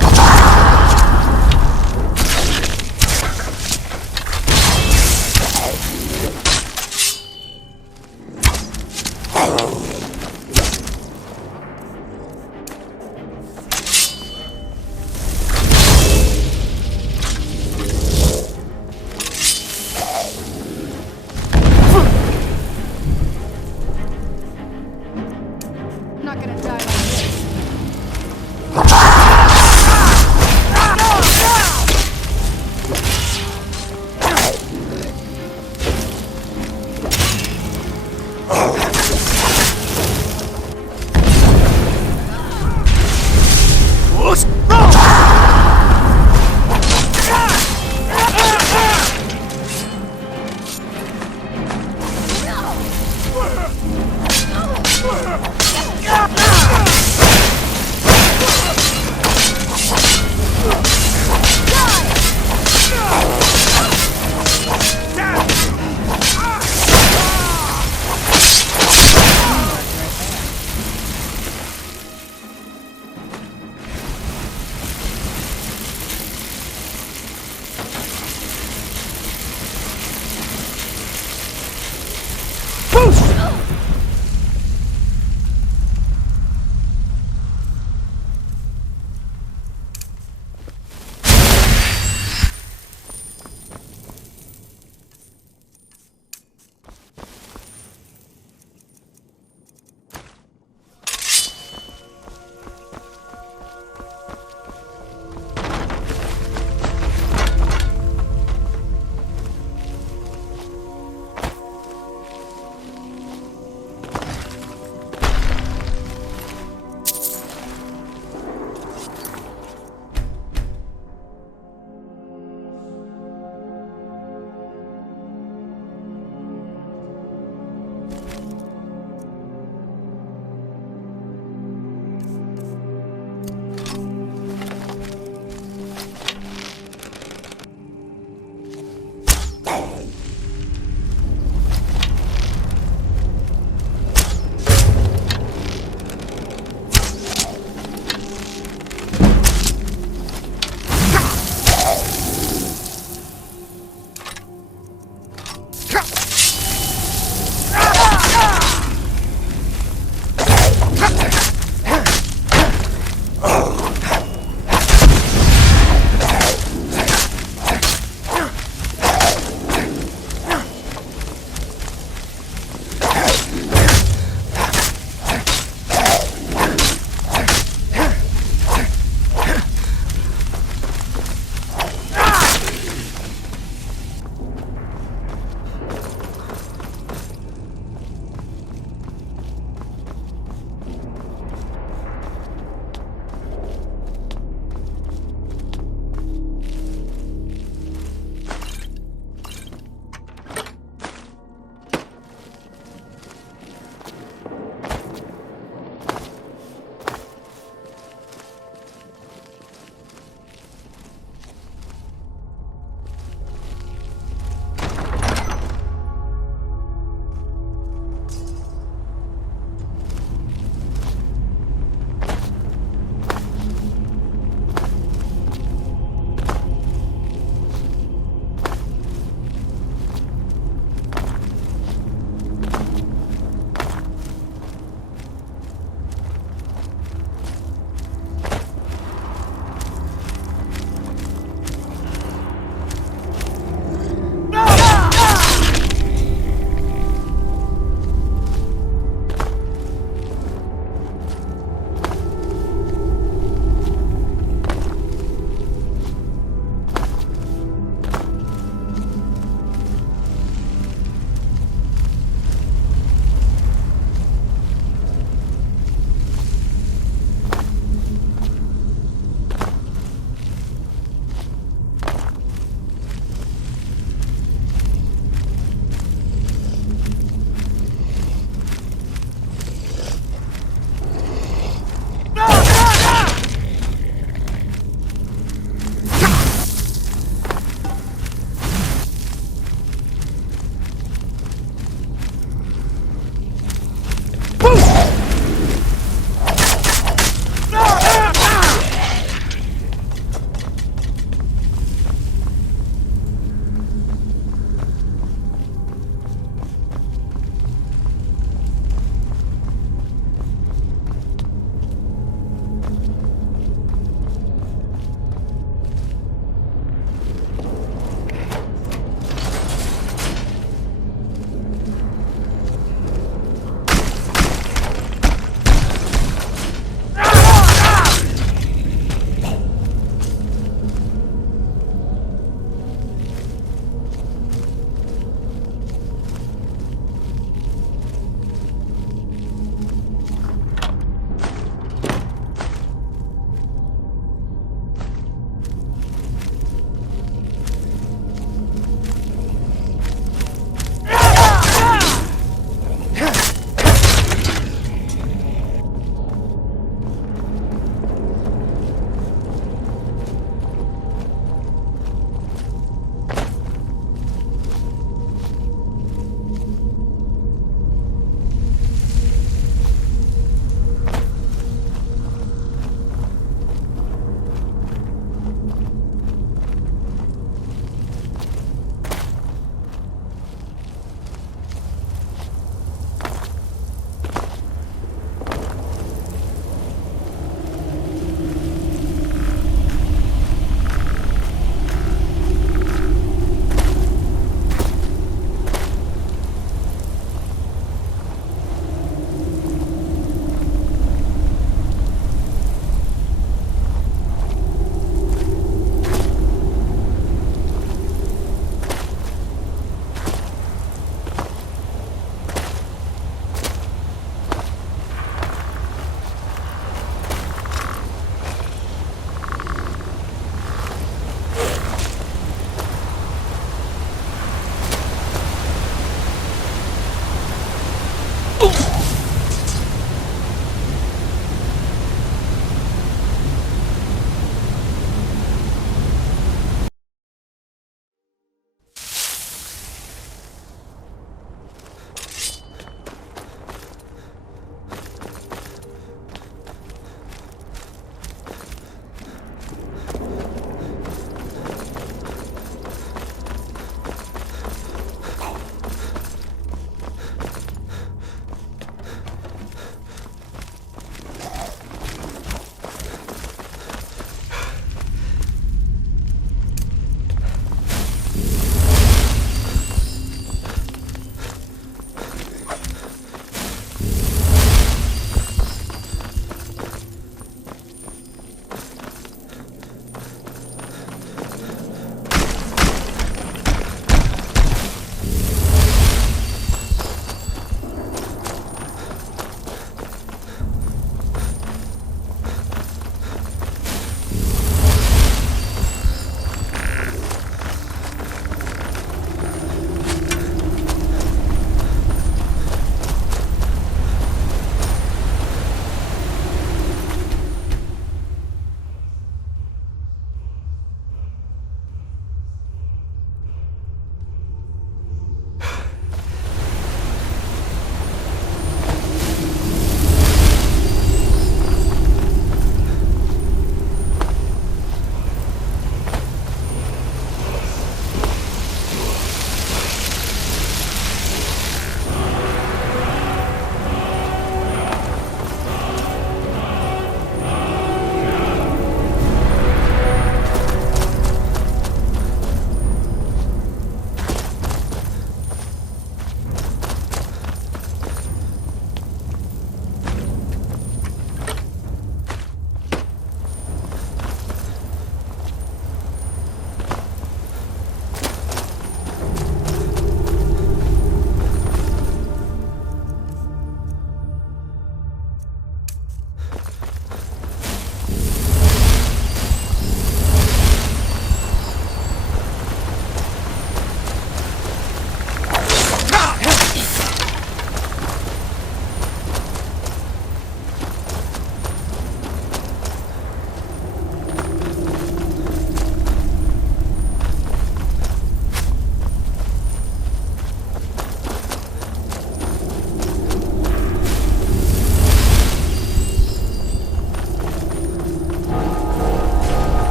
I'm not gonna die like this.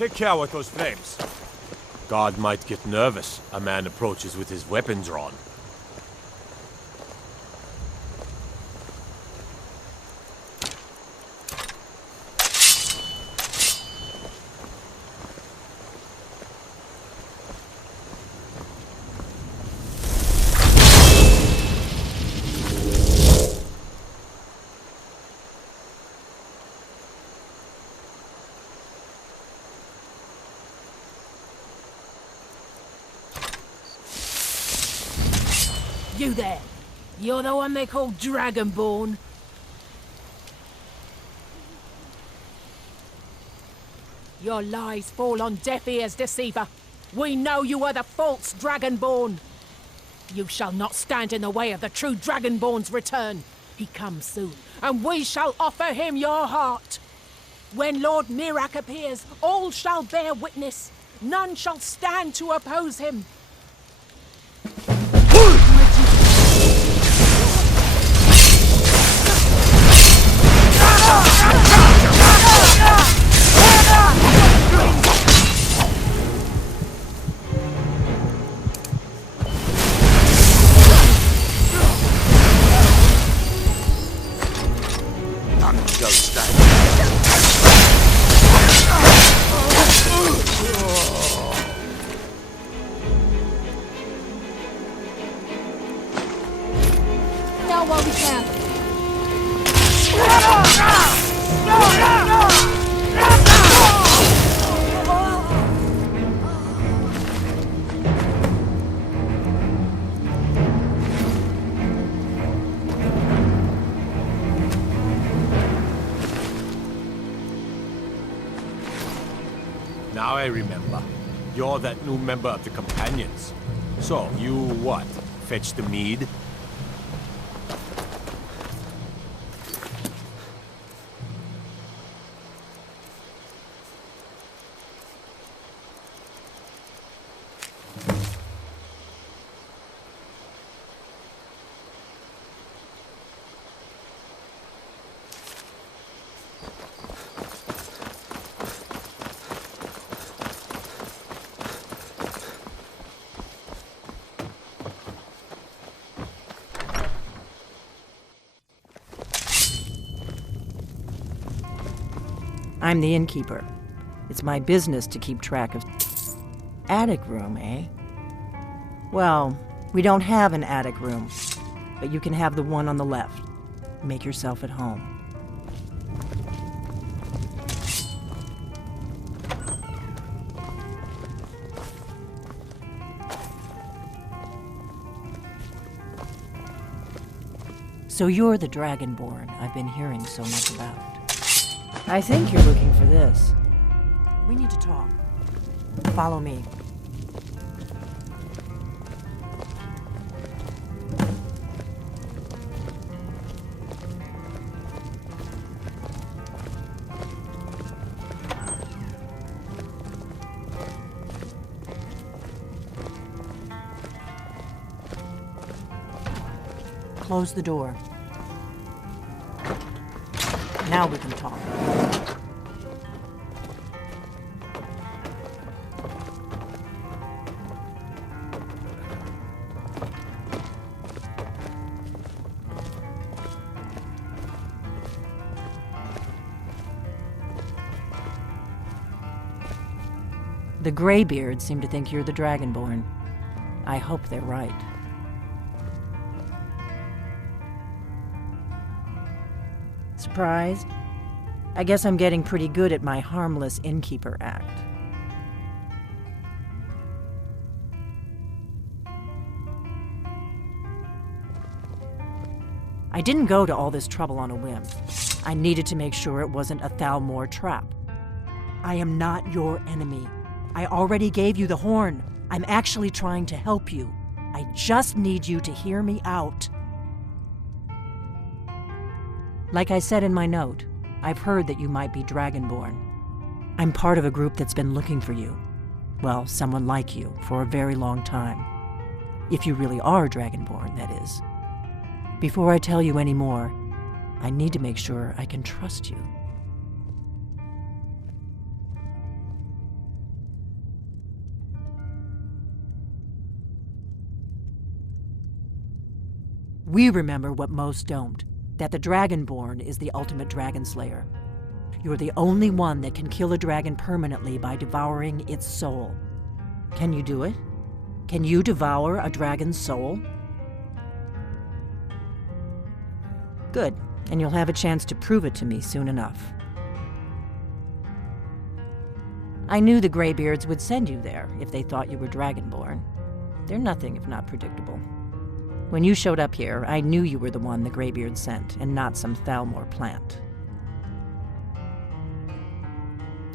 Take care with those flames. God might get nervous. A man approaches with his weapon drawn. You there! You're the one they call Dragonborn? Your lies fall on deaf ears, deceiver. We know you are the false Dragonborn. You shall not stand in the way of the true Dragonborn's return. He comes soon, and we shall offer him your heart. When Lord Mirak appears, all shall bear witness. None shall stand to oppose him. Now while we can. Now I remember. You're that new member of the Companions. So, you what? Fetch the mead? I'm the innkeeper. It's my business to keep track of... Attic room, eh? Well, we don't have an attic room, but you can have the one on the left. Make yourself at home. So you're the Dragonborn I've been hearing so much about. I think you're looking for this. We need to talk. Follow me. Close the door. Now we can talk. The Greybeards seem to think you're the Dragonborn. I hope they're right. Surprised? I guess I'm getting pretty good at my harmless innkeeper act. I didn't go to all this trouble on a whim. I needed to make sure it wasn't a Thalmor trap. I am not your enemy. I already gave you the horn. I'm actually trying to help you. I just need you to hear me out. Like I said in my note, I've heard that you might be Dragonborn. I'm part of a group that's been looking for you. Well, someone like you, for a very long time. If you really are Dragonborn, that is. Before I tell you any more, I need to make sure I can trust you. We remember what most don't, that the Dragonborn is the ultimate dragon slayer. You're the only one that can kill a dragon permanently by devouring its soul. Can you do it? Can you devour a dragon's soul? Good, and you'll have a chance to prove it to me soon enough. I knew the Greybeards would send you there if they thought you were Dragonborn. They're nothing if not predictable. When you showed up here, I knew you were the one the Greybeards sent, and not some Thalmor plant.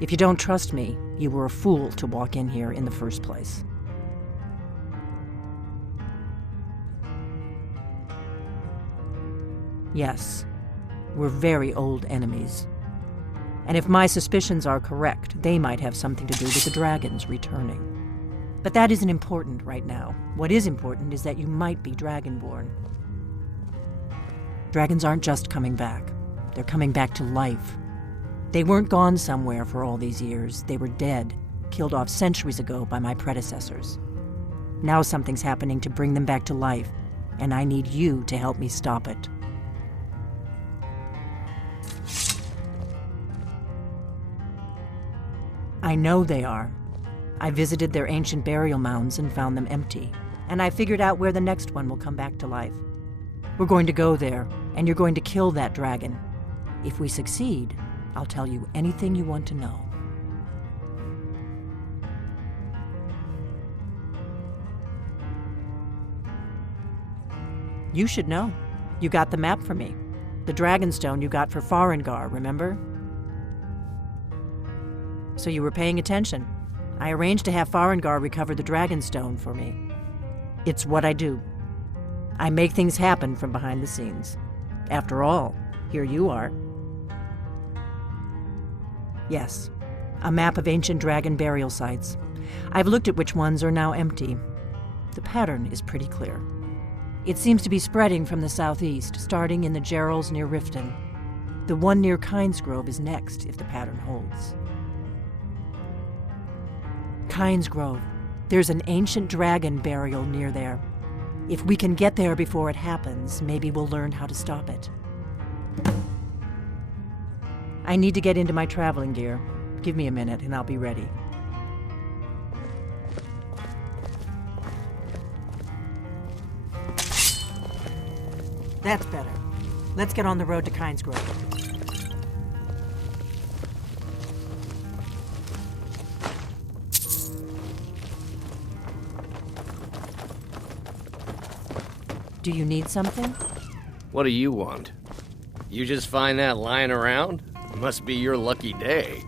If you don't trust me, you were a fool to walk in here in the first place. Yes, we're very old enemies. And if my suspicions are correct, they might have something to do with the dragons returning. But that isn't important right now. What is important is that you might be Dragonborn. Dragons aren't just coming back. They're coming back to life. They weren't gone somewhere for all these years. They were dead, killed off centuries ago by my predecessors. Now something's happening to bring them back to life, and I need you to help me stop it. I know they are. I visited their ancient burial mounds and found them empty, and I figured out where the next one will come back to life. We're going to go there, and you're going to kill that dragon. If we succeed, I'll tell you anything you want to know. You should know. You got the map for me. The Dragonstone you got for Farengar, remember? So you were paying attention. I arranged to have Farengar recover the Dragonstone for me. It's what I do. I make things happen from behind the scenes. After all, here you are. Yes, a map of ancient dragon burial sites. I've looked at which ones are now empty. The pattern is pretty clear. It seems to be spreading from the southeast, starting in the Gerals near Riften. The one near Kynesgrove is next, if the pattern holds. Kynesgrove. There's an ancient dragon burial near there. If we can get there before it happens, maybe we'll learn how to stop it. I need to get into my traveling gear. Give me a minute and I'll be ready. That's better. Let's get on the road to Kynesgrove. Do you need something? What do you want? You just find that lying around? It must be your lucky day.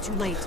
Too late.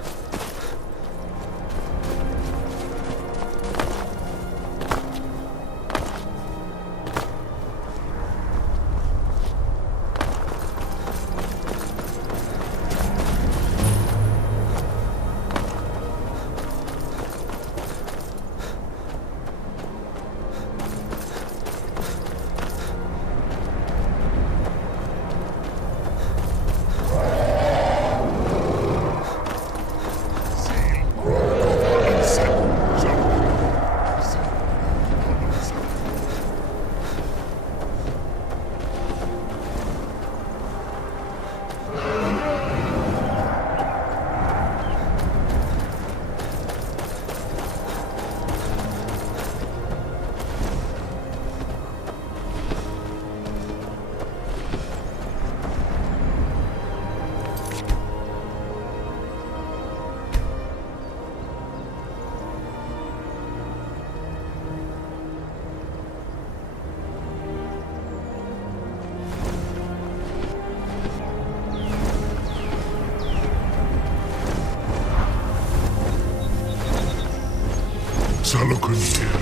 Salokunir,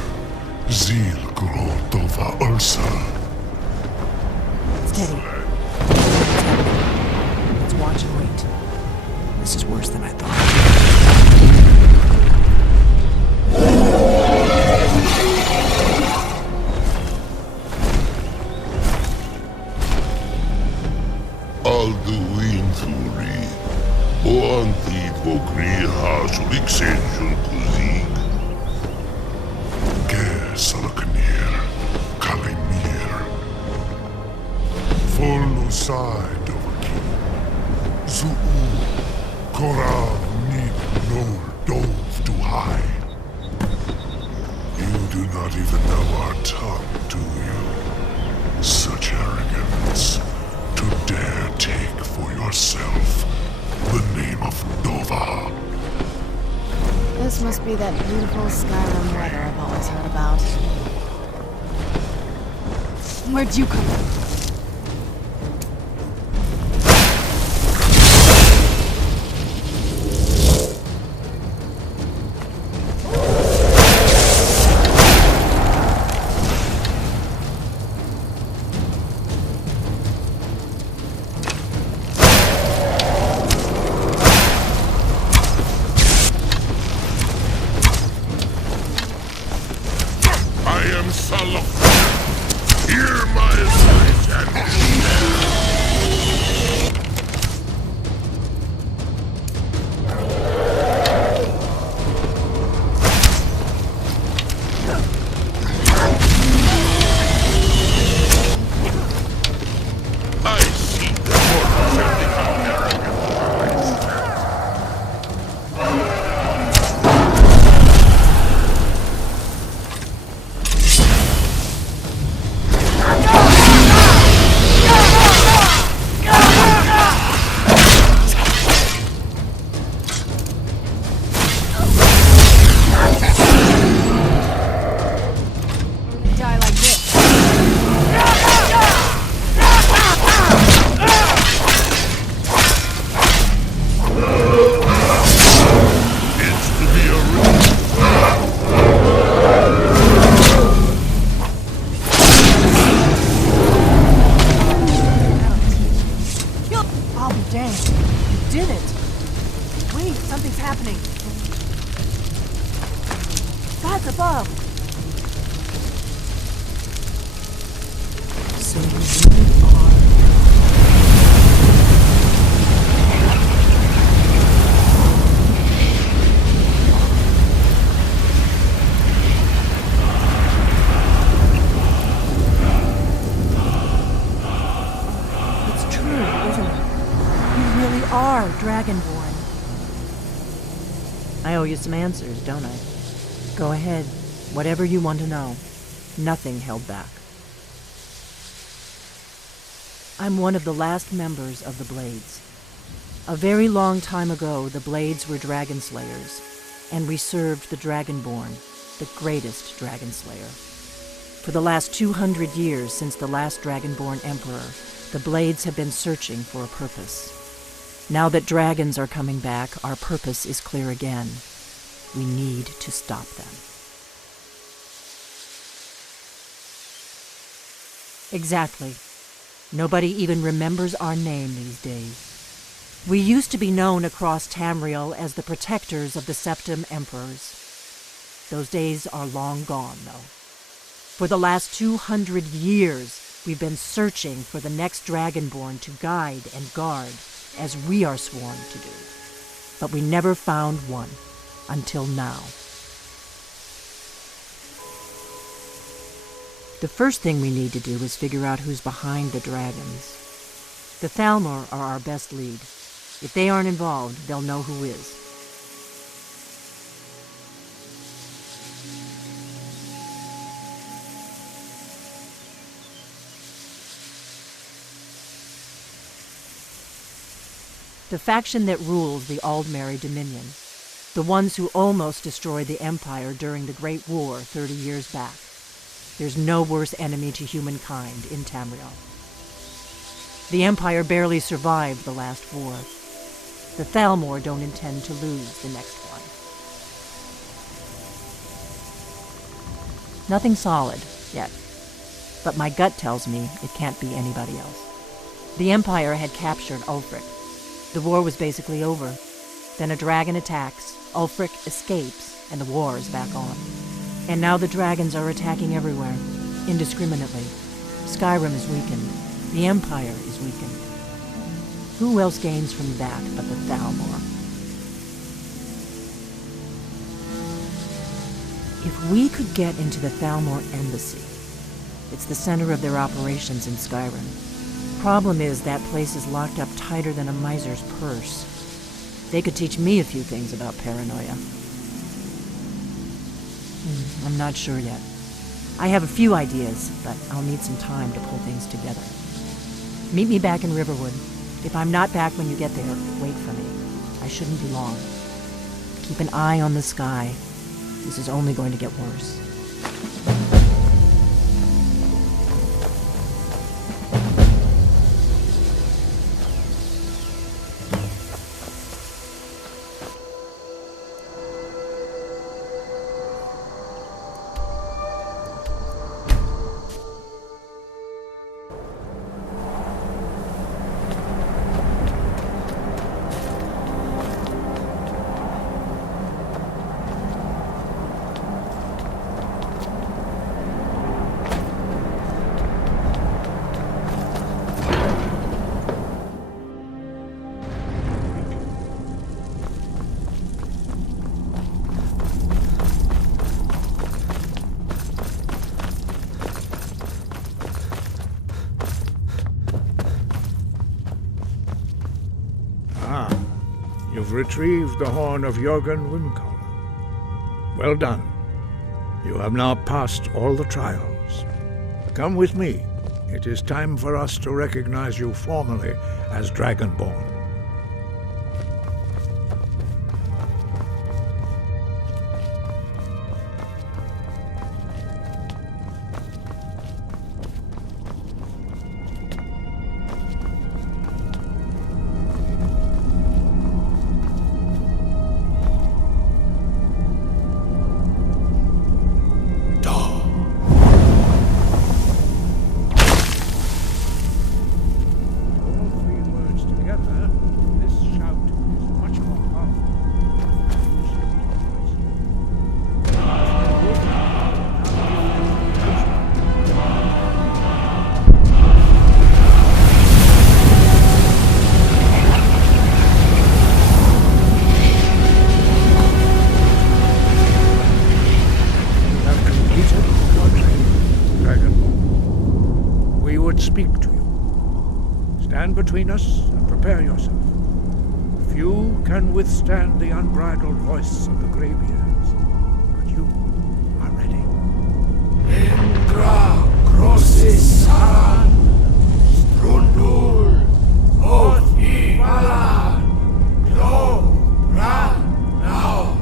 Zil Grotova Ursa. Steady. Let's watch and wait. This is worse than I thought. Alduinturi, Boanti Bogriha Suliksenjun Kuzik. Ger Salokunir, Kalimir. Folusai Dovaki. Zuu, Korav Nip Nor Dove to high. You do not even know our tongue, do you? Such arrogance. To dare take for yourself the name of Nova. This must be that beautiful Skyrim weather I've always heard about. Where'd you come from? Hear my voice and I see the mortals have become Dragonborn. I owe you some answers, don't I? Go ahead. Whatever you want to know. Nothing held back. I'm one of the last members of the Blades. A very long time ago, the Blades were dragon slayers, and we served the Dragonborn, the greatest dragon slayer. For the last 200 years since the last Dragonborn Emperor, the Blades have been searching for a purpose. Now that dragons are coming back, our purpose is clear again. We need to stop them. Exactly. Nobody even remembers our name these days. We used to be known across Tamriel as the protectors of the Septim Emperors. Those days are long gone, though. For the last 200 years, we've been searching for the next Dragonborn to guide and guard, as we are sworn to do. But we never found one, until now. The first thing we need to do is figure out who's behind the dragons. The Thalmor are our best lead. If they aren't involved, they'll know who is. The faction that rules the Aldmeri Dominion. The ones who almost destroyed the Empire during the Great War 30 years back. There's no worse enemy to humankind in Tamriel. The Empire barely survived the last war. The Thalmor don't intend to lose the next one. Nothing solid, yet. But my gut tells me it can't be anybody else. The Empire had captured Ulfric. The war was basically over. Then a dragon attacks, Ulfric escapes, and the war is back on. And now the dragons are attacking everywhere, indiscriminately. Skyrim is weakened. The Empire is weakened. Who else gains from that but the Thalmor? If we could get into the Thalmor embassy, it's the center of their operations in Skyrim. Problem is, that place is locked up tighter than a miser's purse. They could teach me a few things about paranoia. I'm not sure yet. I have a few ideas, but I'll need some time to pull things together. Meet me back in Riverwood. If I'm not back when you get there, wait for me. I shouldn't be long. Keep an eye on the sky. This is only going to get worse. You've retrieved the horn of Jörgen Wimkoll. Well done. You have now passed all the trials. Come with me. It is time for us to recognize you formally as Dragonborn. Between us and prepare yourself. Few can withstand the unbridled voice of the Greybeards, but you are ready. Indra crosses Saran, Strundul, Othi Balan, Glo, Ran, now.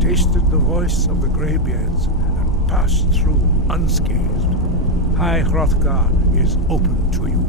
Tasted the voice of the Greybeards and passed through unscathed. High Hrothgar is open to you.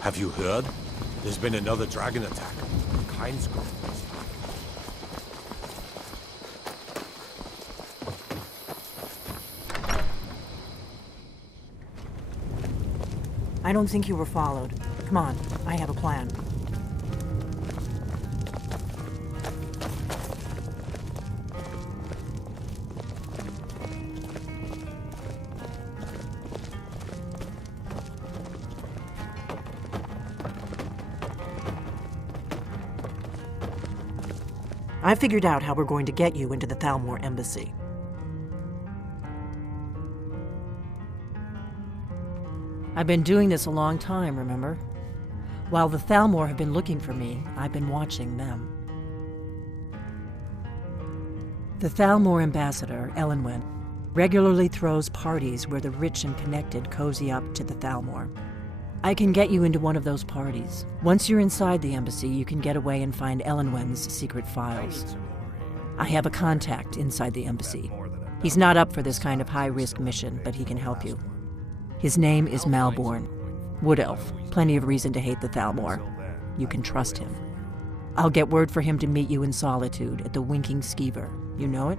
Have you heard? There's been another dragon attack. Kind's gone. I don't think you were followed. Come on, I have a plan. I figured out how we're going to get you into the Thalmor embassy. I've been doing this a long time, remember? While the Thalmor have been looking for me, I've been watching them. The Thalmor ambassador, Elenwen, regularly throws parties where the rich and connected cozy up to the Thalmor. I can get you into one of those parties. Once you're inside the embassy, you can get away and find Elenwen's secret files. I have a contact inside the embassy. He's not up for this kind of high-risk mission, but he can help you. His name is Malborn. Wood Elf. Plenty of reason to hate the Thalmor. You can trust him. I'll get word for him to meet you in Solitude at the Winking Skeever. You know it?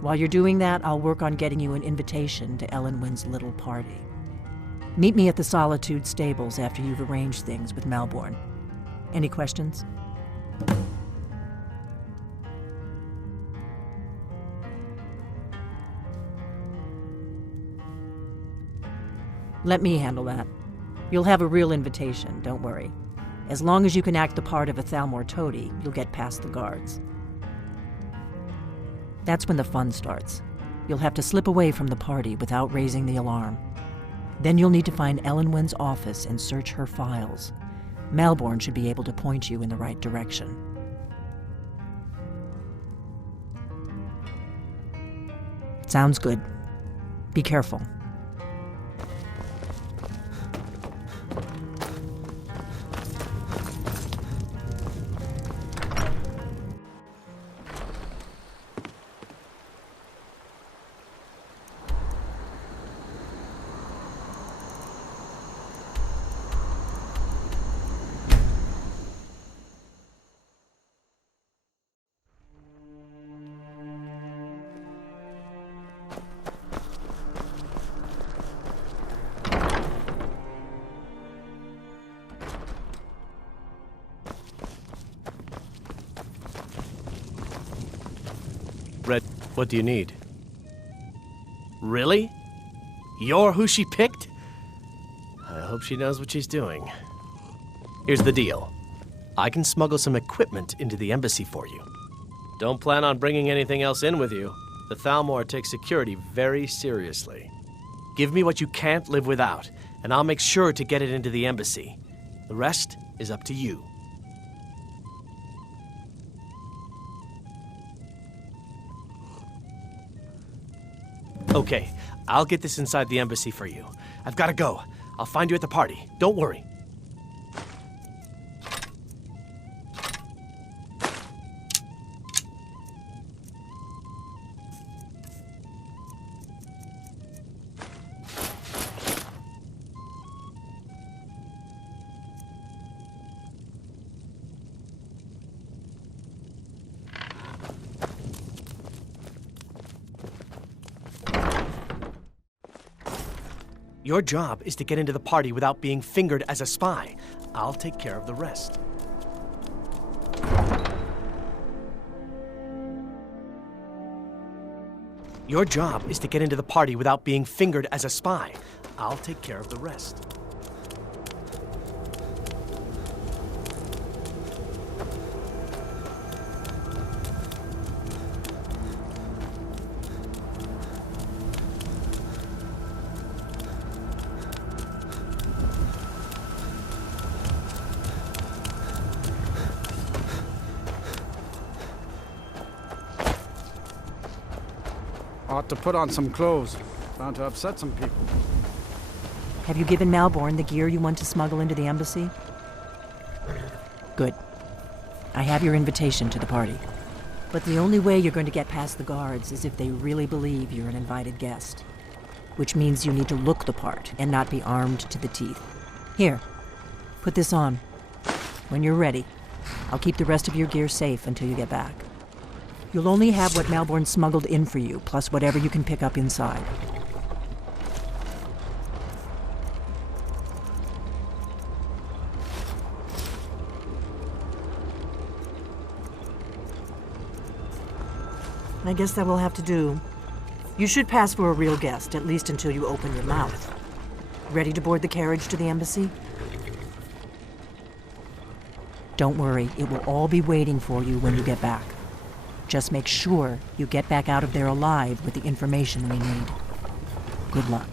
While you're doing that, I'll work on getting you an invitation to Elenwen's little party. Meet me at the Solitude stables after you've arranged things with Malborn. Any questions? Let me handle that. You'll have a real invitation, don't worry. As long as you can act the part of a Thalmor toady, you'll get past the guards. That's when the fun starts. You'll have to slip away from the party without raising the alarm. Then you'll need to find Elenwen's office and search her files. Malborn should be able to point you in the right direction. Sounds good. Be careful. Red, what do you need? Really? You're who she picked? I hope she knows what she's doing. Here's the deal. I can smuggle some equipment into the embassy for you. Don't plan on bringing anything else in with you. The Thalmor takes security very seriously. Give me what you can't live without, and I'll make sure to get it into the embassy. The rest is up to you. Okay, I'll get this inside the embassy for you. I've got to go. I'll find you at the party. Don't worry. Your job is to get into the party without being fingered as a spy. I'll take care of the rest. Your job is to get into the party without being fingered as a spy. I'll take care of the rest. Ought to put on some clothes. Bound to upset some people. Have you given Malborn the gear you want to smuggle into the embassy? Good. I have your invitation to the party. But the only way you're going to get past the guards is if they really believe you're an invited guest. Which means you need to look the part and not be armed to the teeth. Here, put this on. When you're ready, I'll keep the rest of your gear safe until you get back. You'll only have what Malborn smuggled in for you, plus whatever you can pick up inside. I guess that will have to do. You should pass for a real guest, at least until you open your mouth. Ready to board the carriage to the embassy? Don't worry, it will all be waiting for you when you get back. Just make sure you get back out of there alive with the information we need. Good luck.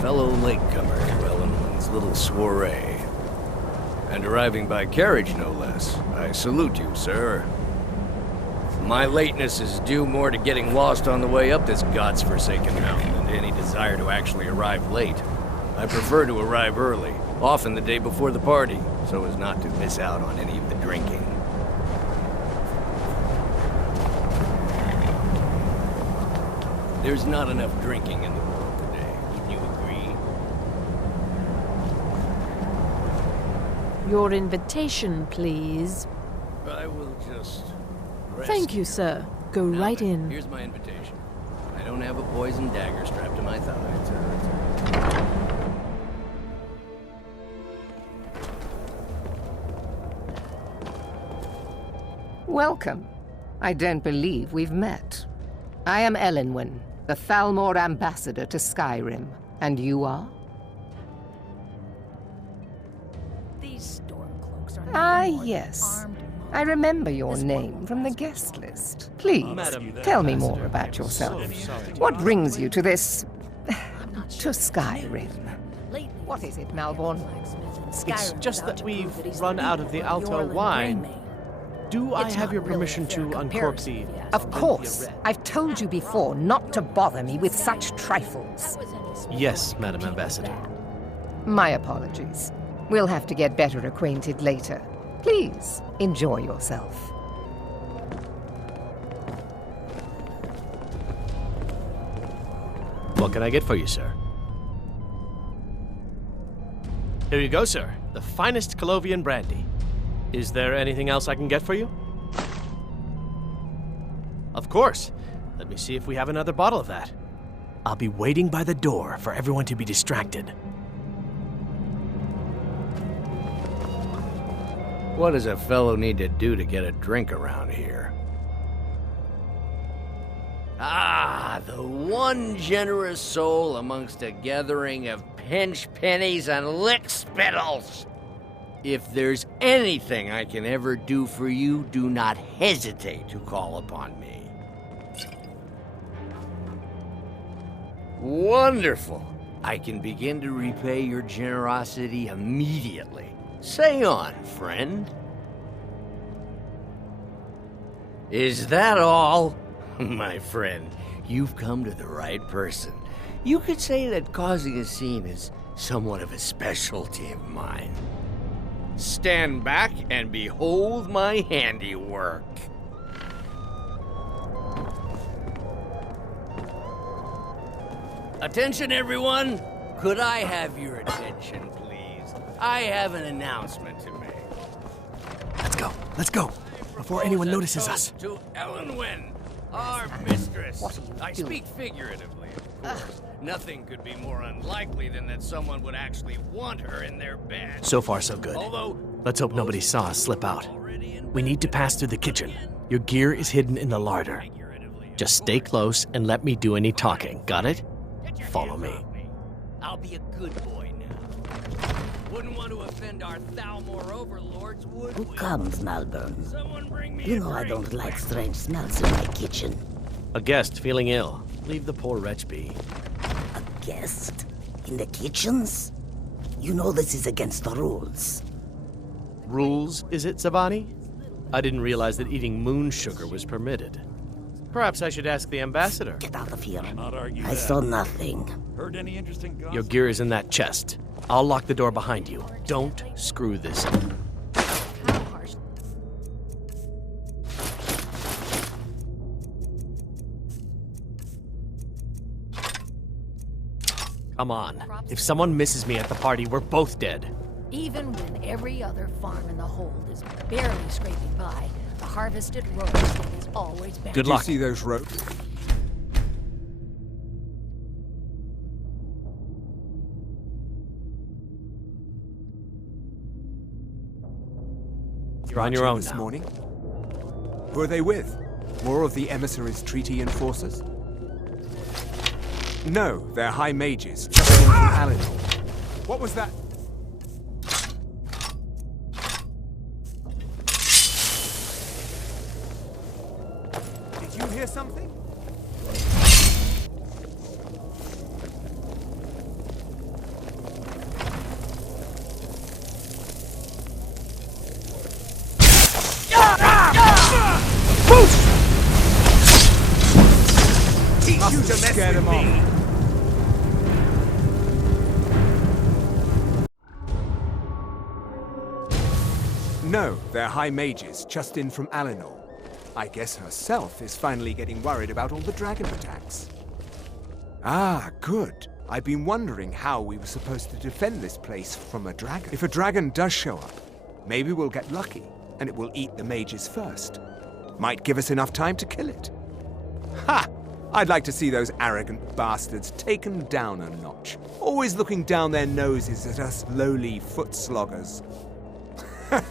Fellow latecomer to Ellen's little soiree. And arriving by carriage, no less. I salute you, sir. My lateness is due more to getting lost on the way up this god's-forsaken mountain than to any desire to actually arrive late. I prefer to arrive early, often the day before the party, so as not to miss out on any of the drinking. There's not enough drinking in the world today, wouldn't you agree? Your invitation, please. I will just rest. Thank you, sir. Go right in. Here's my invitation. I don't have a poison dagger strapped to my thigh. Welcome. I don't believe we've met. I am Ellenwyn, the Thalmor ambassador to Skyrim. And you are? These stormcloaks are Ah, yes. I remember your name from the guest list. Please, tell me more about yourself. What brings you to this... to Skyrim? What is it, Malborn? It's just that we've run out of the Alto wine. Do I have your permission to uncork the... Of course. I've told you before not to bother me with such trifles. Yes, Madam Ambassador. My apologies. We'll have to get better acquainted later. Please, enjoy yourself. What can I get for you, sir? Here you go, sir. The finest Colovian brandy. Is there anything else I can get for you? Of course. Let me see if we have another bottle of that. I'll be waiting by the door for everyone to be distracted. What does a fellow need to do to get a drink around here? Ah, the one generous soul amongst a gathering of pinch pennies and lick spittles. If there's anything I can ever do for you, do not hesitate to call upon me. Wonderful. I can begin to repay your generosity immediately. Say on, friend. Is that all? My friend, you've come to the right person. You could say that causing a scene is somewhat of a specialty of mine. Stand back and behold my handiwork. Attention, everyone! Could I have your attention, please? I have an announcement to make. Let's go, before anyone notices us. To Ellenwyn, our mistress. I speak figuratively, of course. Nothing could be more unlikely than that someone would actually want her in their bed. So far, so good. Although, let's hope nobody saw us slip out. We need to pass through the kitchen. Your gear is hidden in the larder. Just stay close and let me do any talking. Got it? Follow me. I'll be a good boy now. Wouldn't want to offend our Thalmor overlords, would we? Who comes, Malborn? You know I don't like strange smells in my kitchen. A guest feeling ill. Leave the poor wretch be. A guest? In the kitchens? You know this is against the rules. Rules, is it, Zavani? I didn't realize that eating moon sugar was permitted. Perhaps I should ask the ambassador. Get out of here. I saw nothing. Heard any interesting gossip? Your gear is in that chest. I'll lock the door behind you. Don't screw this up. Come on. If someone misses me at the party, we're both dead. Even when every other farm in the hold is barely scraping by, the harvested roast is always better. Good luck. Did you see those ropes? You're on your own this now. morning? Who are they with? More of the emissaries' treaty enforcers? No, they're high mages, just in from Alinor. What was that? Did you hear something? Teach you to mess with me! No, they're high mages, just in from Alinor. I guess herself is finally getting worried about all the dragon attacks. Ah, good. I've been wondering how we were supposed to defend this place from a dragon. If a dragon does show up, maybe we'll get lucky, and it will eat the mages first. Might give us enough time to kill it. Ha! I'd like to see those arrogant bastards taken down a notch. Always looking down their noses at us lowly foot sloggers. Come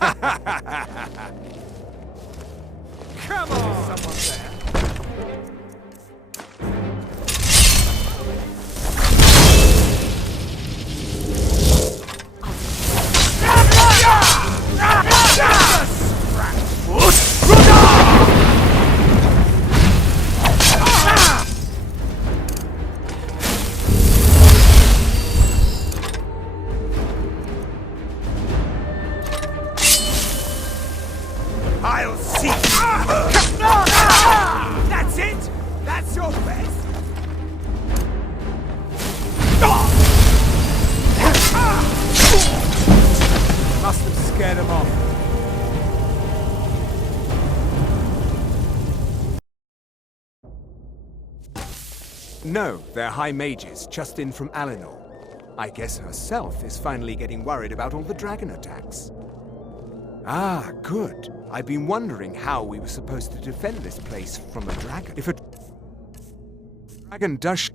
on! Someone there. I'll see you first. That's it? That's your best? Must have scared him off. No, they're high mages, just in from Alinor. I guess herself is finally getting worried about all the dragon attacks. Ah, good. I've been wondering how we were supposed to defend this place from a dragon. If a dragon does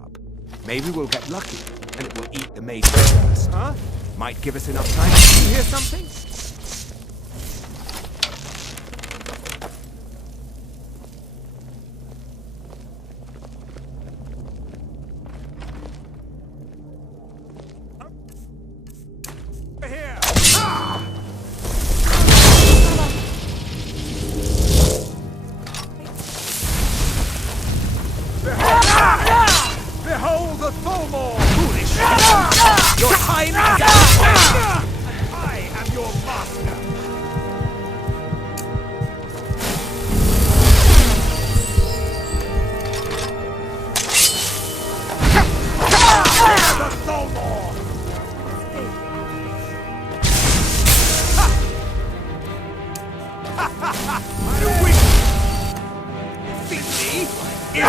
up, maybe we'll get lucky, and it will eat the mages first. Huh? Might give us enough time. Did you hear something? Behold the Tholmor! Foolish! Your time is up! I am your master! The Tholmor! You wish... Defeat me?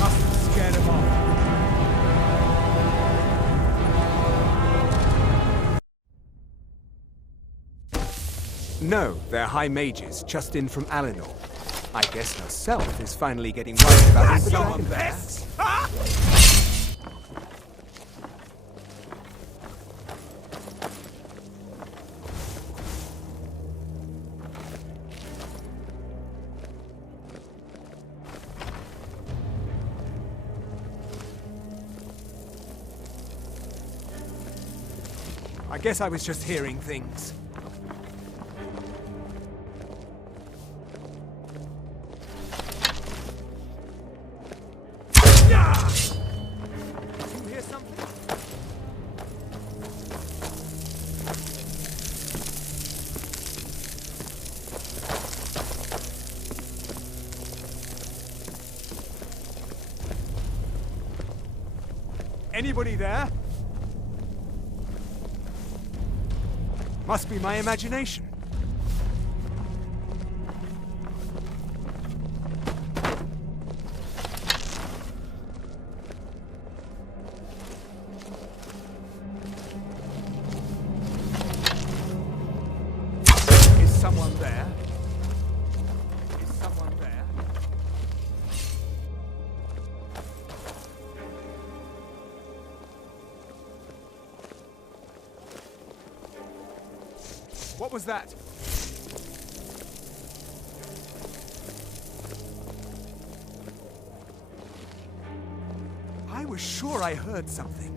Must have scared him off. No, they're high mages, just in from Alinor. I guess herself is finally getting worried about all the dragon attacks. I guess I was just hearing things. You hear something? Anybody there? Must be my imagination. Is someone there? Is someone there? What was that? I was sure I heard something.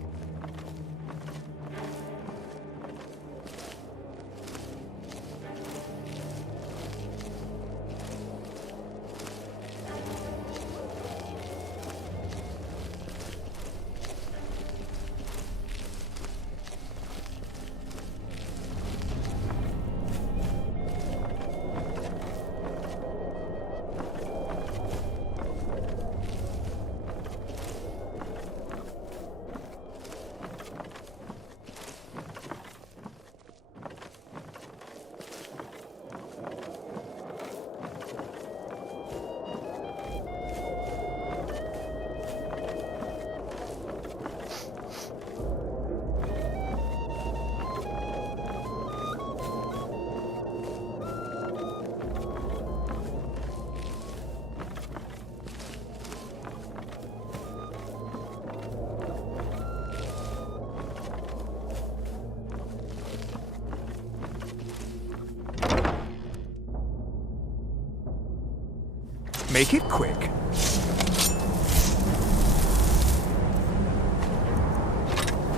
Make it quick.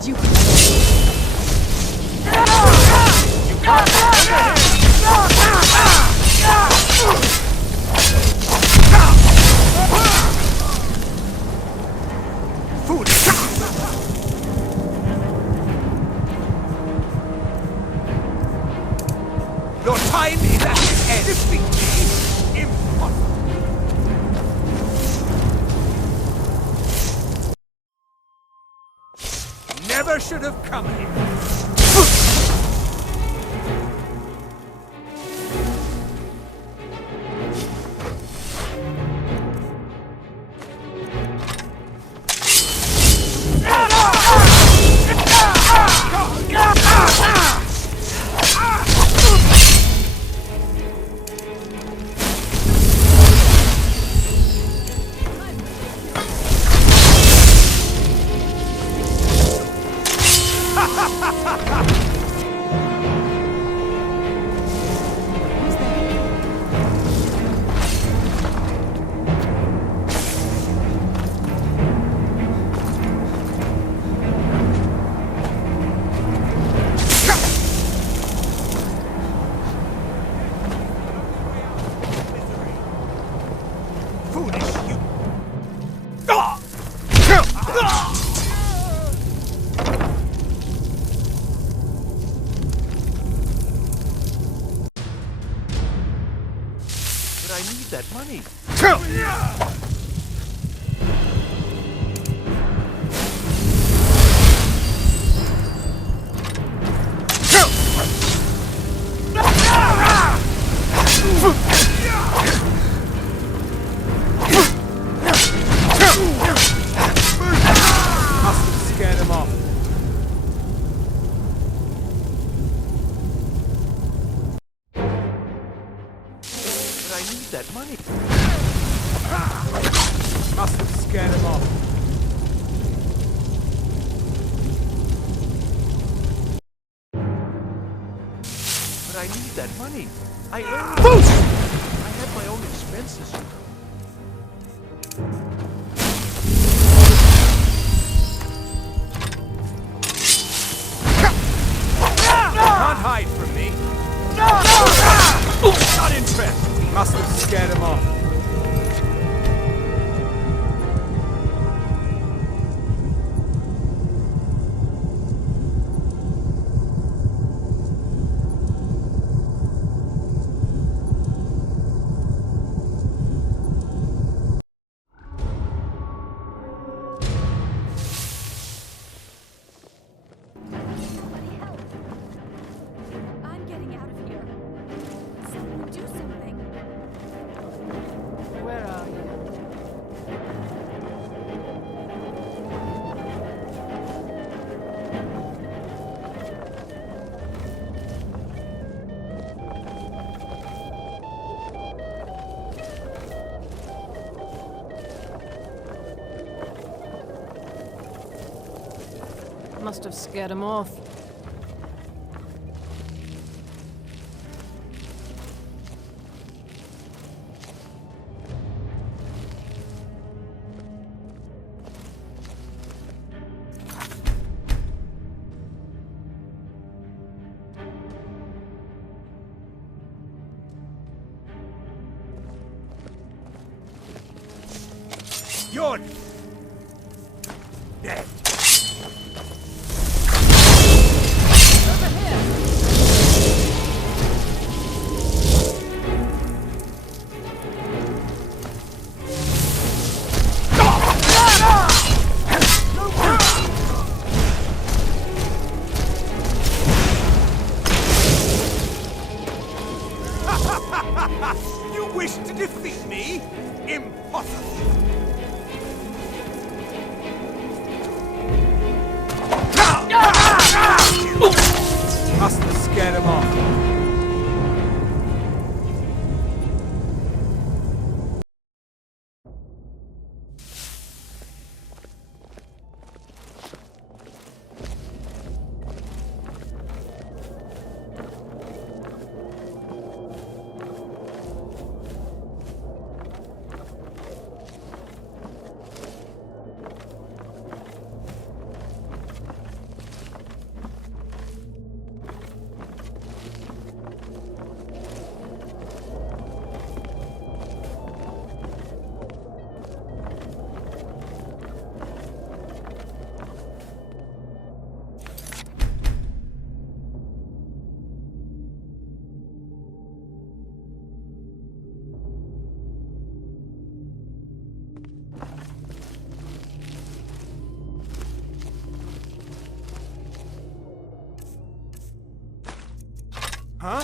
You Your time is at its end. Defeat me. Impossible. Never should have come here. I need that money. Must have scared him off. But I need that money. Must have scared him off. But I need that money. I earned it. I had my own expenses. Can't hide from me. Not interested. Must have scared him off. I'm getting out of here. Someone do something. Where are you? Must have scared him off. You're dead. You wish to defeat me? Impossible! Must have scared him off. Huh?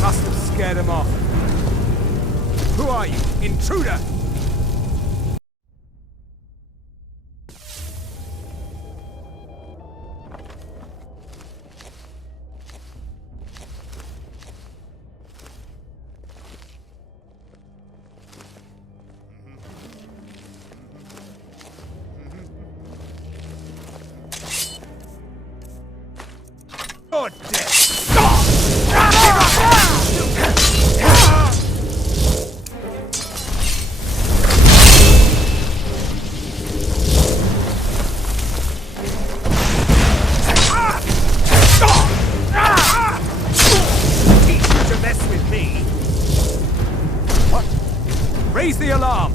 Must have scared him off. Who are you? Intruder! You're dead! Teach you to mess with me? What? Raise the alarm!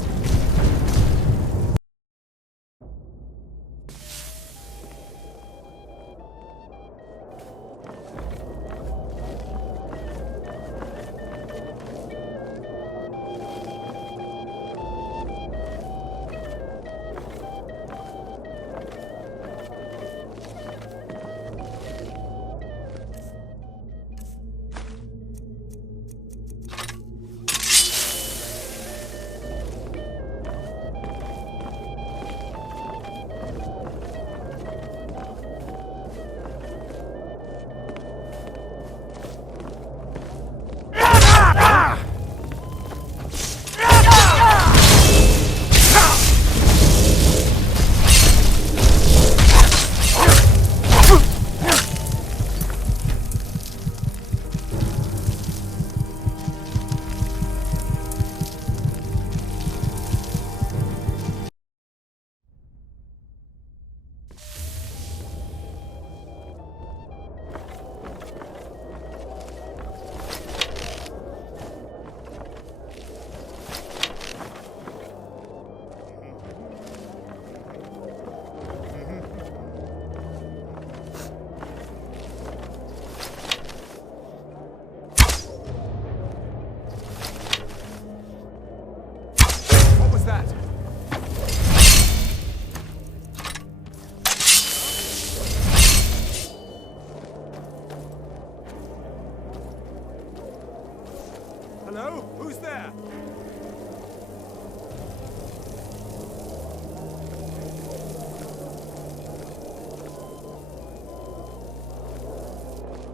Hello? Who's there?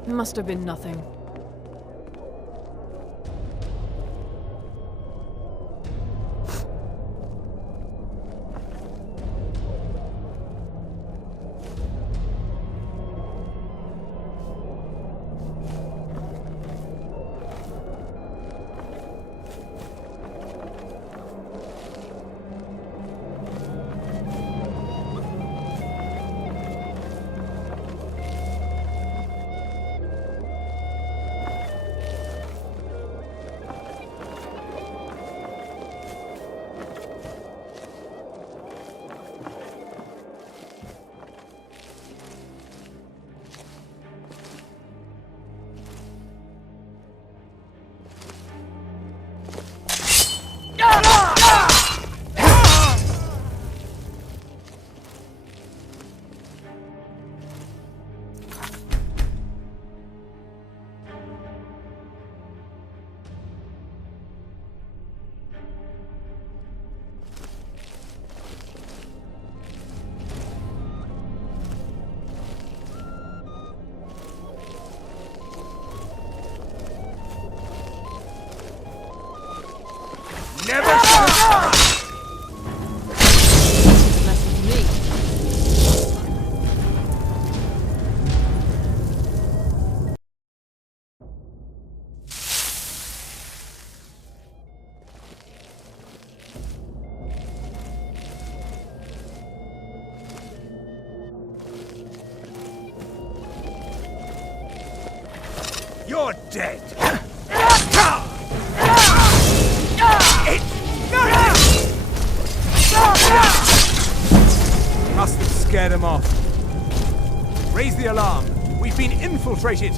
Must have been nothing. You're dead. Must have scared him off. Raise the alarm. We've been infiltrated.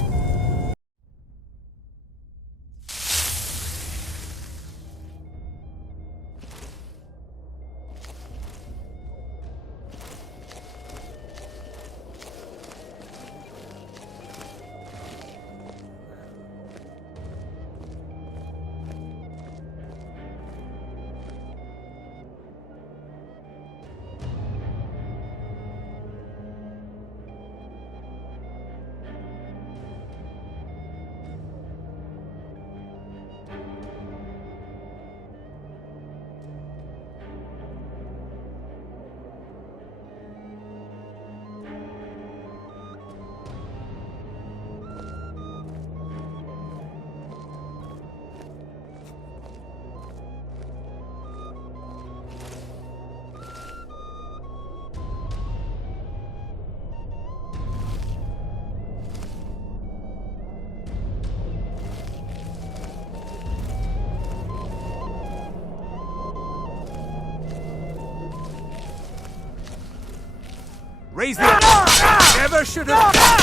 Raise the never should have.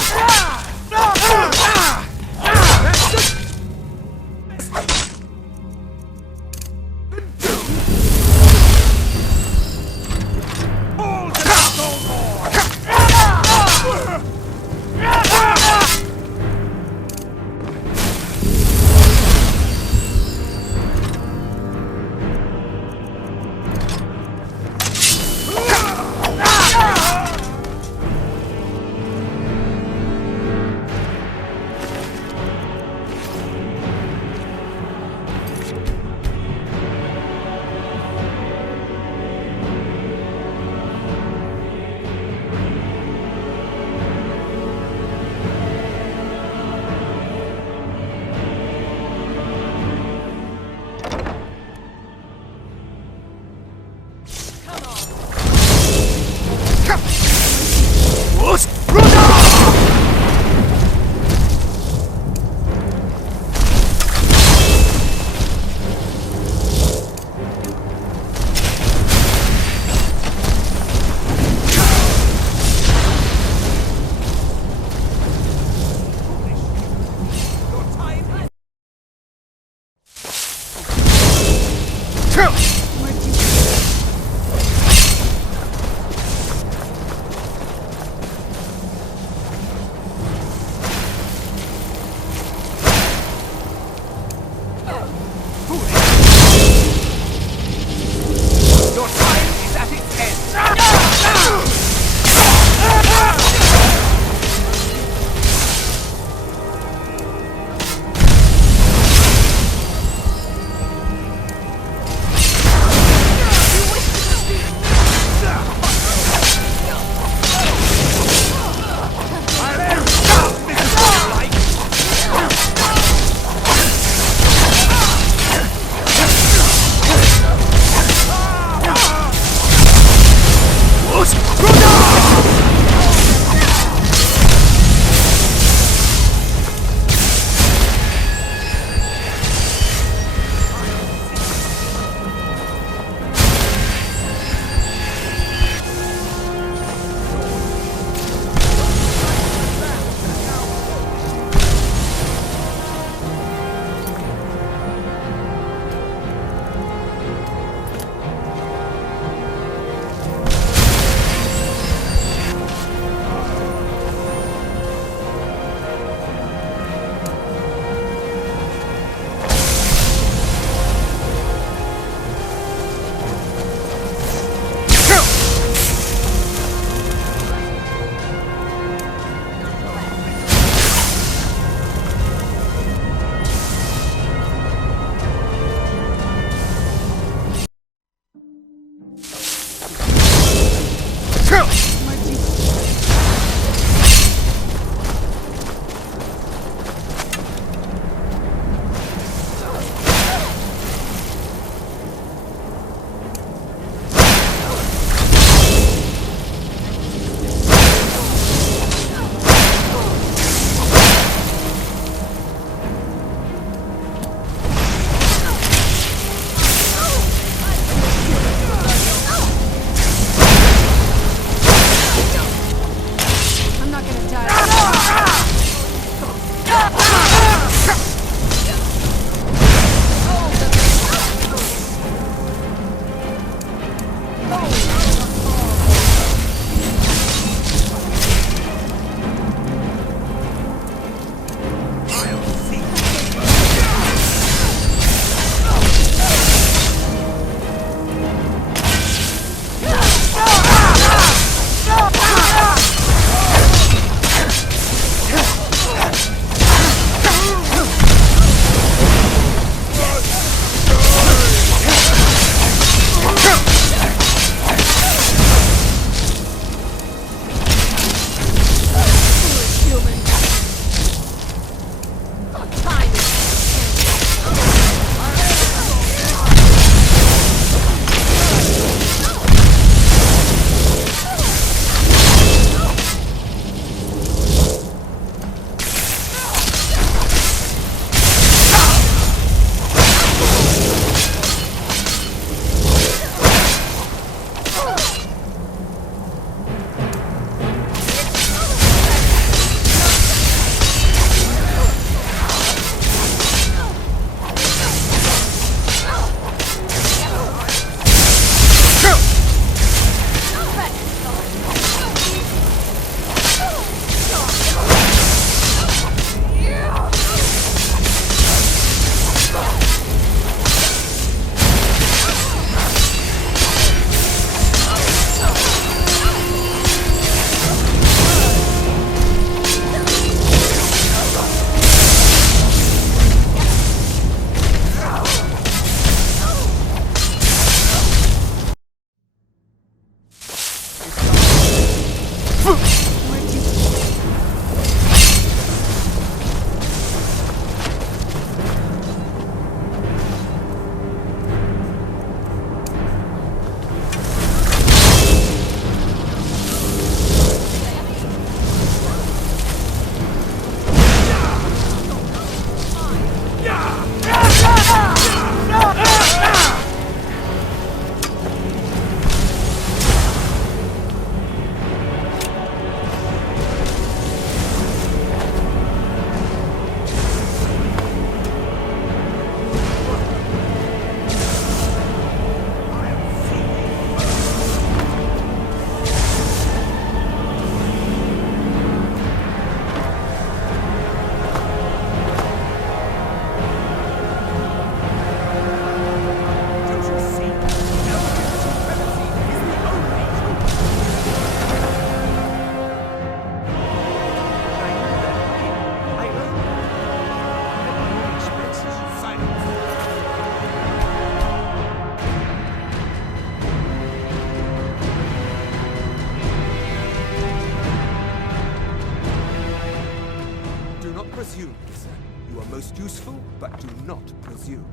Useful, but do not presume.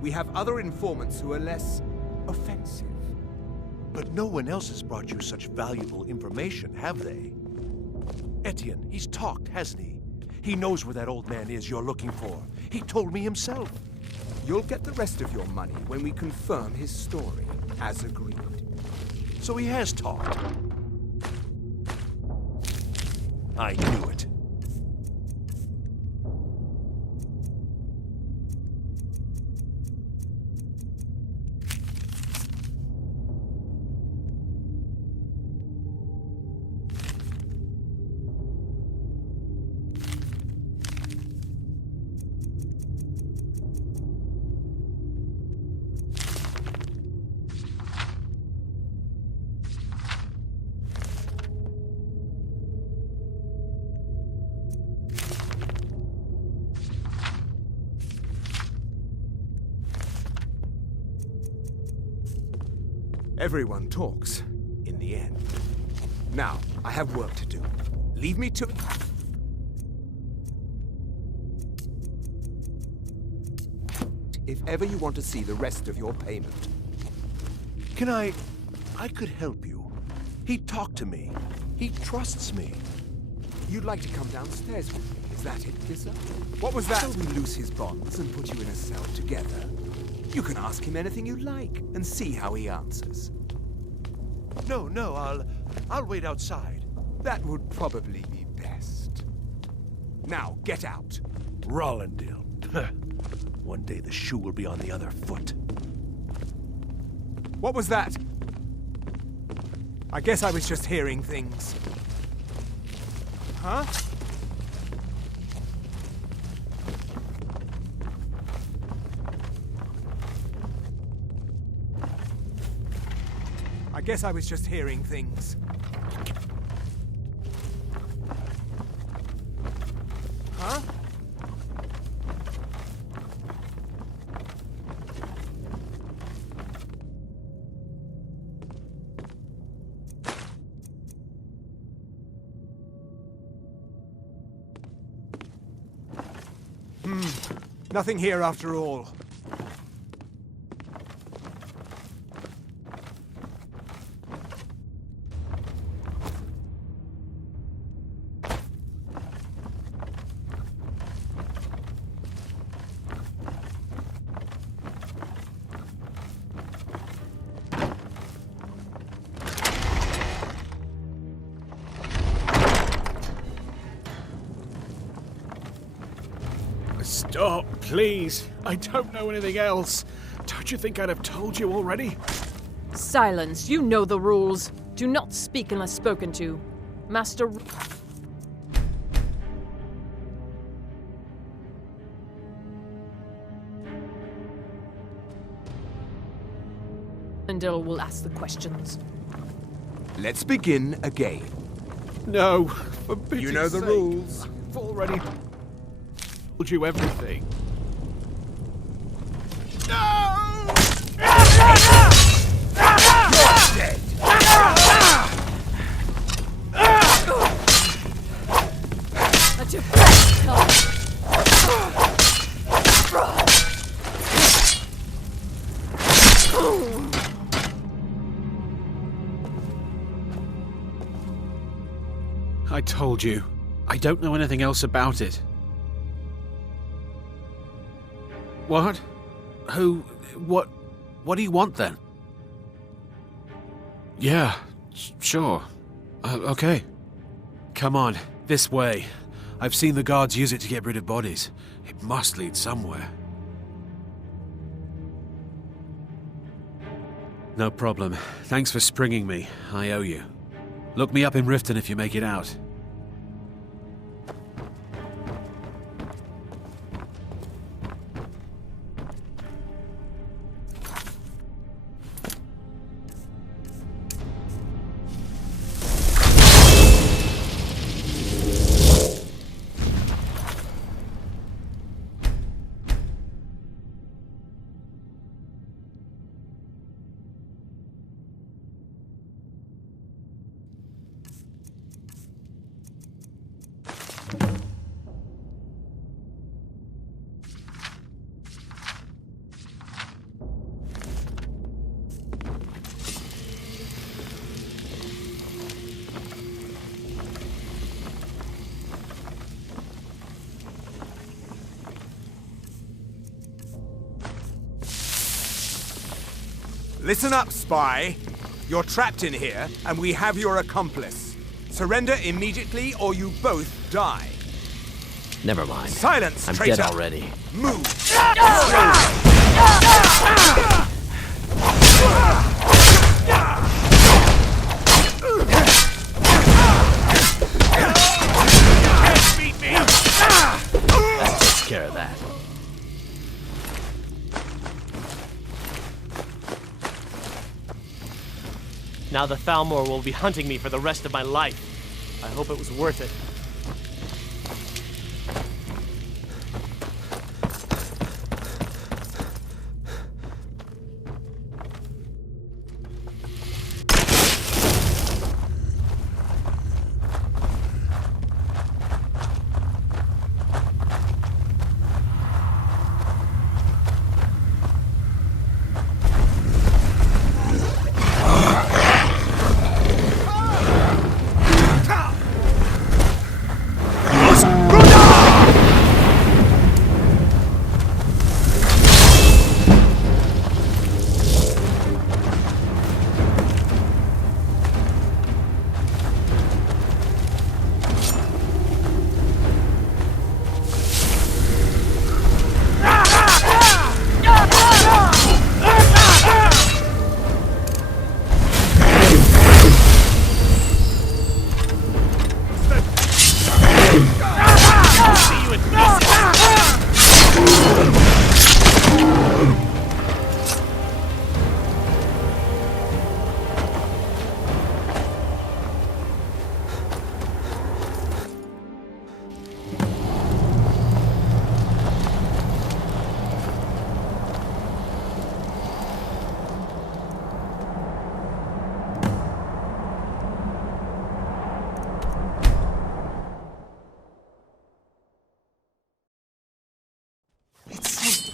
We have other informants who are less offensive. But no one else has brought you such valuable information, have they? Etienne, he's talked, hasn't he? He knows where that old man is you're looking for. He told me himself. You'll get the rest of your money when we confirm his story, as agreed. So he has talked. I knew it. Everyone talks, in the end. Now, I have work to do. Leave me to... If ever you want to see the rest of your payment. Can I could help you. He talked to me. He trusts me. You'd like to come downstairs with me, is that it, Kissa? What was that? Shall we loose his bonds and put you in a cell together? You can ask him anything you like and see how he answers. No, I'll wait outside. That would probably be best. Now, get out. Rollendale. One day the shoe will be on the other foot. What was that? I guess I was just hearing things. Huh? I guess I was just hearing things. Huh? Nothing here after all. Stop, please. I don't know anything else. Don't you think I'd have told you already? Silence. You know the rules. Do not speak unless spoken to. Master... Rollendale will ask the questions. Let's begin again. No, for pity's You know the sake. rules. I've already told you everything. You're dead. I told you. I don't know anything else about it. What? Who? What do you want then? Yeah, sure. Okay. Come on, this way. I've seen the guards use it to get rid of bodies. It must lead somewhere. No problem. Thanks for springing me. I owe you. Look me up in Riften if you make it out. Listen up, spy. You're trapped in here, and we have your accomplice. Surrender immediately, or you both die. Never mind. Silence, I'm traitor! dead already. Move! That takes care of that. Now the Thalmor will be hunting me for the rest of my life. I hope it was worth it.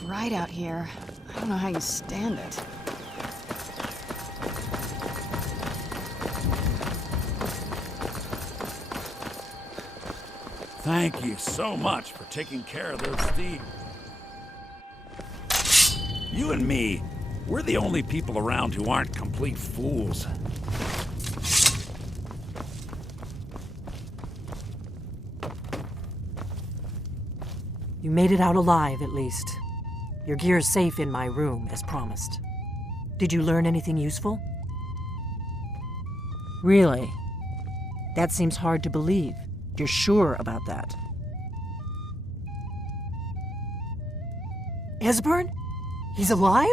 Bright out here. I don't know how you stand it. Thank you so much for taking care of those thieves. You and me, we're the only people around who aren't complete fools. You made it out alive, at least. Your gear's safe in my room, as promised. Did you learn anything useful? Really? That seems hard to believe. You're sure about that? Esbern? He's alive?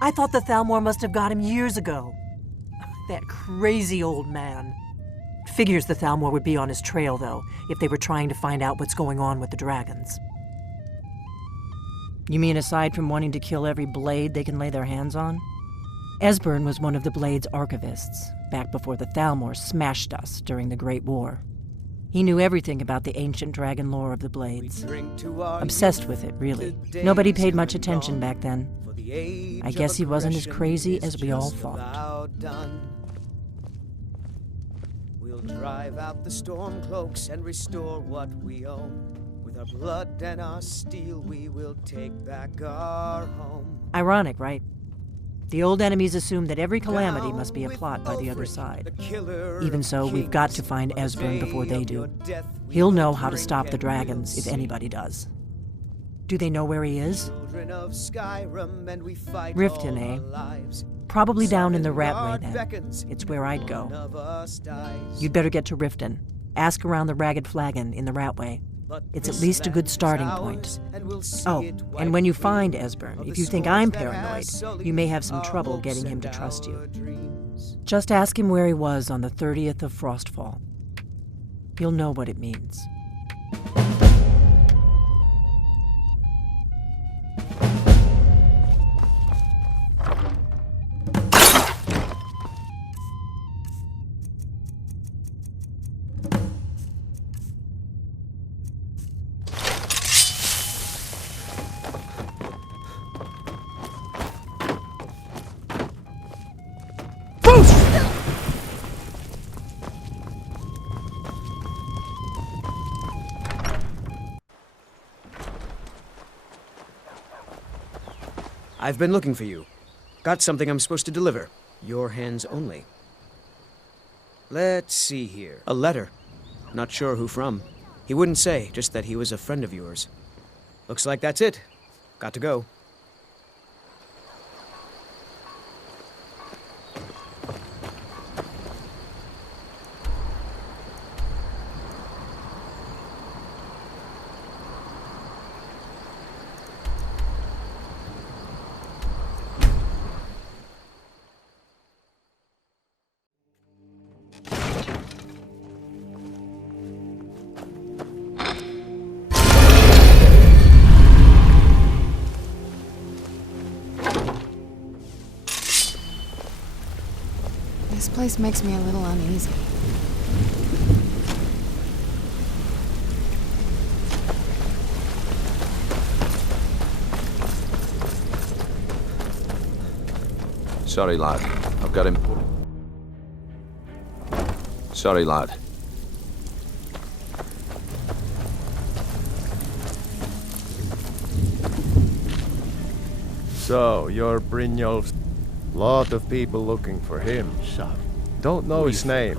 I thought the Thalmor must have got him years ago. That crazy old man. Figures the Thalmor would be on his trail, though, if they were trying to find out what's going on with the dragons. You mean aside from wanting to kill every blade they can lay their hands on? Esbern was one of the Blade's archivists, back before the Thalmor smashed us during the Great War. He knew everything about the ancient dragon lore of the Blades. Obsessed with it, really. Nobody paid much attention back then. I guess he wasn't as crazy as we all thought. We'll drive out the storm cloaks and restore what we own. With our blood and our steel, we will take back our home. Ironic, right? The old enemies assume that every calamity must be a plot by the other side. Even so, we've got to find Esbern before they do. He'll know how to stop the dragons, if anybody does. Do they know where he is? Riften, eh? Probably down in the Ratway, then. It's where I'd go. You'd better get to Riften. Ask around the Ragged Flagon in the Ratway. It's at least a good starting point. Oh, and when you find Esbern, if you think I'm paranoid, you may have some trouble getting him to trust you. Just ask him where he was on the 30th of Frostfall. You'll know what it means. I've been looking for you. Got something I'm supposed to deliver. Your hands only. Let's see here. A letter. Not sure who from. He wouldn't say, just that he was a friend of yours. Looks like that's it. Got to go. This place makes me a little uneasy. Sorry, lad. I've got him. Sorry, lad. So, you're Brynjolf's... Lot of people looking for him. Don't know his name,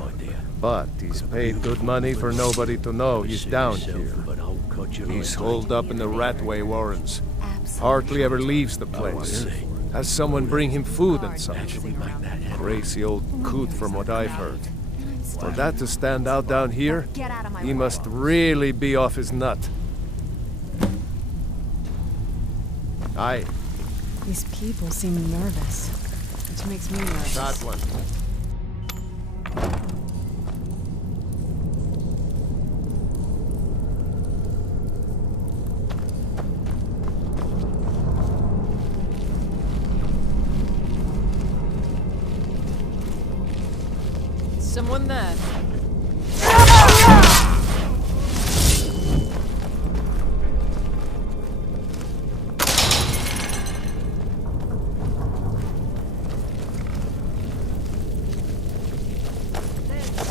but he's paid good money for nobody to know he's down here. He's holed up in the Ratway Warrens. Hardly ever leaves the place. Has someone bring him food and such. Crazy old coot from what I've heard. For that to stand out down here, he must really be off his nut. Aye. These people seem nervous, which makes me nervous. That one. Someone there.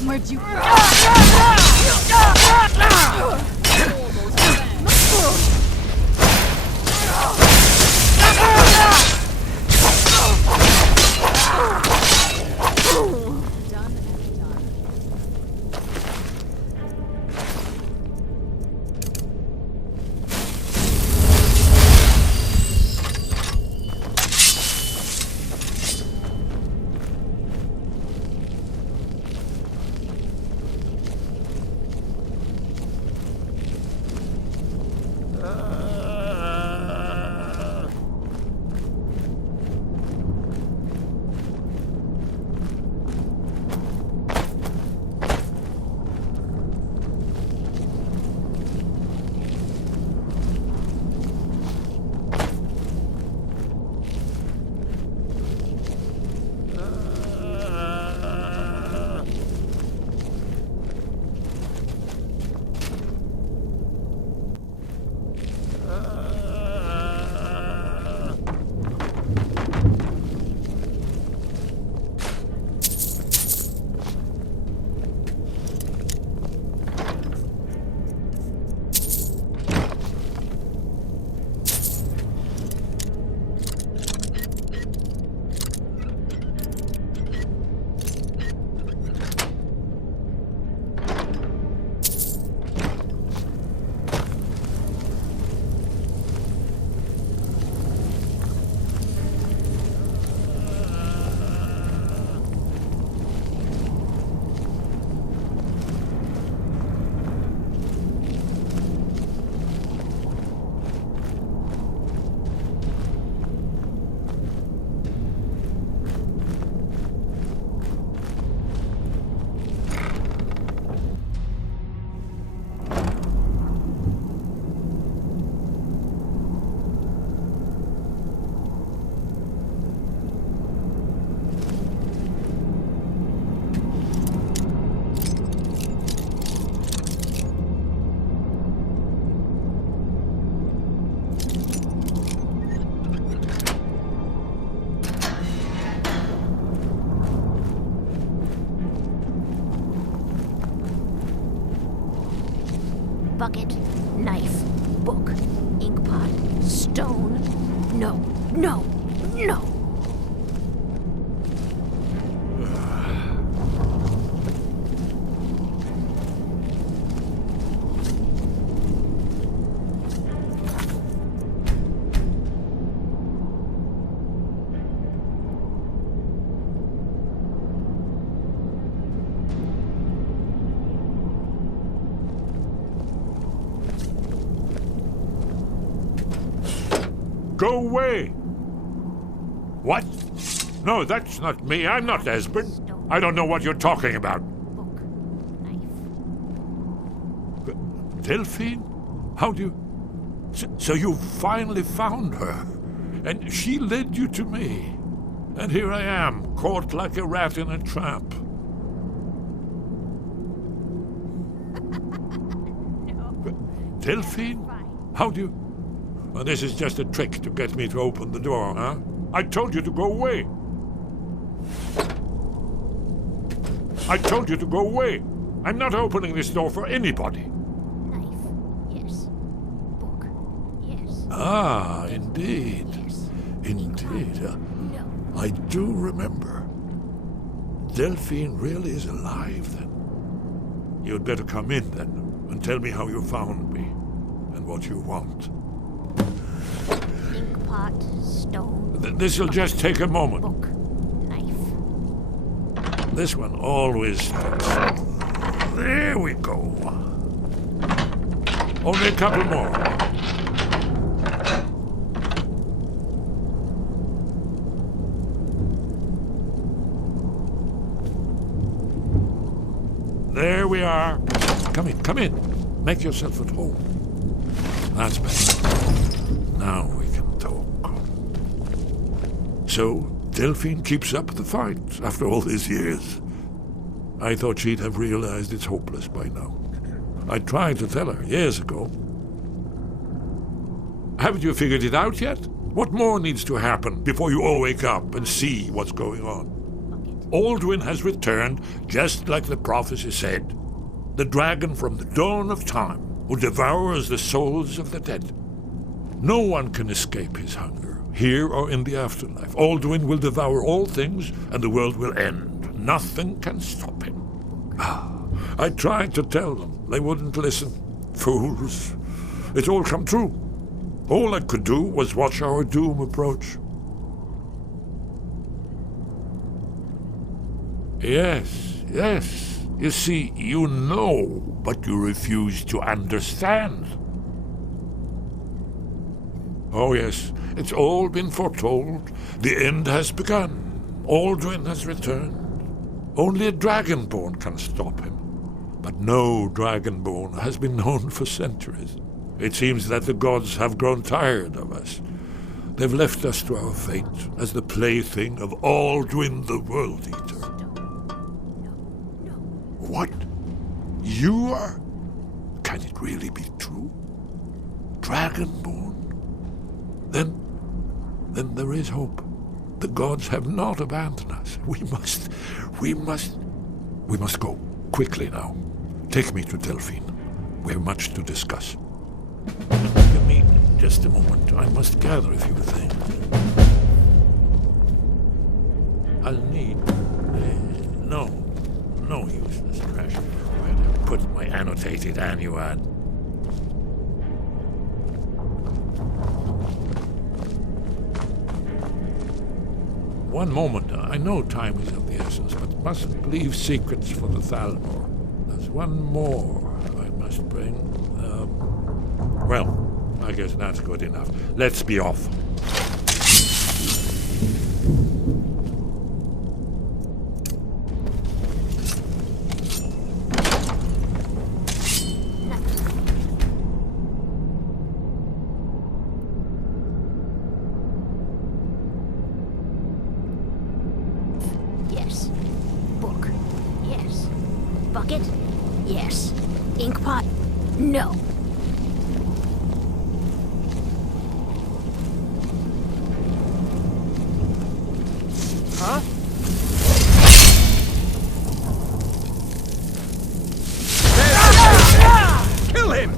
Where'd you... Bucket, knife, book, inkpot, stone. No, no, no! Go away! What? No, that's not me. I'm not Esbern. I don't know what you're talking about. Delphine? How do you... So you finally found her, and she led you to me. And here I am, caught like a rat in a trap. Delphine? How do you... Well, this is just a trick to get me to open the door, huh? I told you to go away. I told you to go away. I'm not opening this door for anybody. Knife, yes. Book, yes. Ah, indeed. Yes. Indeed. No. I do remember. Delphine really is alive, then. You'd better come in, then, and tell me how you found me, and what you want. Inkpot, stone. This'll just take a moment. Book, knife. This one always sticks. There we go. Only a couple more. There we are. Come in, come in. Make yourself at home. That's better. Now we can talk. So, Delphine keeps up the fight after all these years. I thought she'd have realized it's hopeless by now. I tried to tell her years ago. Haven't you figured it out yet? What more needs to happen before you all wake up and see what's going on? Alduin has returned, just like the prophecy said. The dragon from the dawn of time, who devours the souls of the dead. No one can escape his hunger, here or in the afterlife. Alduin will devour all things, and the world will end. Nothing can stop him. I tried to tell them. They wouldn't listen. Fools. It's all come true. All I could do was watch our doom approach. Yes, yes. You see, you know, but you refuse to understand. Oh yes, it's all been foretold. The end has begun. Alduin has returned. Only a dragonborn can stop him. But no dragonborn has been known for centuries. It seems that the gods have grown tired of us. They've left us to our fate as the plaything of Alduin the World Eater. What? You are? Can it really be true? Dragonborn? Then there is hope. The gods have not abandoned us. We must go. Quickly now. Take me to Delphine. We have much to discuss. Give me just a moment. I must gather a few things. I'll need... No useless trash. Where did I put my annotated annuad? One moment. I know time is of the essence, but mustn't leave secrets for the Thalmor. There's one more I must bring. Well, I guess that's good enough. Let's be off. Yes. Book. Yes. Bucket. Yes. Inkpot. No. Huh? Kill him!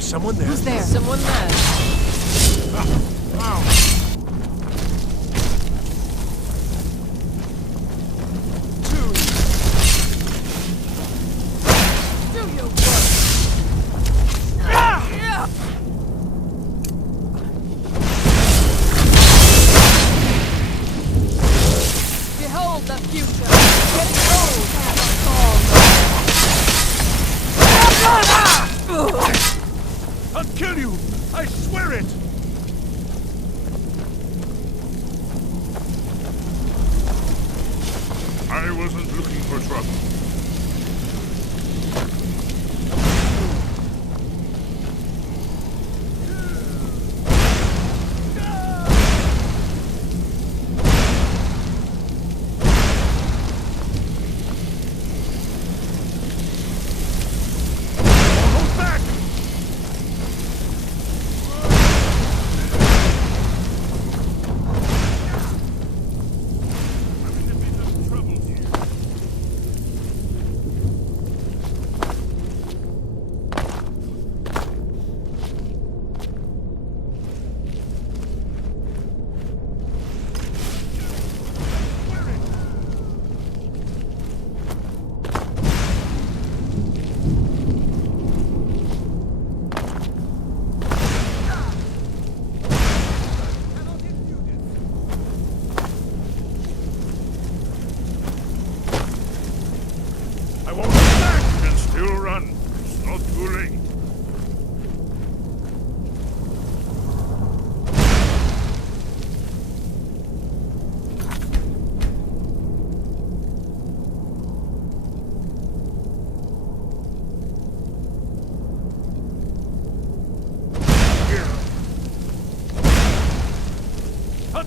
Someone there. Who's there? Someone there. Do your work. Behold the future. Getting old have us all. I'll kill you! I swear it! I wasn't looking for trouble.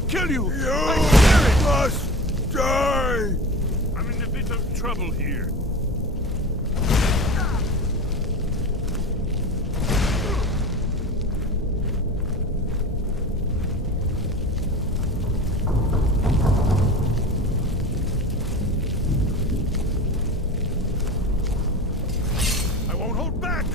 Kill you! You must die! I'm in a bit of trouble here. I won't hold back!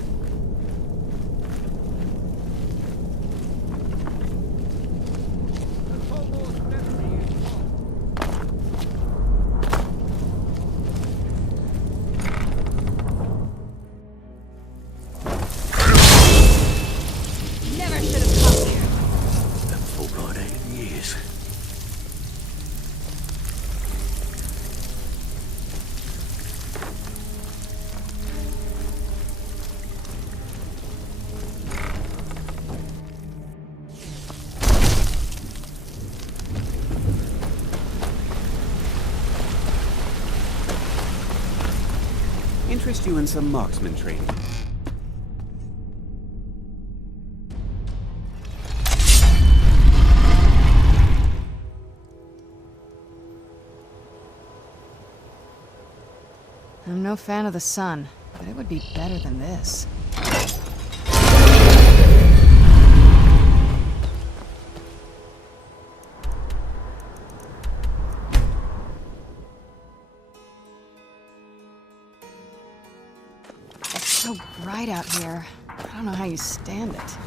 Interest you in some marksman training? I'm no fan of the sun, but it would be better than this. It's so bright out here. I don't know how you stand it.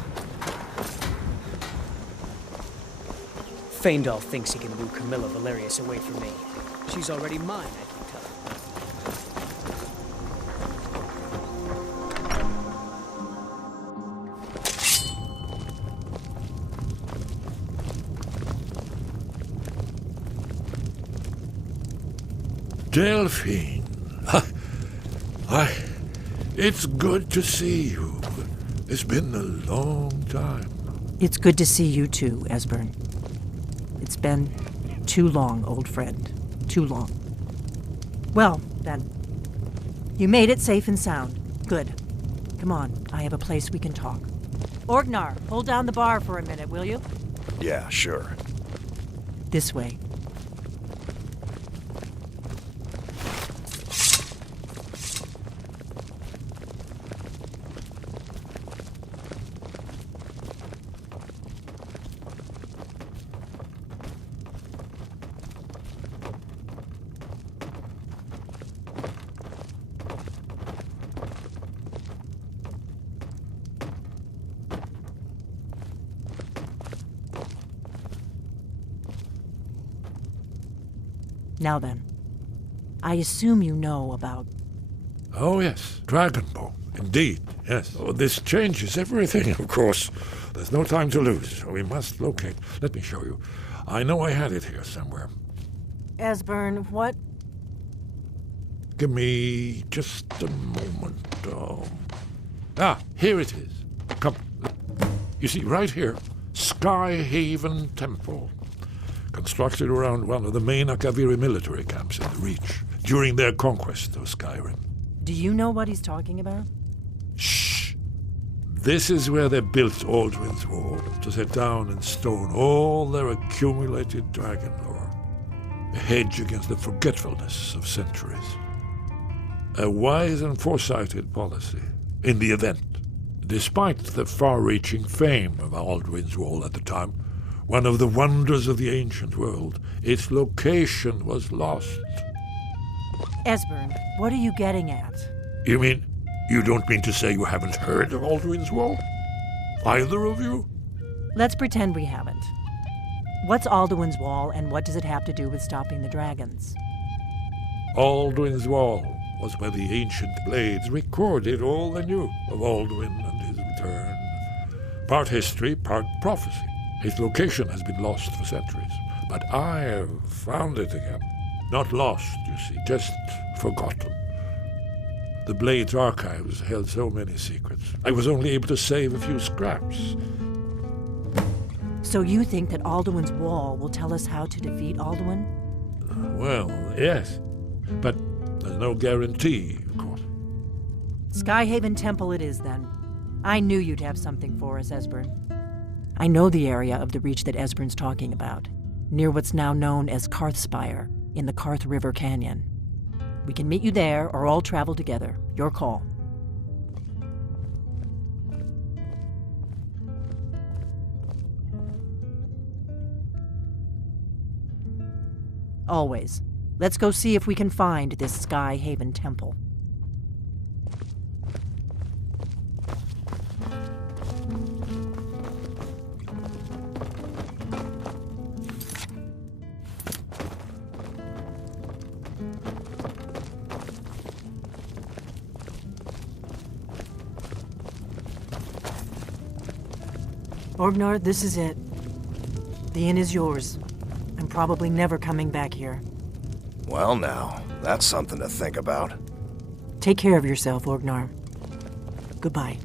Faendal thinks he can woo Camilla Valerius away from me. She's already mine, I can tell him. Delphine. It's good to see you. It's been a long time. It's good to see you too, Esbern. It's been too long, old friend. Too long. Well, then. You made it safe and sound. Good. Come on, I have a place we can talk. Orgnar, hold down the bar for a minute, will you? Yeah, sure. This way. Now then, I assume you know about... Oh, yes, Dragonbone. Indeed, yes. Oh, this changes everything, of course. There's no time to lose. We must locate. Let me show you. I know I had it here somewhere. Esbern, what? Give me just a moment. Here it is. Come. You see, right here, Skyhaven Temple. Constructed around one of the main Akaviri military camps in the Reach during their conquest of Skyrim. Do you know what he's talking about? Shh! This is where they built Alduin's Wall, to set down in stone all their accumulated dragon lore. A hedge against the forgetfulness of centuries. A wise and foresighted policy, in the event. Despite the far-reaching fame of Alduin's Wall at the time, one of the wonders of the ancient world, its location was lost. Esbern, what are you getting at? You mean, you don't mean to say you haven't heard of Alduin's Wall? Either of you? Let's pretend we haven't. What's Alduin's Wall, and what does it have to do with stopping the dragons? Alduin's Wall was where the ancient blades recorded all they knew of Alduin and his return. Part history, part prophecy. His location has been lost for centuries, but I have found it again. Not lost, you see, just forgotten. The Blade's archives held so many secrets. I was only able to save a few scraps. So you think that Alduin's Wall will tell us how to defeat Alduin? Well, yes, but there's no guarantee, of course. Skyhaven Temple it is, then. I knew you'd have something for us, Esbern. I know the area of the Reach that Esbern's talking about, near what's now known as Karthspire, in the Karth River Canyon. We can meet you there, or all travel together. Your call. Always. Let's go see if we can find this Skyhaven Temple. Orgnar, this is it. The inn is yours. I'm probably never coming back here. Well now, that's something to think about. Take care of yourself, Orgnar. Goodbye.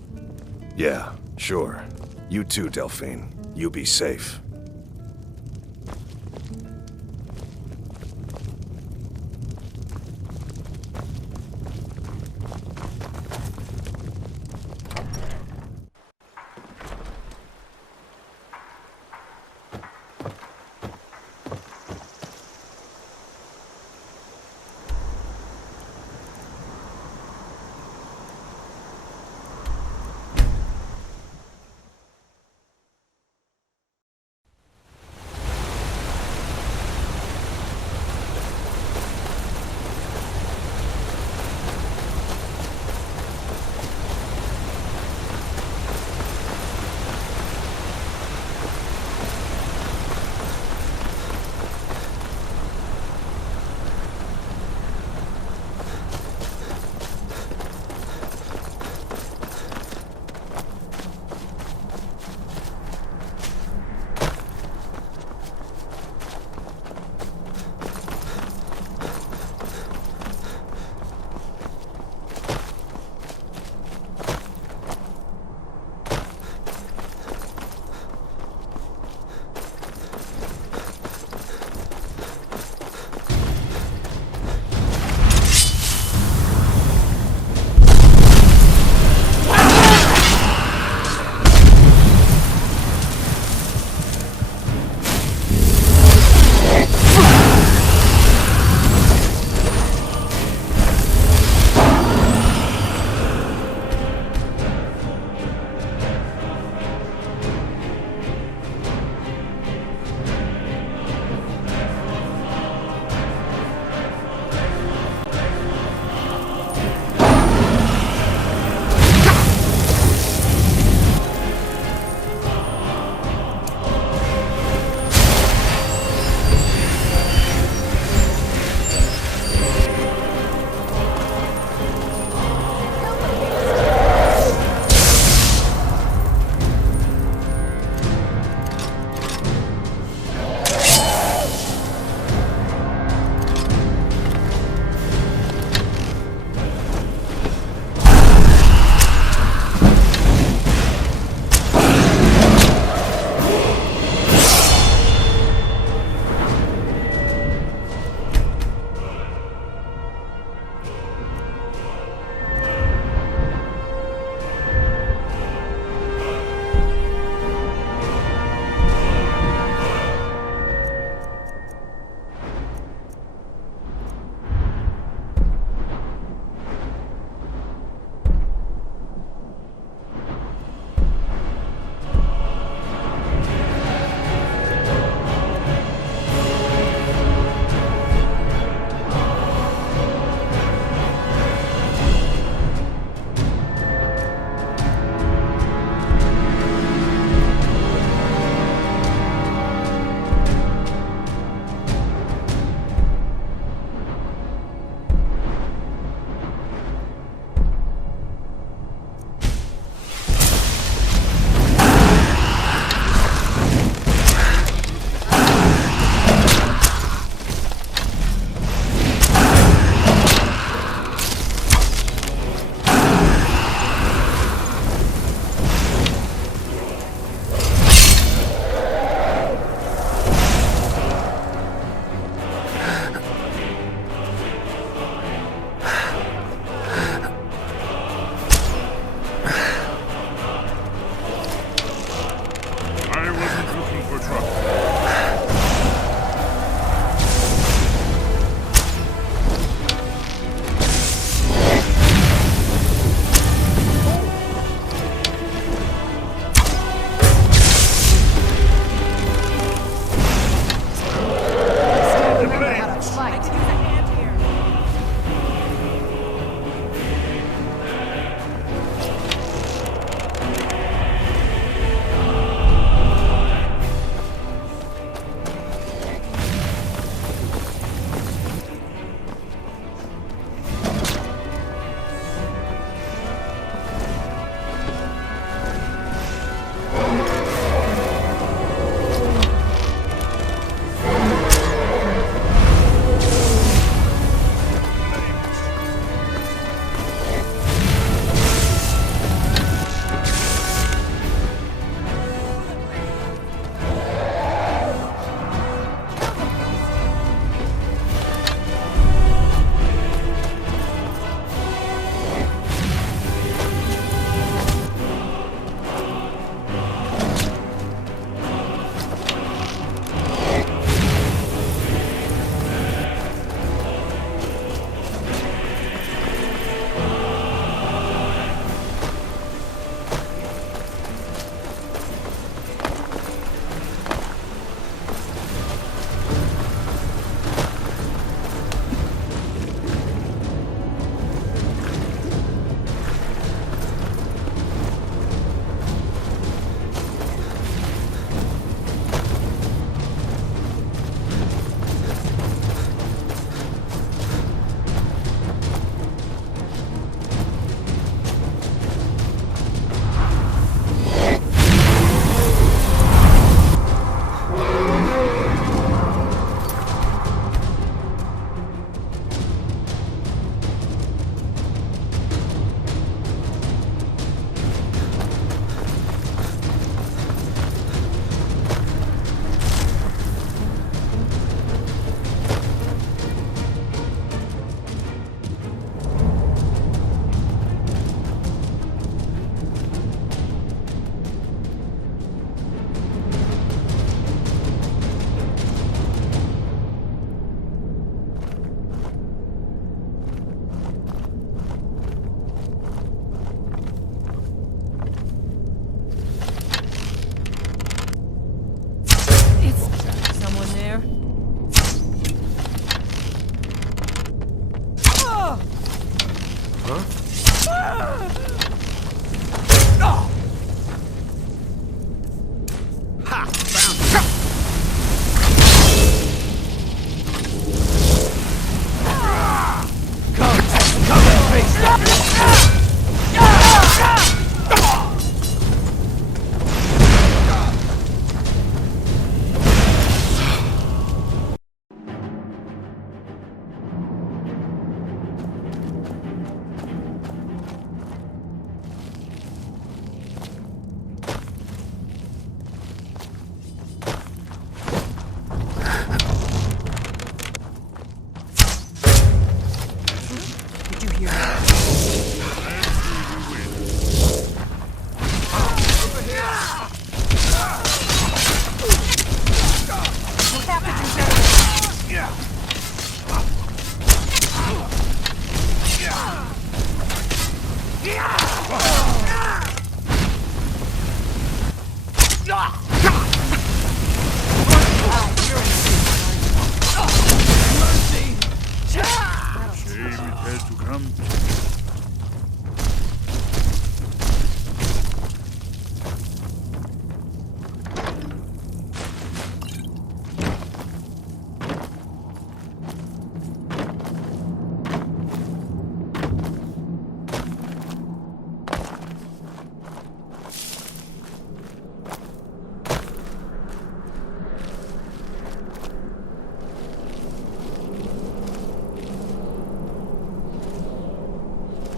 Yeah, sure. You too, Delphine. You be safe.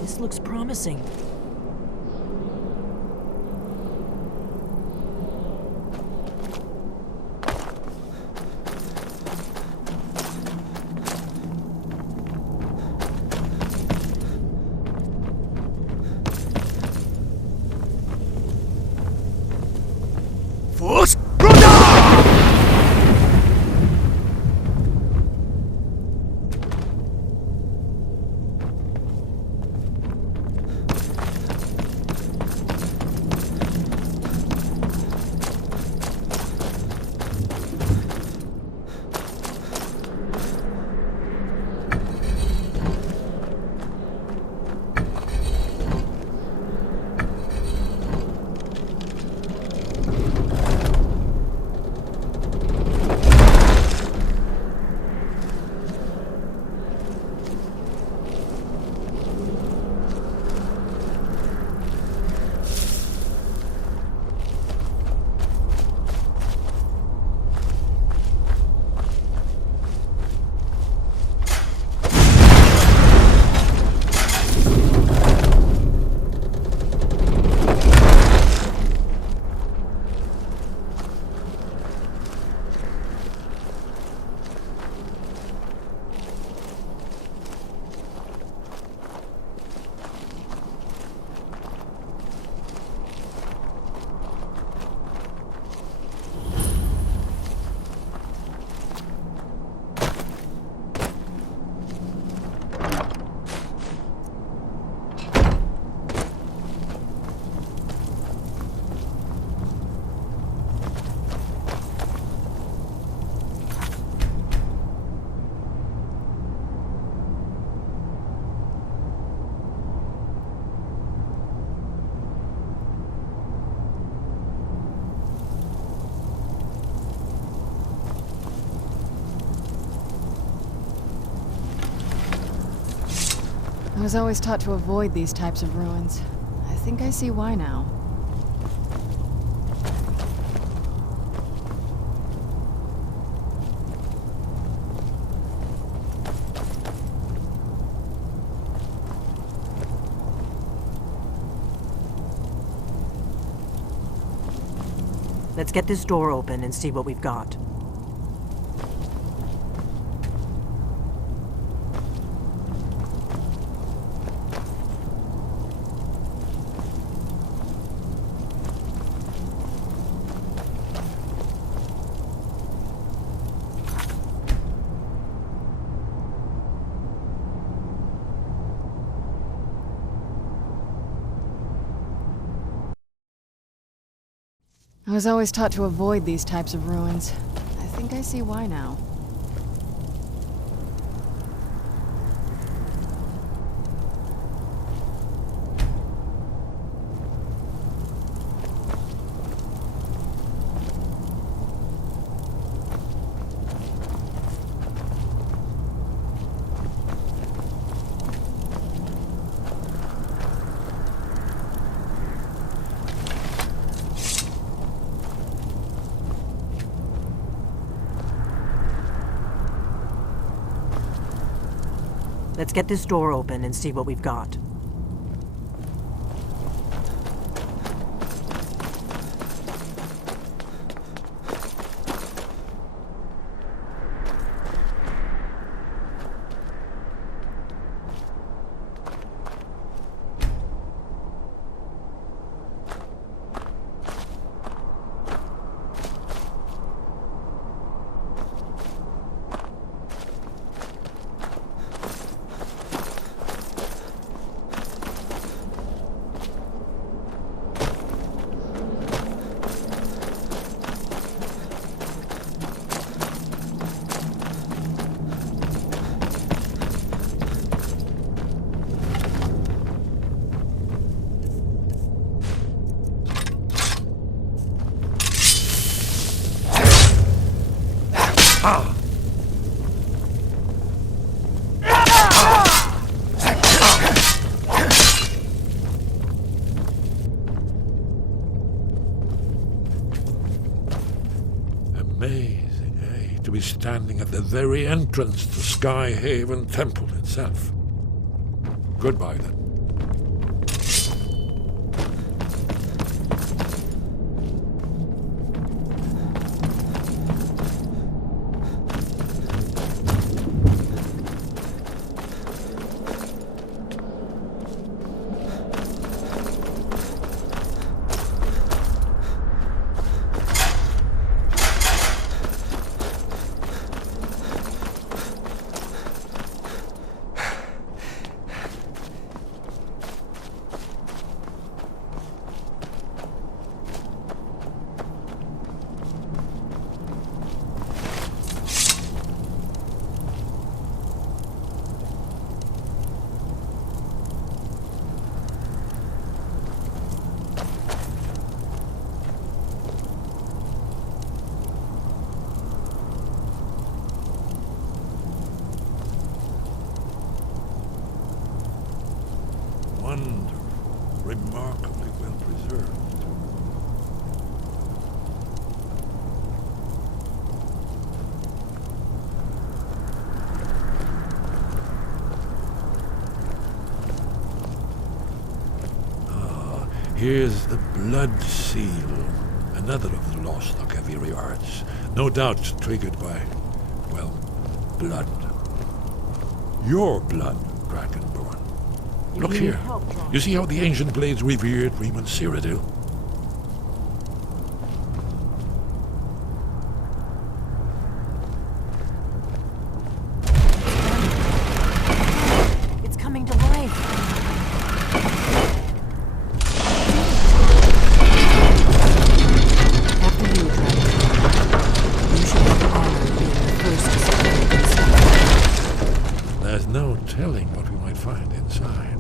This looks promising. Force Brother! was always taught to avoid these types of ruins. I think I see why now. Let's get this door open and see what we've got. I was always taught to avoid these types of ruins. I think I see why now. Let's get this door open and see what we've got. Amazing, eh? To be standing at the very entrance to Skyhaven Temple itself. Goodbye, then. Wonderful, remarkably well preserved. Here's the Blood Seal, another of the lost Akaviri arts, no doubt triggered by, well, blood. Your blood, Dragonborn. Look here. You see how the ancient blades revered Riemann Cyrodiil? It's coming to life. After you, Dragonborn. You should have the honor of being the first to step inside. There's no telling what we might find inside.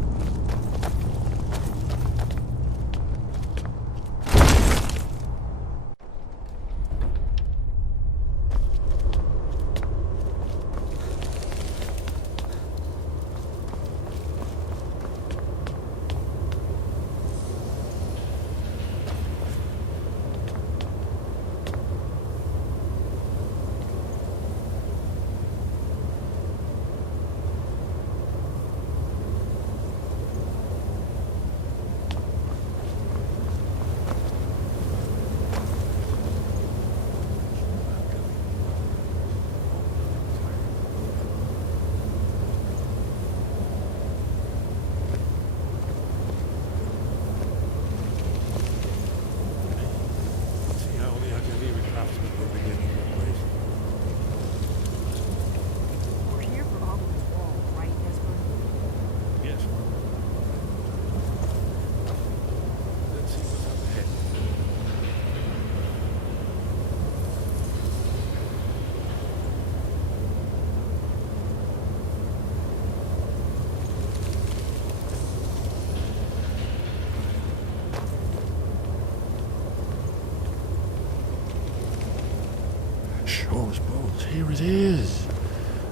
Shaw's bones. Here it is.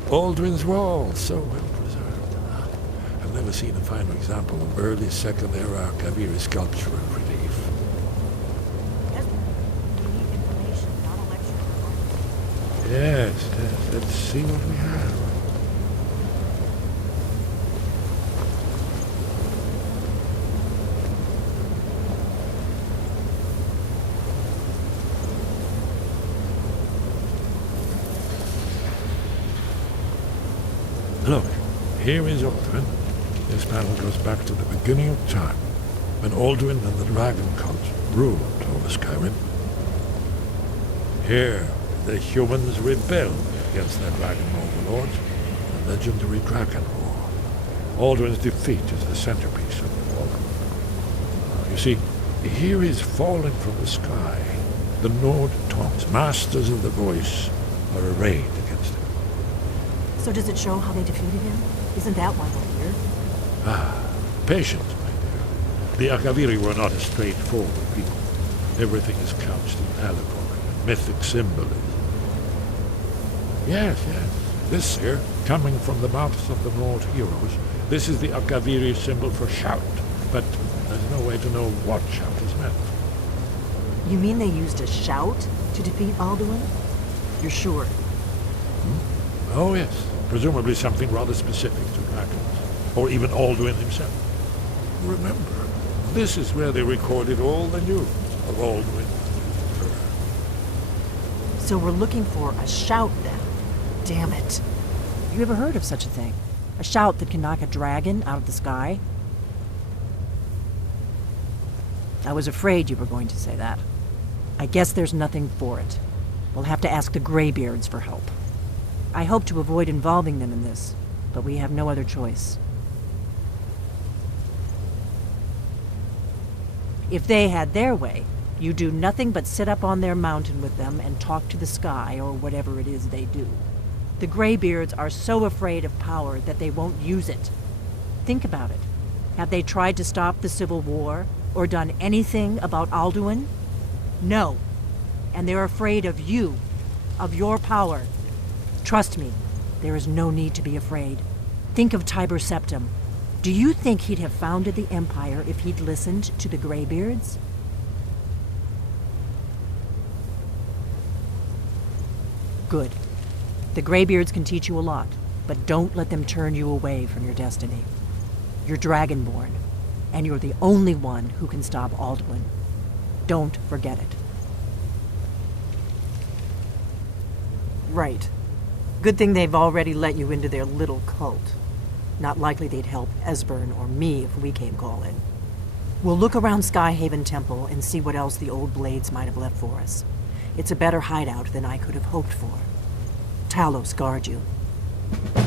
Alduin's Wall, so well preserved. I've never seen a finer example of early Second Era Kaviri sculptural relief. Yes, let's see what we have. Look, here is Alduin. This panel goes back to the beginning of time, when Alduin and the Dragon Cult ruled over Skyrim. Here, the humans rebelled against their dragon overlords, the legendary Dragon War. Alduin's defeat is the centerpiece of the war. You see, here is falling from the sky. The Nord Taunts, masters of the voice, are arrayed against him. So does it show how they defeated him? Isn't that why we're here? Patience, my dear. The Akaviri were not a straightforward people. Everything is couched in allegory and mythic symbolism. Yes. This here, coming from the mouths of the Nord heroes, this is the Akaviri symbol for shout, but there's no way to know what shout is meant. You mean they used a shout to defeat Alduin? You're sure? Oh, yes. Presumably something rather specific to dragons, or even Alduin himself. Remember, this is where they recorded all the news of Alduin. So we're looking for a shout then. Damn it. You ever heard of such a thing? A shout that can knock a dragon out of the sky? I was afraid you were going to say that. I guess there's nothing for it. We'll have to ask the Greybeards for help. I hope to avoid involving them in this, but we have no other choice. If they had their way, you do nothing but sit up on their mountain with them and talk to the sky or whatever it is they do. The Greybeards are so afraid of power that they won't use it. Think about it. Have they tried to stop the Civil War or done anything about Alduin? No. And they're afraid of you, of your power. Trust me, there is no need to be afraid. Think of Tiber Septim. Do you think he'd have founded the Empire if he'd listened to the Greybeards? Good. The Greybeards can teach you a lot, but don't let them turn you away from your destiny. You're Dragonborn, and you're the only one who can stop Alduin. Don't forget it. Right. Good thing they've already let you into their little cult. Not likely they'd help Esbern or me if we came calling. We'll look around Skyhaven Temple and see what else the old blades might have left for us. It's a better hideout than I could have hoped for. Talos guard you.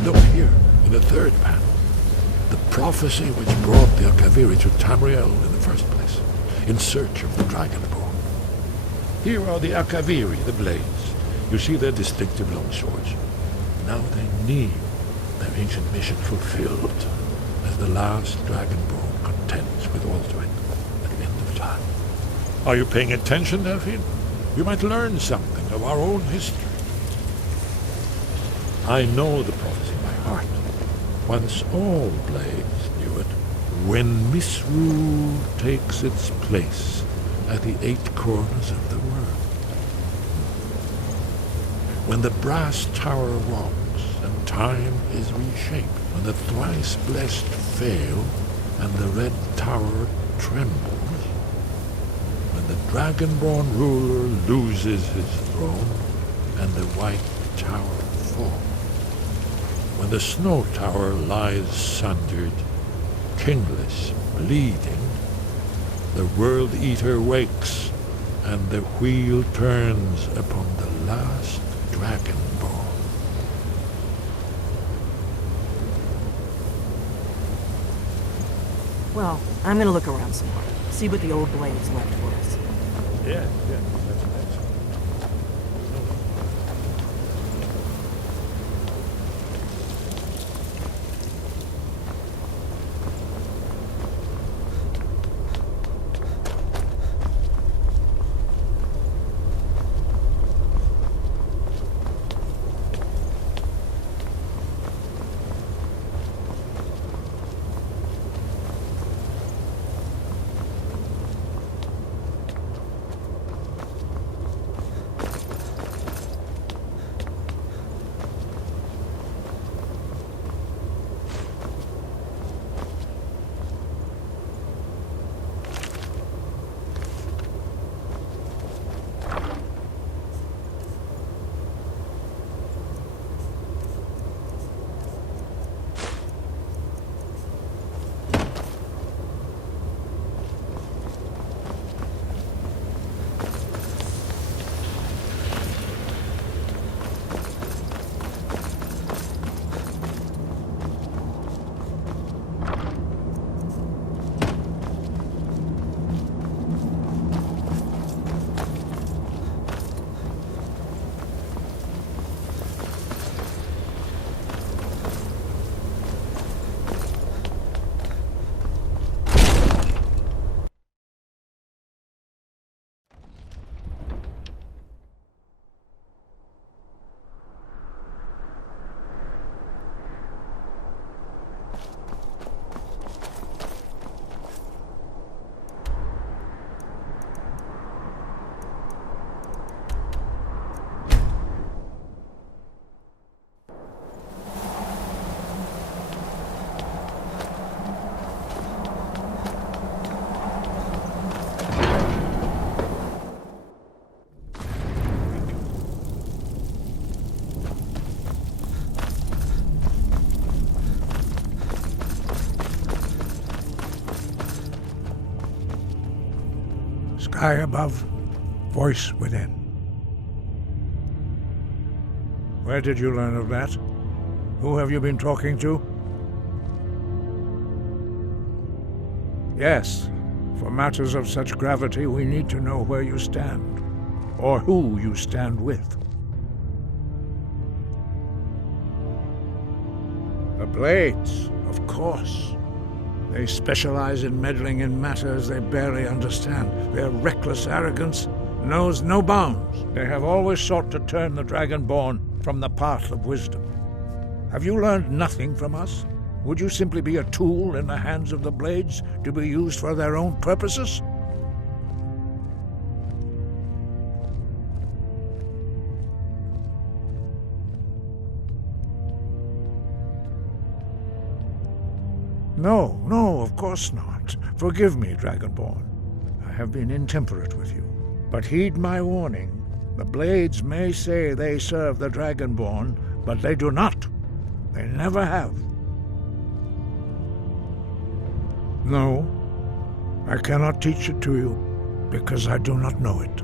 Look here, in the third panel. The prophecy which brought the Akaviri to Tamriel in the first place, in search of the Dragonborn. Here are the Akaviri, the blades. You see their distinctive long swords. Now they need their ancient mission fulfilled, as the last Dragonborn contends with Alduin at the end of time. Are you paying attention, Delphine? You might learn something of our own history. I know the prophecy by heart. Once all blades knew it. When misrule takes its place at the 8 corners of the world. When the brass tower rocks and time is reshaped. When the thrice blessed fail and the red tower trembles. When the Dragonborn ruler loses his throne and the white tower falls. When the snow tower lies sundered, kingless, bleeding, the World Eater wakes, and the wheel turns upon the last Dragonborn. Well, I'm gonna look around some more. See what the old blades left for us. Yeah. Sky above, voice within. Where did you learn of that? Who have you been talking to? Yes, for matters of such gravity, we need to know where you stand, or who you stand with. The Blades, of course. They specialize in meddling in matters they barely understand. Their reckless arrogance knows no bounds. They have always sought to turn the Dragonborn from the path of wisdom. Have you learned nothing from us? Would you simply be a tool in the hands of the Blades to be used for their own purposes? No, of course not. Forgive me, Dragonborn. I have been intemperate with you. But heed my warning. The Blades may say they serve the Dragonborn, but they do not. They never have. No, I cannot teach it to you, because I do not know it.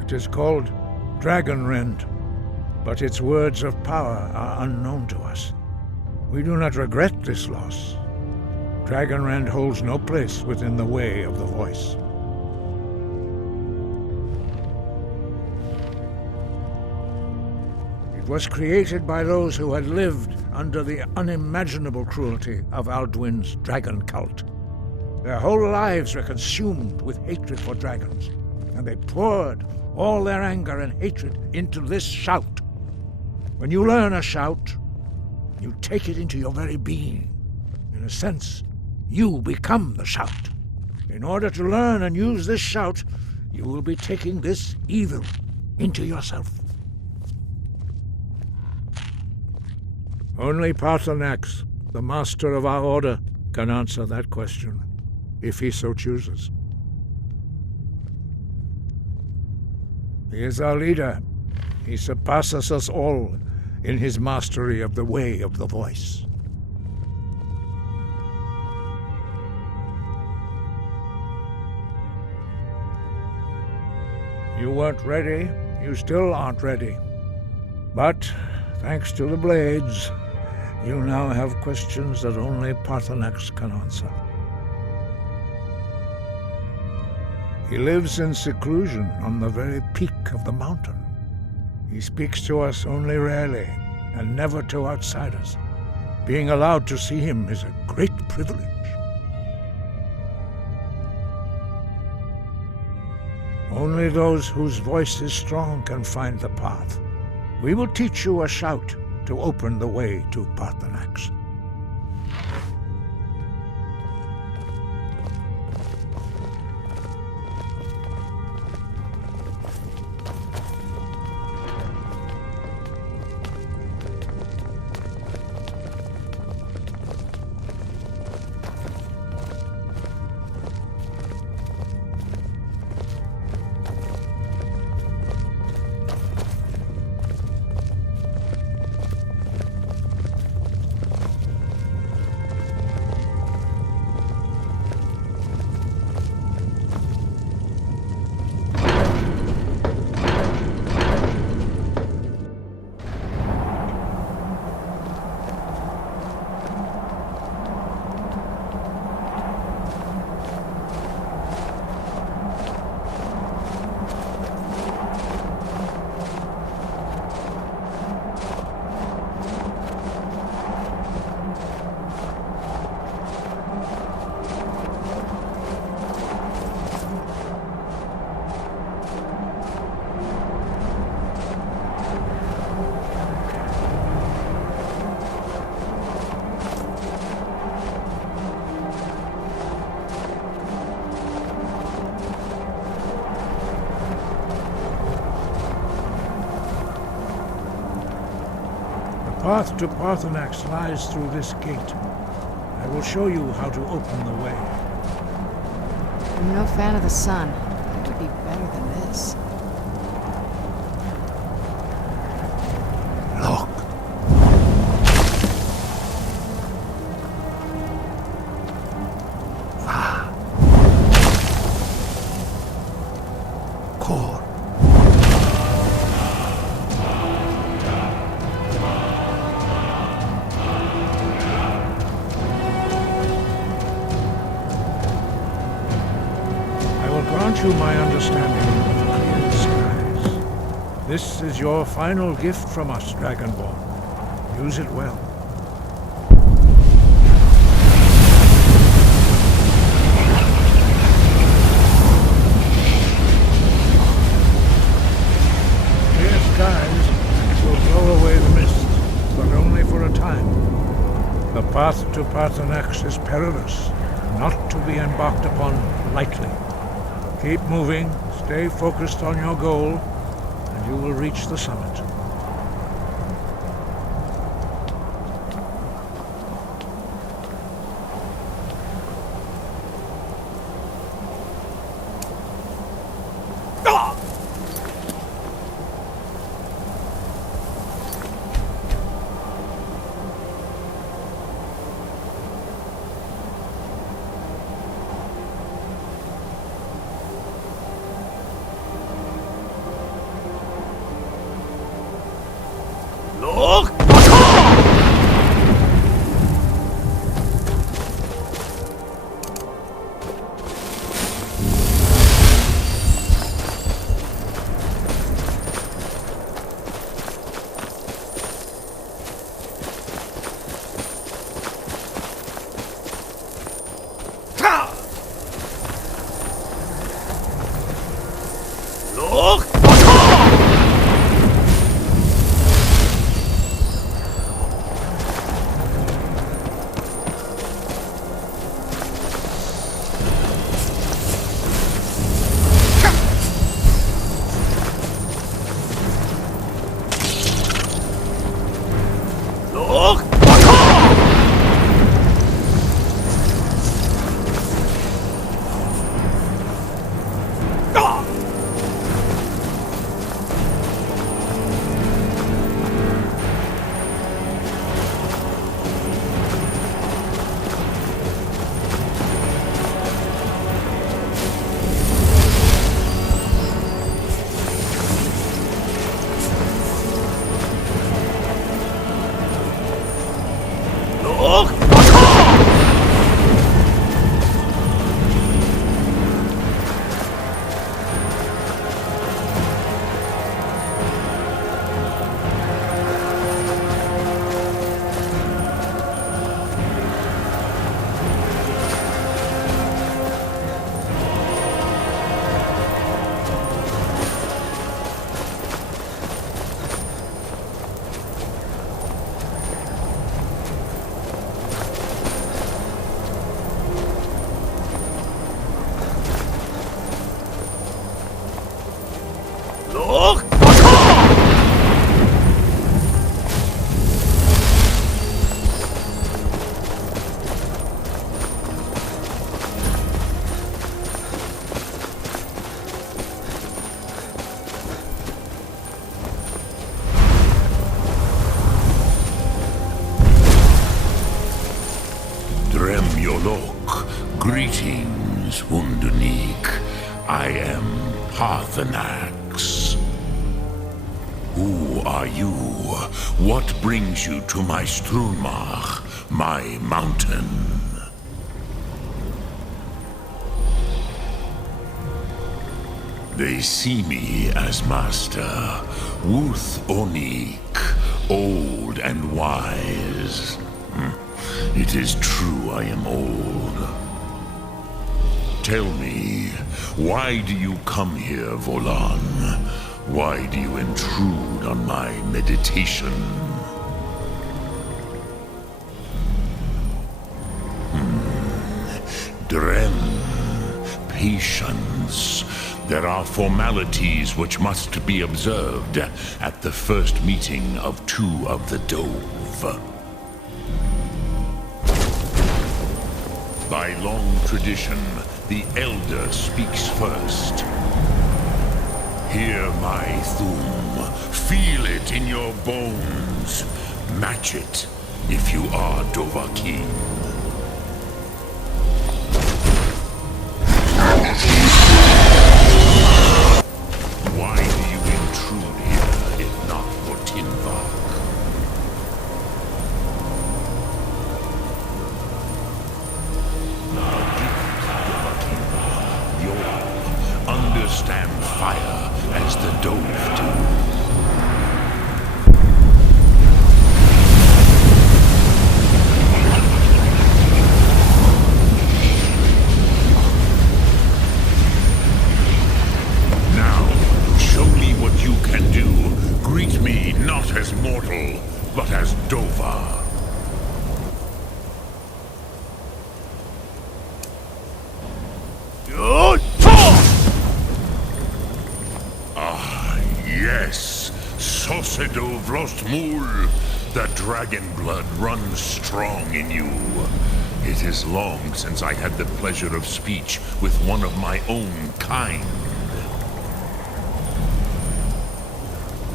It is called Dragonrend, but its words of power are unknown to us. We do not regret this loss. Dragonrend holds no place within the way of the voice. It was created by those who had lived under the unimaginable cruelty of Alduin's dragon cult. Their whole lives were consumed with hatred for dragons, and they poured all their anger and hatred into this shout. When you learn a shout, you take it into your very being. In a sense, you become the shout. In order to learn and use this shout, you will be taking this evil into yourself. Only Paarthurnax, the master of our order, can answer that question, if he so chooses. He is our leader. He surpasses us all in his mastery of the way of the voice. You weren't ready. You still aren't ready. But, thanks to the Blades, you now have questions that only Paarthurnax can answer. He lives in seclusion on the very peak of the mountain. He speaks to us only rarely, and never to outsiders. Being allowed to see him is a great privilege. Only those whose voice is strong can find the path. We will teach you a shout to open the way to Paarthurnax. The path to Paarthurnax lies through this gate. I will show you how to open the way. I'm no fan of the sun. It would be better than this. Look. This is your final gift from us, Dragonborn. Use it well. Clear skies will blow away the mist, but only for a time. The path to Paarthurnax is perilous, not to be embarked upon lightly. Keep moving, stay focused on your goal, and you will reach the summit. Greetings, Wunderneek. I am Paarthurnax. Who are you? What brings you to my Strunmach, my mountain? They see me as master, Wuth Onik, old and wise. It is true I am old. Tell me, why do you come here, Volan? Why do you intrude on my meditation? Drem, patience. There are formalities which must be observed at the first meeting of two of the Dove. By long tradition, the Elder speaks first. Hear my Thum. Feel it in your bones. Match it if you are Dovahkiin. Why do you intrude here if not for Tinvak? Understand fire as the Dove do. but as Dova. Ah, yes, Sosedo Vrostmul. The dragon blood runs strong in you. It is long since I had the pleasure of speech with one of my own kind.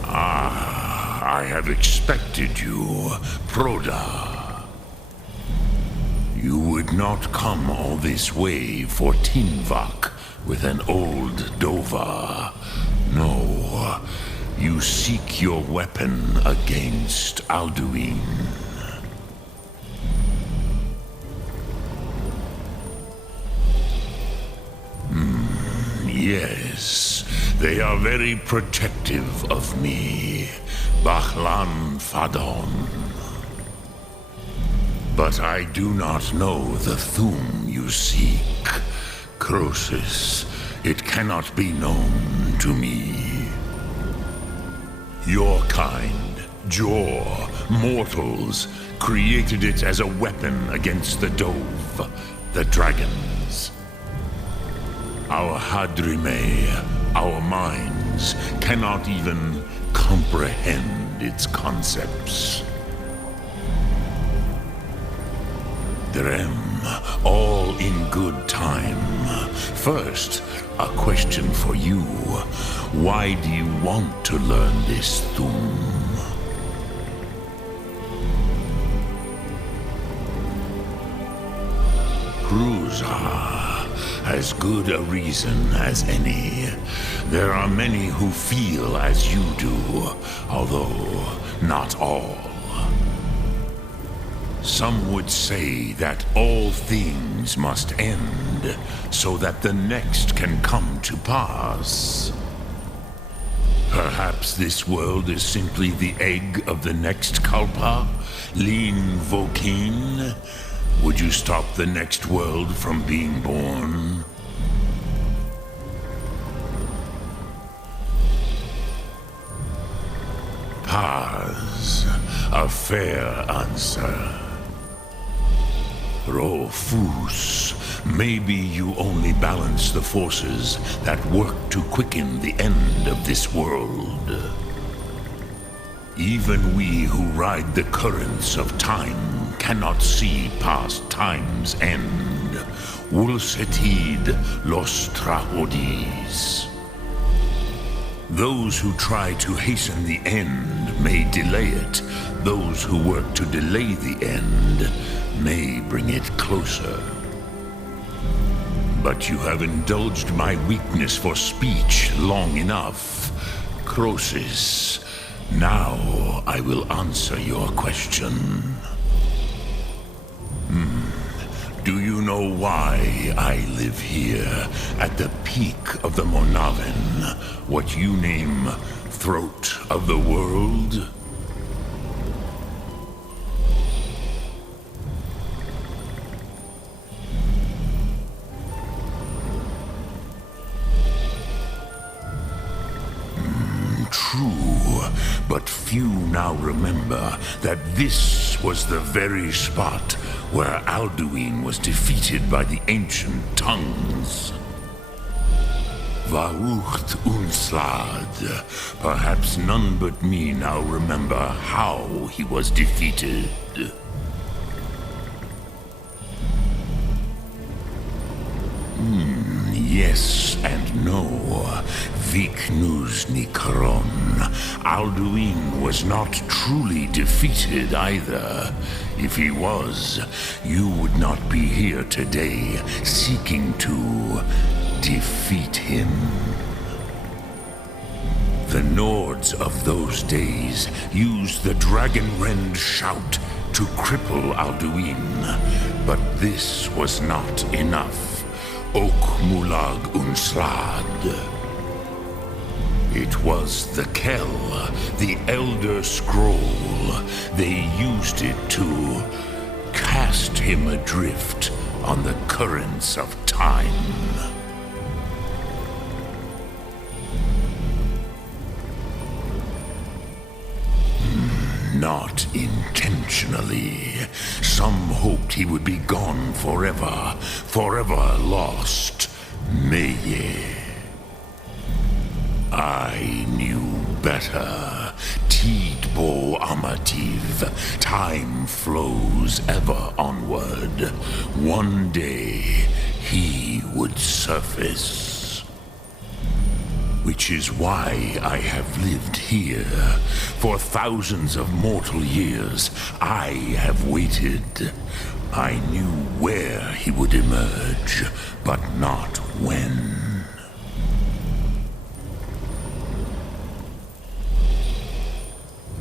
Ah, I have expected you, Proda. You would not come all this way for Tinvak with an old Dova. No, you seek your weapon against Alduin. Yes, they are very protective of me, Bachlan Fadon. But I do not know the Thum you seek, Croesus. It cannot be known to me. Your kind, Jor, mortals, created it as a weapon against the Dove, the dragons. Our Hadrime, our minds, cannot even comprehend its concepts. Drem, all in good time. First, a question for you. Why do you want to learn this Thum? Cruza. As good a reason as any. There are many who feel as you do, although not all. Some would say that all things must end, so that the next can come to pass. Perhaps this world is simply the egg of the next Kalpa, Lin Vokin. Would you stop the next world from being born? Paz, a fair answer. Rofus, maybe you only balance the forces that work to quicken the end of this world. Even we who ride the currents of time cannot see past time's end. Wulsetid los trahodis. Those who try to hasten the end may delay it. Those who work to delay the end may bring it closer. But you have indulged my weakness for speech long enough. Croesus, now I will answer your question. Do you know why I live here, at the peak of the Monaven, what you name Throat of the World? True, but few now remember that this was the very spot where Alduin was defeated by the ancient tongues. Varucht Unslad. Perhaps none but me now remember how he was defeated. Yes and no. Viknus Nikron. Alduin was not truly defeated either. If he was, you would not be here today seeking to defeat him. The Nords of those days used the Dragonrend shout to cripple Alduin, but this was not enough. Ok Mulag Unslad. It was the Kell, the Elder Scroll. They used it to cast him adrift on the currents of time. Not intentionally. Some hoped he would be gone forever, forever lost. Meye. I knew better. Tidbo Amativ. Time flows ever onward. One day, he would surface. Which is why I have lived here. For thousands of mortal years, I have waited. I knew where he would emerge, but not when.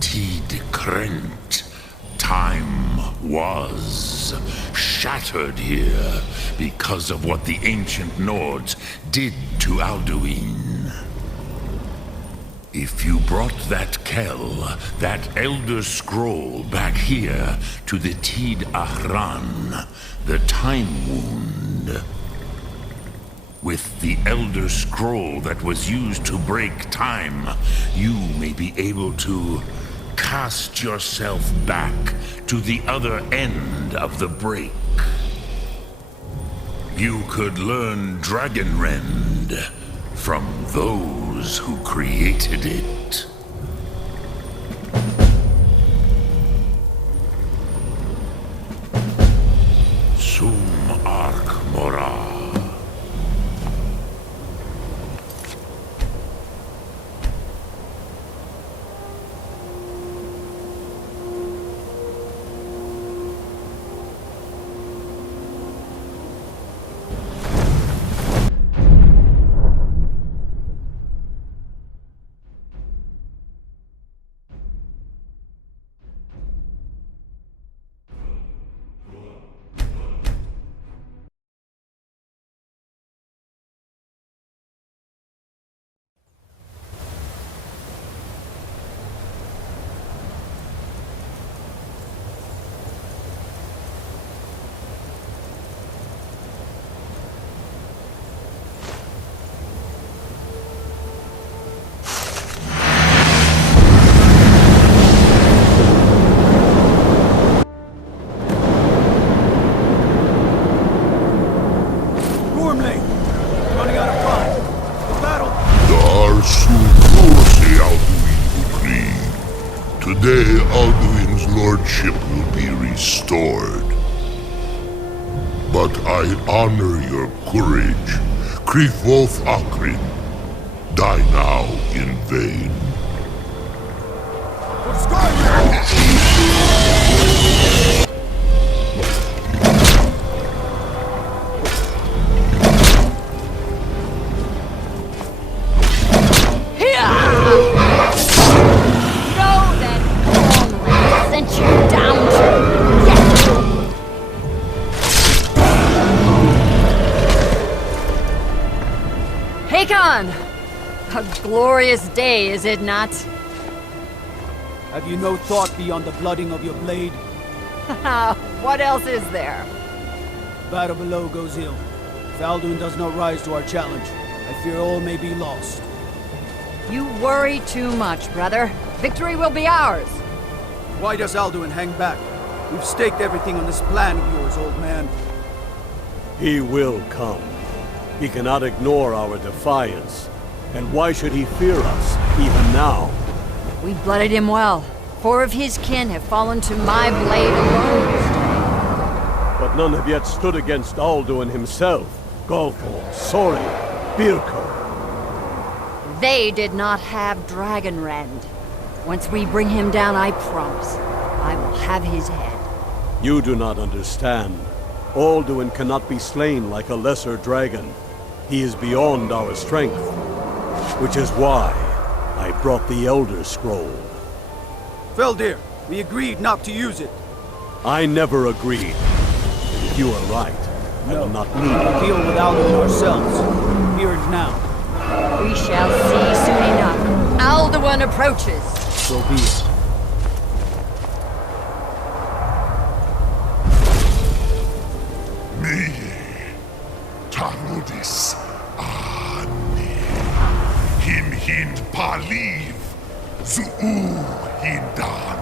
Tid Krent. Time was shattered here because of what the ancient Nords did to Alduin. If you brought that Kell, that Elder Scroll back here to the Tid Ahran, the Time Wound, with the Elder Scroll that was used to break time, you may be able to cast yourself back to the other end of the break. You could learn Dragonrend from those who created it. Sum Ark Mora. Today, Alduin's lordship will be restored. But I honor your courage. Krithwolf Akrin. Die now in vain. A glorious day, is it not? Have you no thought beyond the blooding of your blade? What else is there? Battle below goes ill. If Alduin does not rise to our challenge, I fear all may be lost. You worry too much, brother. Victory will be ours. Why does Alduin hang back? We've staked everything on this plan of yours, old man. He will come. He cannot ignore our defiance. And why should he fear us, even now? We blooded him well. 4 of his kin have fallen to my blade alone this day. But none have yet stood against Alduin himself. Golfo, Sori, Birko. They did not have Dragonrend. Once we bring him down, I promise, I will have his head. You do not understand. Alduin cannot be slain like a lesser dragon. He is beyond our strength. Which is why I brought the Elder Scroll. Feldir, we agreed not to use it. I never agreed. If you are right, I will not need it. We'll deal with Alduin ourselves. Here and now. We shall see soon enough. Alduin approaches. So be it. Meye, Tarudis, Hin Paliv, Zuu Hindan,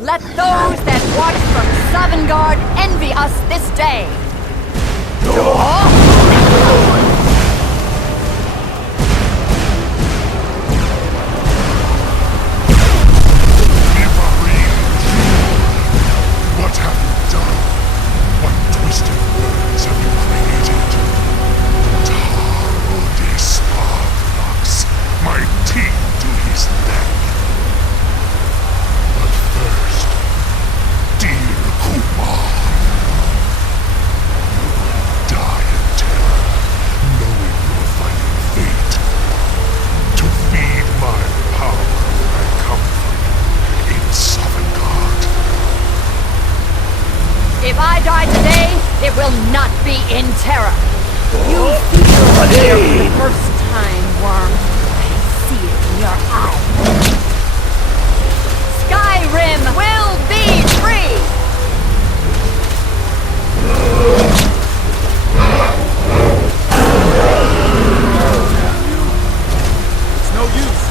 Let those that watch from Sovngarde envy us this day! What have you done? What twisted words have you created? Tarudi Sparknox, my teeth to his neck. But first, dear Kumar, you will die in terror, knowing your final fate. To feed my power when I come for you in Sovngarde. If I die today, it will not be in terror. You feel fear for the first time, Worm. I see it in your eyes. Skyrim will be free! It's no use.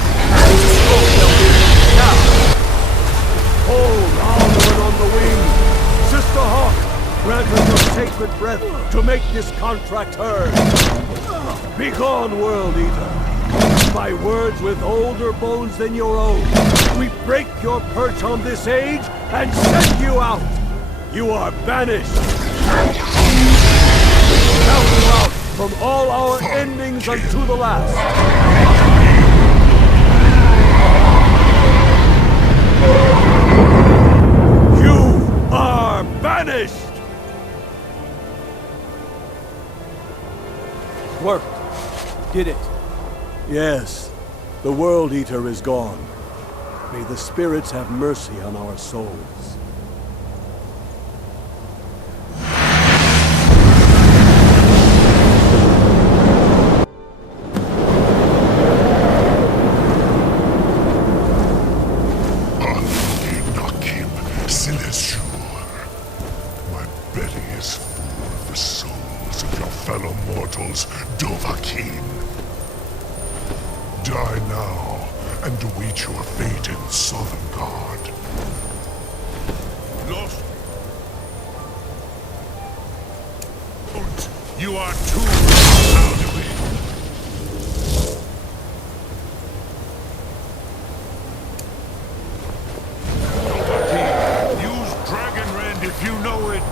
Now! Hold Alduin on the wing! Sister Hawk, grant her your sacred breath to make this contract hers! Begone, World Eater! By words with older bones than your own, we break your perch on this age and send you out! You are banished! Count you out from all our endings unto the last! You are banished! Worked. Did it. Yes, the World Eater is gone. May the spirits have mercy on our souls. My belly is full of the souls of your fellow mortals, Dovahkiin. Die now, and await your fate in Sovngarde. Lost. You are too Alduin. Dovahkiin, use Dragon Rend if you know it.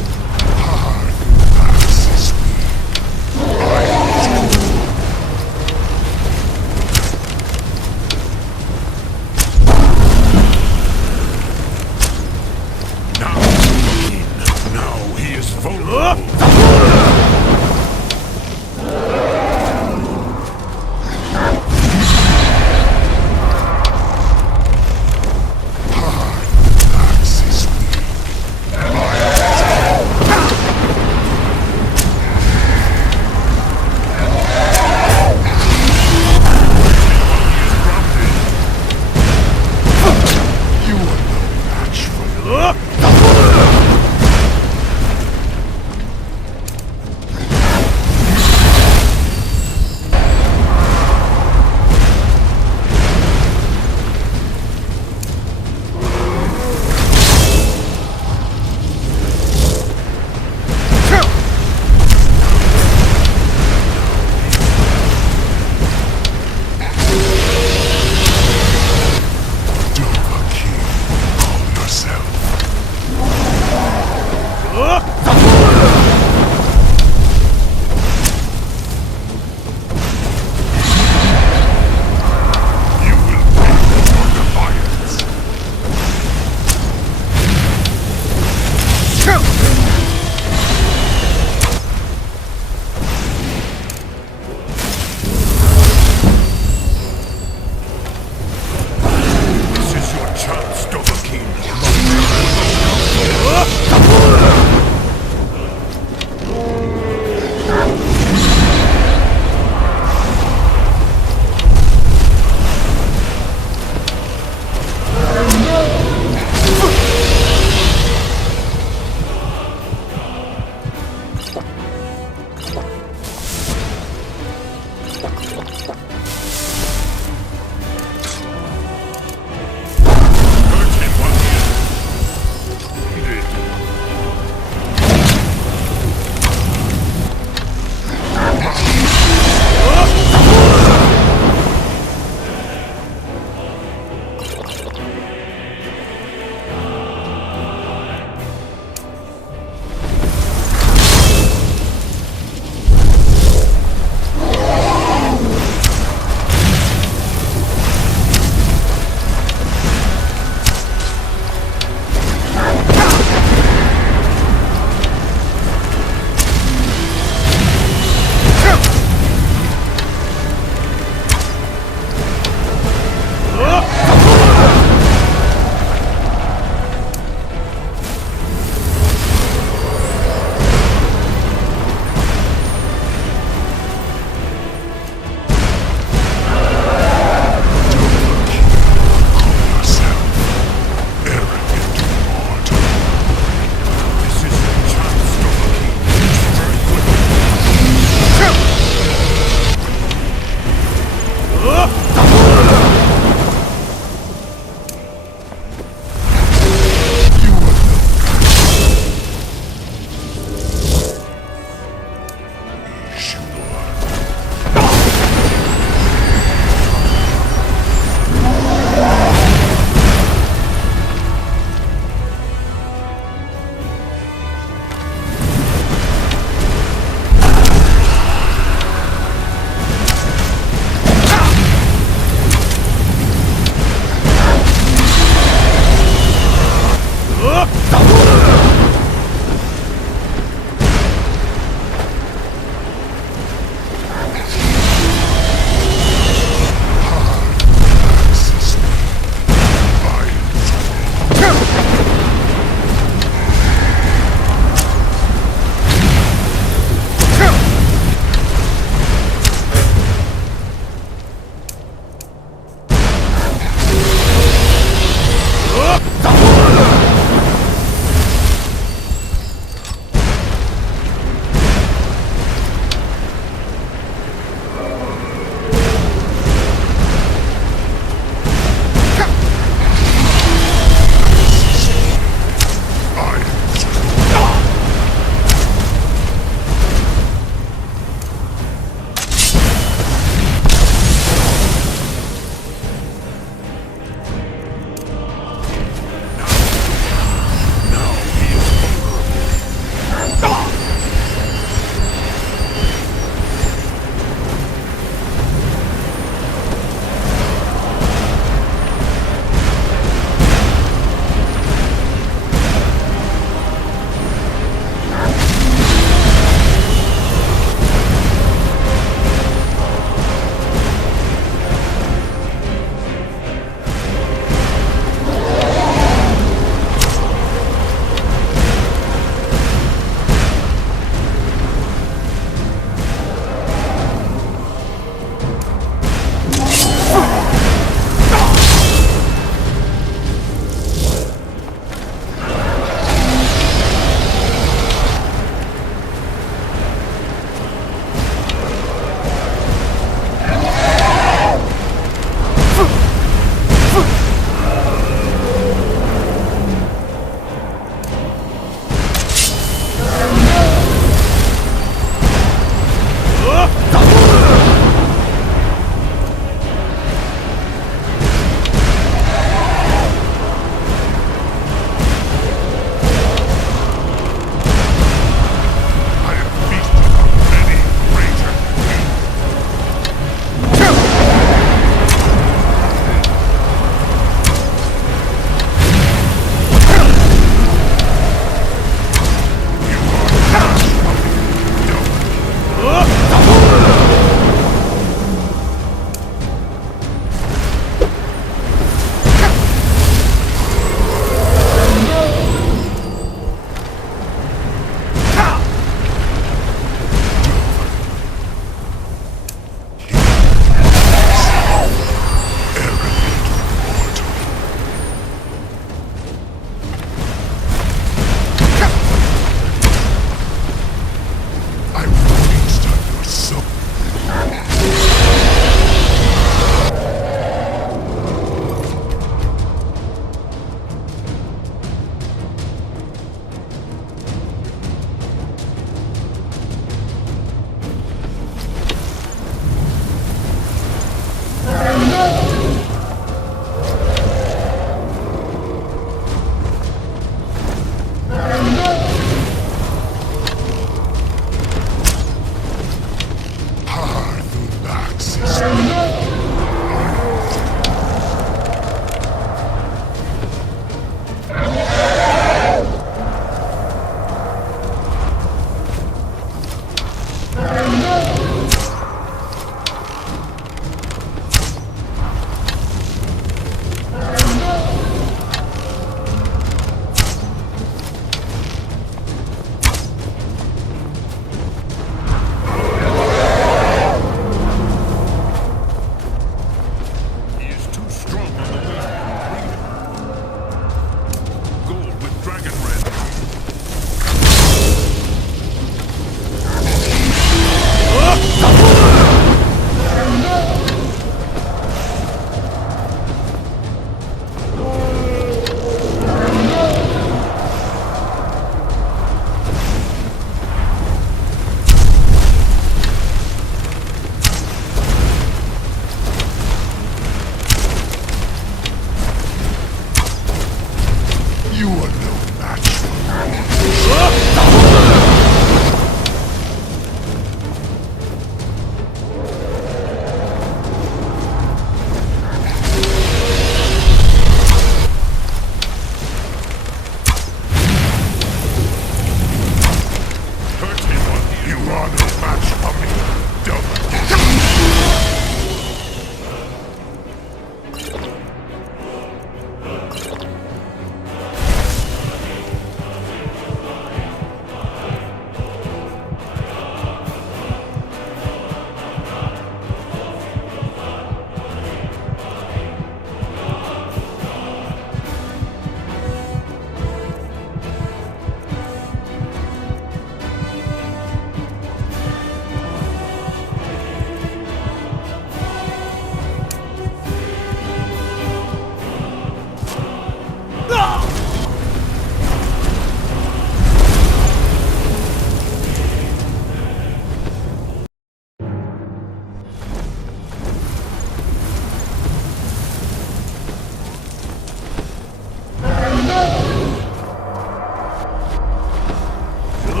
You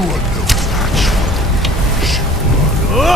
are no match for me, Shimura.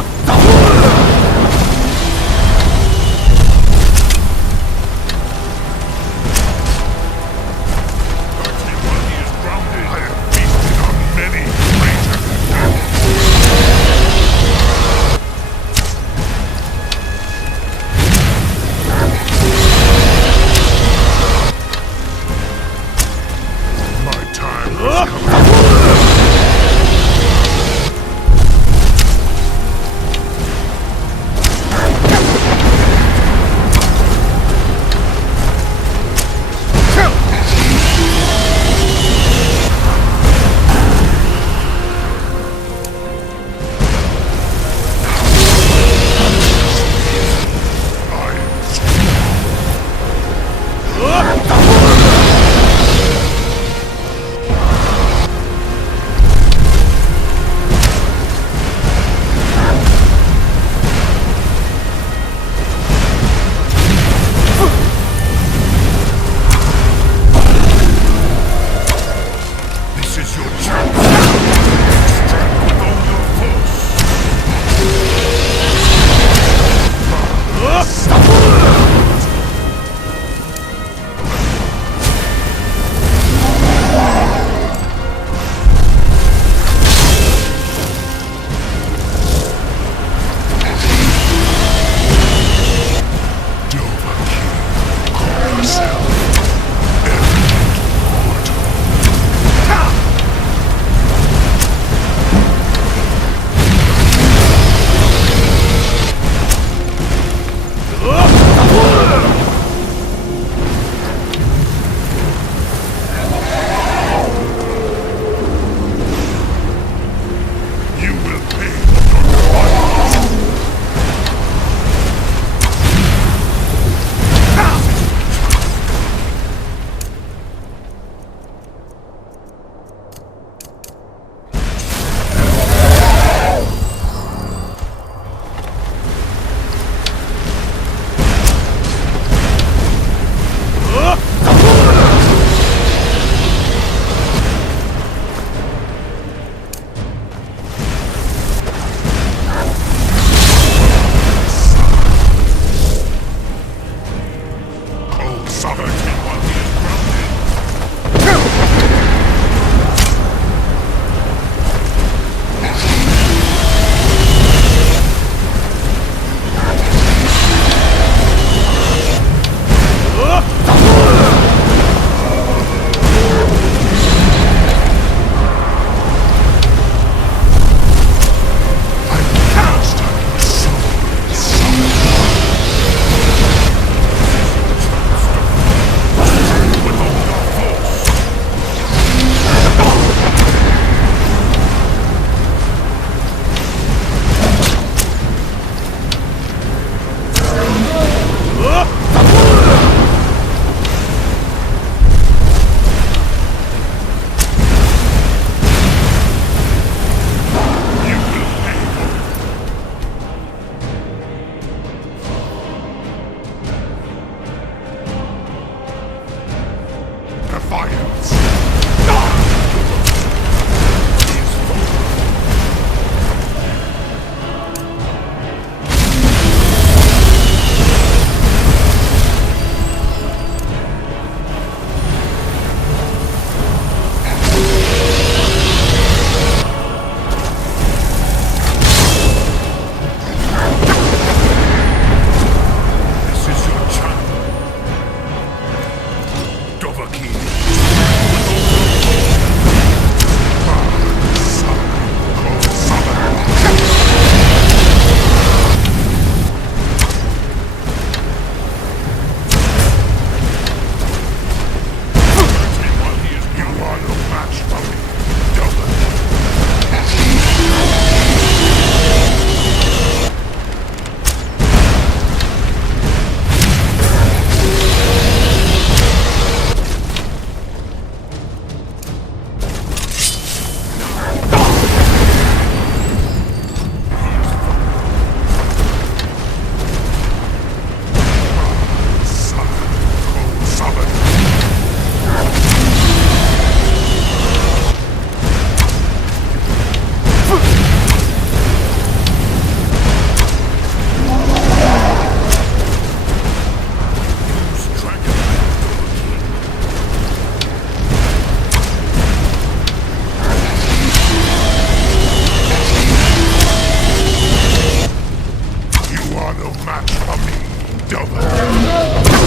match for me, Dover.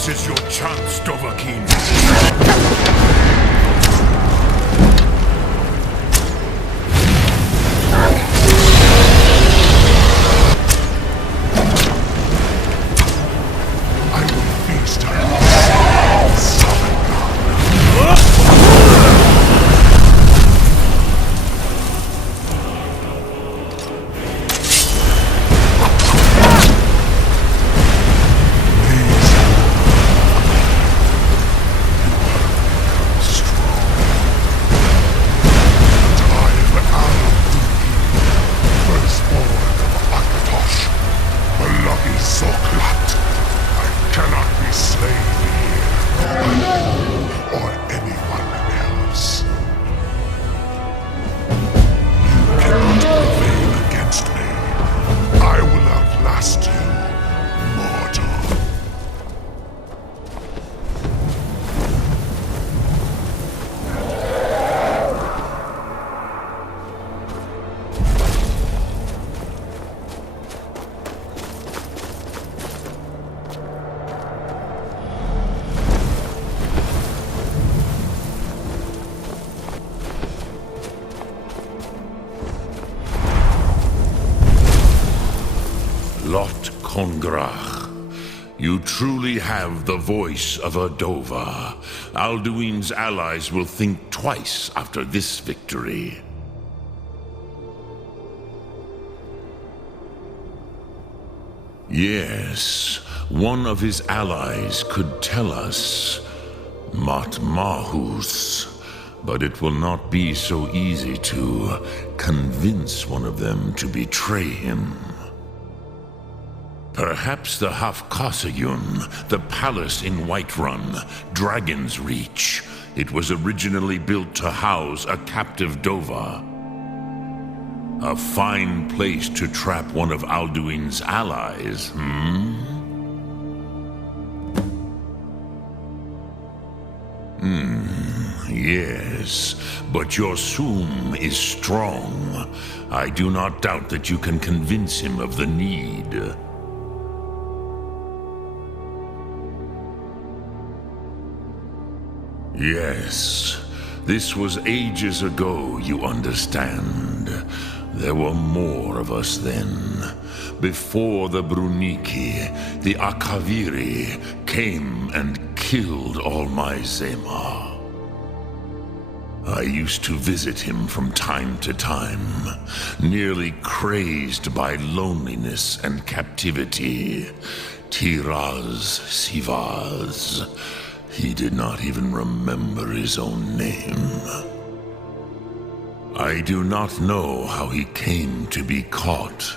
This is your chance, Dovahkiin. You truly have the voice of a Dova. Alduin's allies will think twice after this victory. Yes, one of his allies could tell us Matmahus, but it will not be so easy to convince one of them to betray him. Perhaps the Hafkasayun, the palace in Whiterun, Dragon's Reach. It was originally built to house a captive Dova. A fine place to trap one of Alduin's allies, Yes, but your Soom is strong. I do not doubt that you can convince him of the need. Yes, this was ages ago, you understand. There were more of us then. Before the Bruniki, the Akaviri came and killed all my Zema. I used to visit him from time to time, nearly crazed by loneliness and captivity. Tiraz Sivaz. He did not even remember his own name. I do not know how he came to be caught,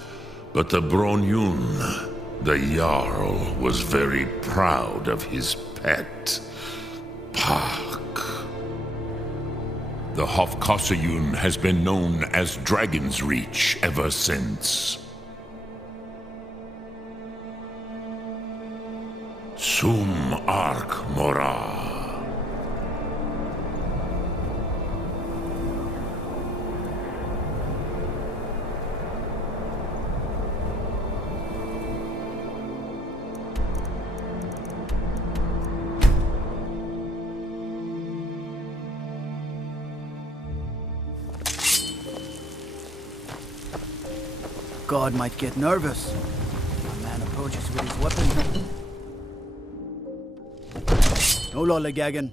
but the Bronyun, the Jarl, was very proud of his pet, Pak. The Hofkossayun has been known as Dragon's Reach ever since. Sum Ark Mora. God might get nervous. A man approaches with his weapon. No lollygagging.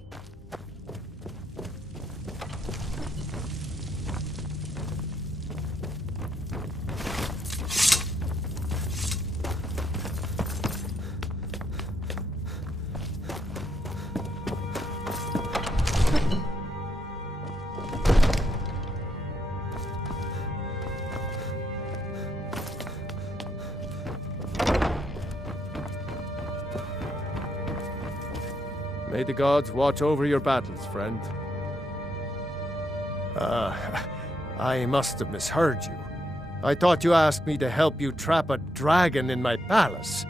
May the gods watch over your battles, friend. I must have misheard you. I thought you asked me to help you trap a dragon in my palace.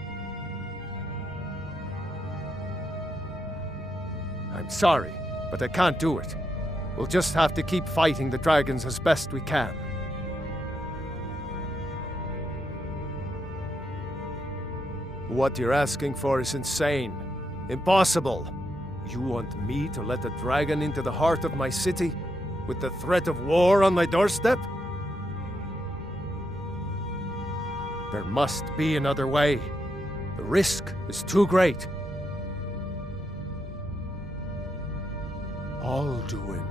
I'm sorry, but I can't do it. We'll just have to keep fighting the dragons as best we can. What you're asking for is insane. Impossible. You want me to let a dragon into the heart of my city, with the threat of war on my doorstep? There must be another way. The risk is too great. Alduin,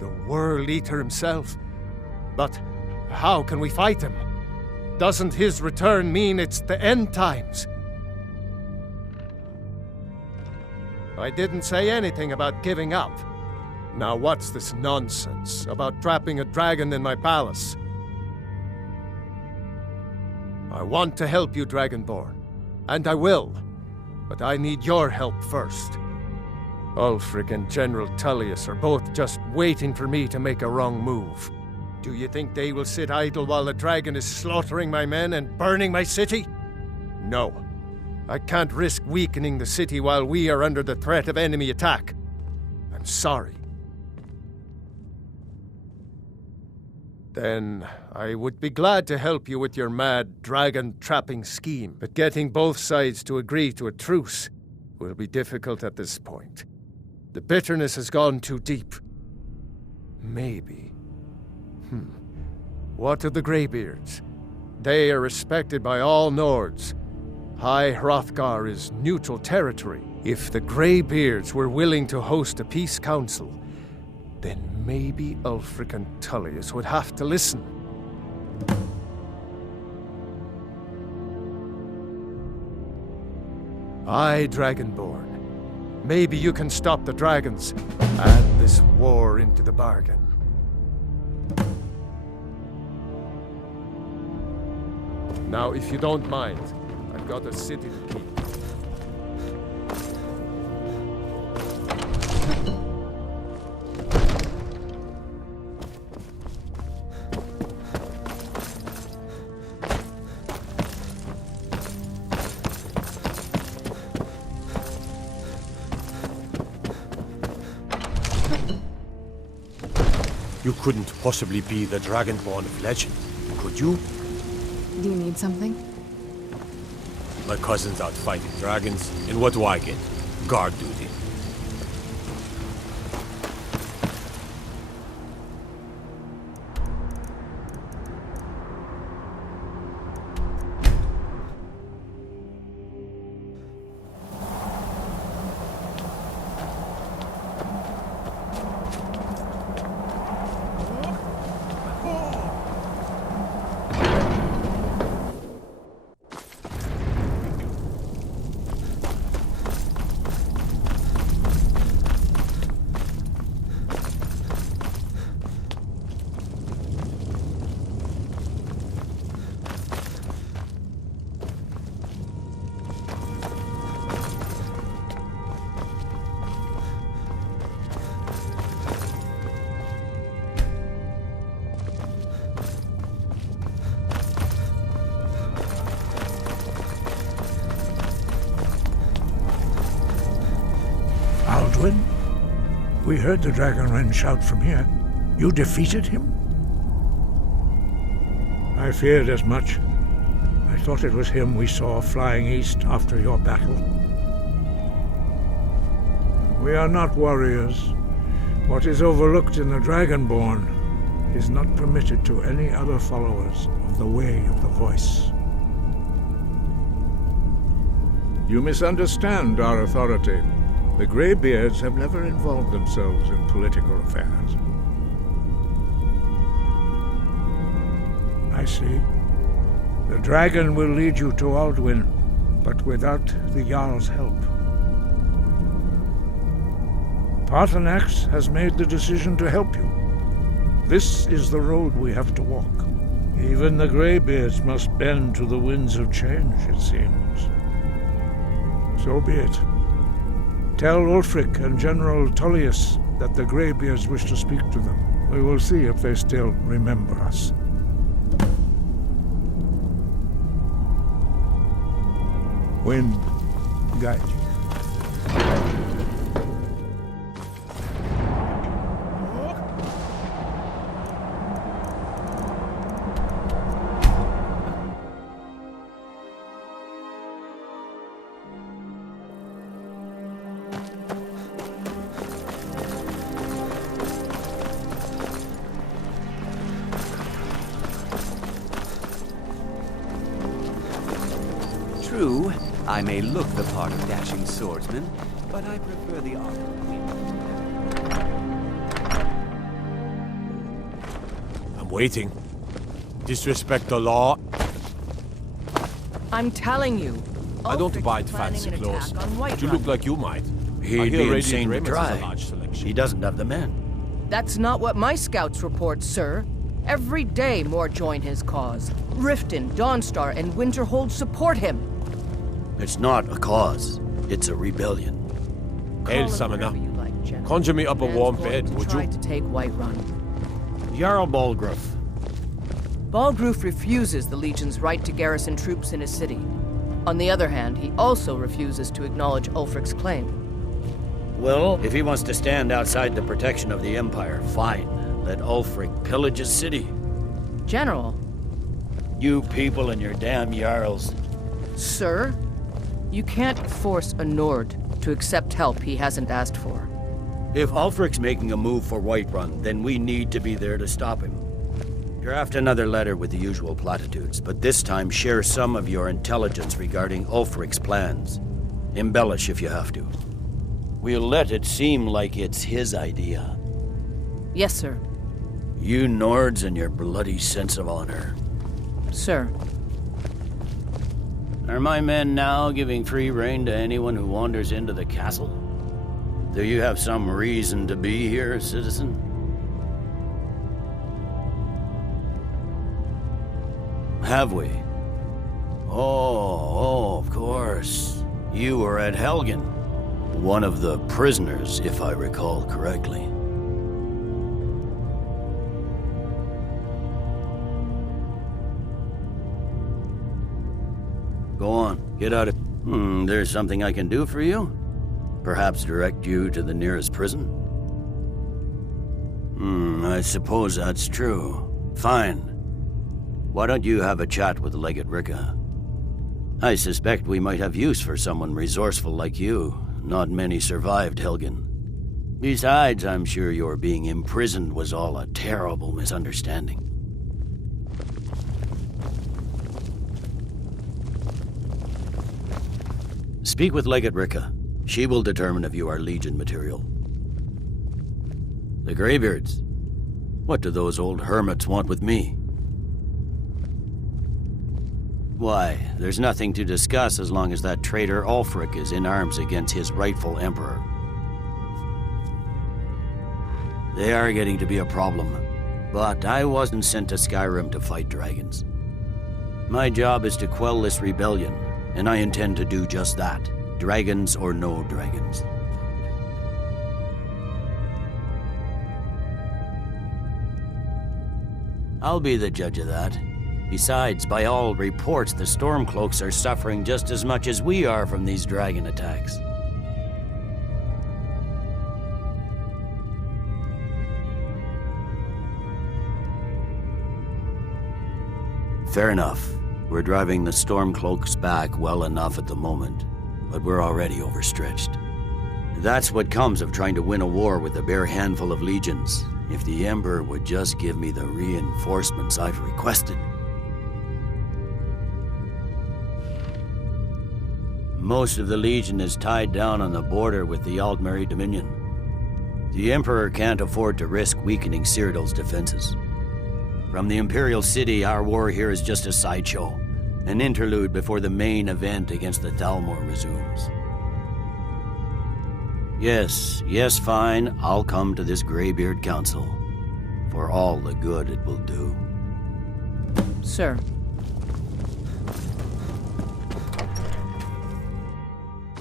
the World Eater himself. But how can we fight him? Doesn't his return mean it's the end times? I didn't say anything about giving up. Now what's this nonsense about trapping a dragon in my palace? I want to help you, Dragonborn, and I will, but I need your help first. Ulfric and General Tullius are both just waiting for me to make a wrong move. Do you think they will sit idle while the dragon is slaughtering my men and burning my city? No. I can't risk weakening the city while we are under the threat of enemy attack. I'm sorry. Then I would be glad to help you with your mad dragon-trapping scheme, but getting both sides to agree to a truce will be difficult at this point. The bitterness has gone too deep. Maybe. What of the Greybeards? They are respected by all Nords. High Hrothgar is neutral territory. If the Greybeards were willing to host a peace council, then maybe Ulfric and Tullius would have to listen. Aye, Dragonborn. Maybe you can stop the dragons. Add this war into the bargain. Now, if you don't mind, I've got a city to keep. couldn't possibly be the Dragonborn of legend, could you? Do you need something? My cousin's out fighting dragons, and what do I get? Guard duty. Alduin? We heard the Dragonren shout from here. You defeated him? I feared as much. I thought it was him we saw flying east after your battle. We are not warriors. What is overlooked in the Dragonborn is not permitted to any other followers of the Way of the Voice. You misunderstand our authority. The Greybeards have never involved themselves in political affairs. I see. The dragon will lead you to Alduin, but without the Jarl's help. Paarthurnax has made the decision to help you. This is the road we have to walk. Even the Greybeards must bend to the winds of change, it seems. So be it. Tell Ulfric and General Tullius that the Greybeards wish to speak to them. We will see if they still remember us. Wind, guide you. True, I may look the part of dashing swordsman, but I prefer the art. I'm waiting. Disrespect the law. I'm telling you. I don't buy fancy clothes. You look like you might. He'd be insane to try. He doesn't have the men. That's not what my scouts report, sir. Every day more join his cause. Riften, Dawnstar, and Winterhold support him. It's not a cause. It's a rebellion. Hail, Summoner. Conjure me up a warm bed, would you? Tried to take Whiterun. Jarl Balgruuf. Balgruuf refuses the Legion's right to garrison troops in his city. On the other hand, he also refuses to acknowledge Ulfric's claim. Well, if he wants to stand outside the protection of the Empire, fine. Let Ulfric pillage his city. General. You people and your damn Jarls. Sir? You can't force a Nord to accept help he hasn't asked for. If Ulfric's making a move for Whiterun, then we need to be there to stop him. Draft another letter with the usual platitudes, but this time share some of your intelligence regarding Ulfric's plans. Embellish if you have to. We'll let it seem like it's his idea. Yes, sir. You Nords and your bloody sense of honor. Sir. Are my men now giving free rein to anyone who wanders into the castle? Do you have some reason to be here, citizen? Have we? Oh, of course. You were at Helgen. One of the prisoners, if I recall correctly. Go on, get out of... there's something I can do for you? Perhaps direct you to the nearest prison? I suppose that's true. Fine. Why don't you have a chat with Legate Ricka? I suspect we might have use for someone resourceful like you. Not many survived Helgen. Besides, I'm sure your being imprisoned was all a terrible misunderstanding. Speak with Legate Ricka. She will determine if you are Legion material. The Greybeards. What do those old hermits want with me? Why, there's nothing to discuss as long as that traitor Ulfric is in arms against his rightful emperor. They are getting to be a problem, but I wasn't sent to Skyrim to fight dragons. My job is to quell this rebellion, and I intend to do just that, dragons or no dragons. I'll be the judge of that. Besides, by all reports, the Stormcloaks are suffering just as much as we are from these dragon attacks. Fair enough. We're driving the Stormcloaks back well enough at the moment, but we're already overstretched. That's what comes of trying to win a war with a bare handful of legions. If the Emperor would just give me the reinforcements I've requested. Most of the Legion is tied down on the border with the Aldmeri Dominion. The Emperor can't afford to risk weakening Cyrodiil's defenses. From the Imperial City, our war here is just a sideshow, an interlude before the main event against the Thalmor resumes. Yes, fine, I'll come to this Greybeard Council, for all the good it will do. Sir.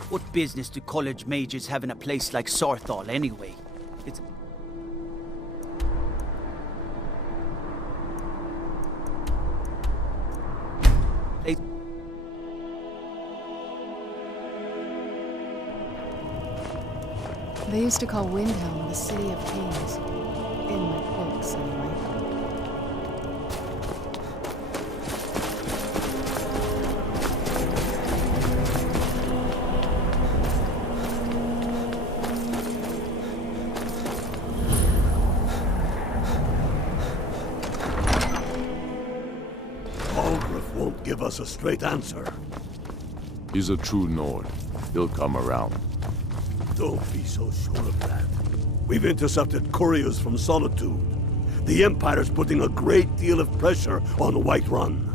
What business do college mages have in a place like Sorthal anyway? It's... They used to call Windhelm the City of Kings. In my books, anyway. Balgruuf won't give us a straight answer. He's a true Nord. He'll come around. Don't be so sure of that. We've intercepted couriers from Solitude. The Empire's putting a great deal of pressure on Whiterun.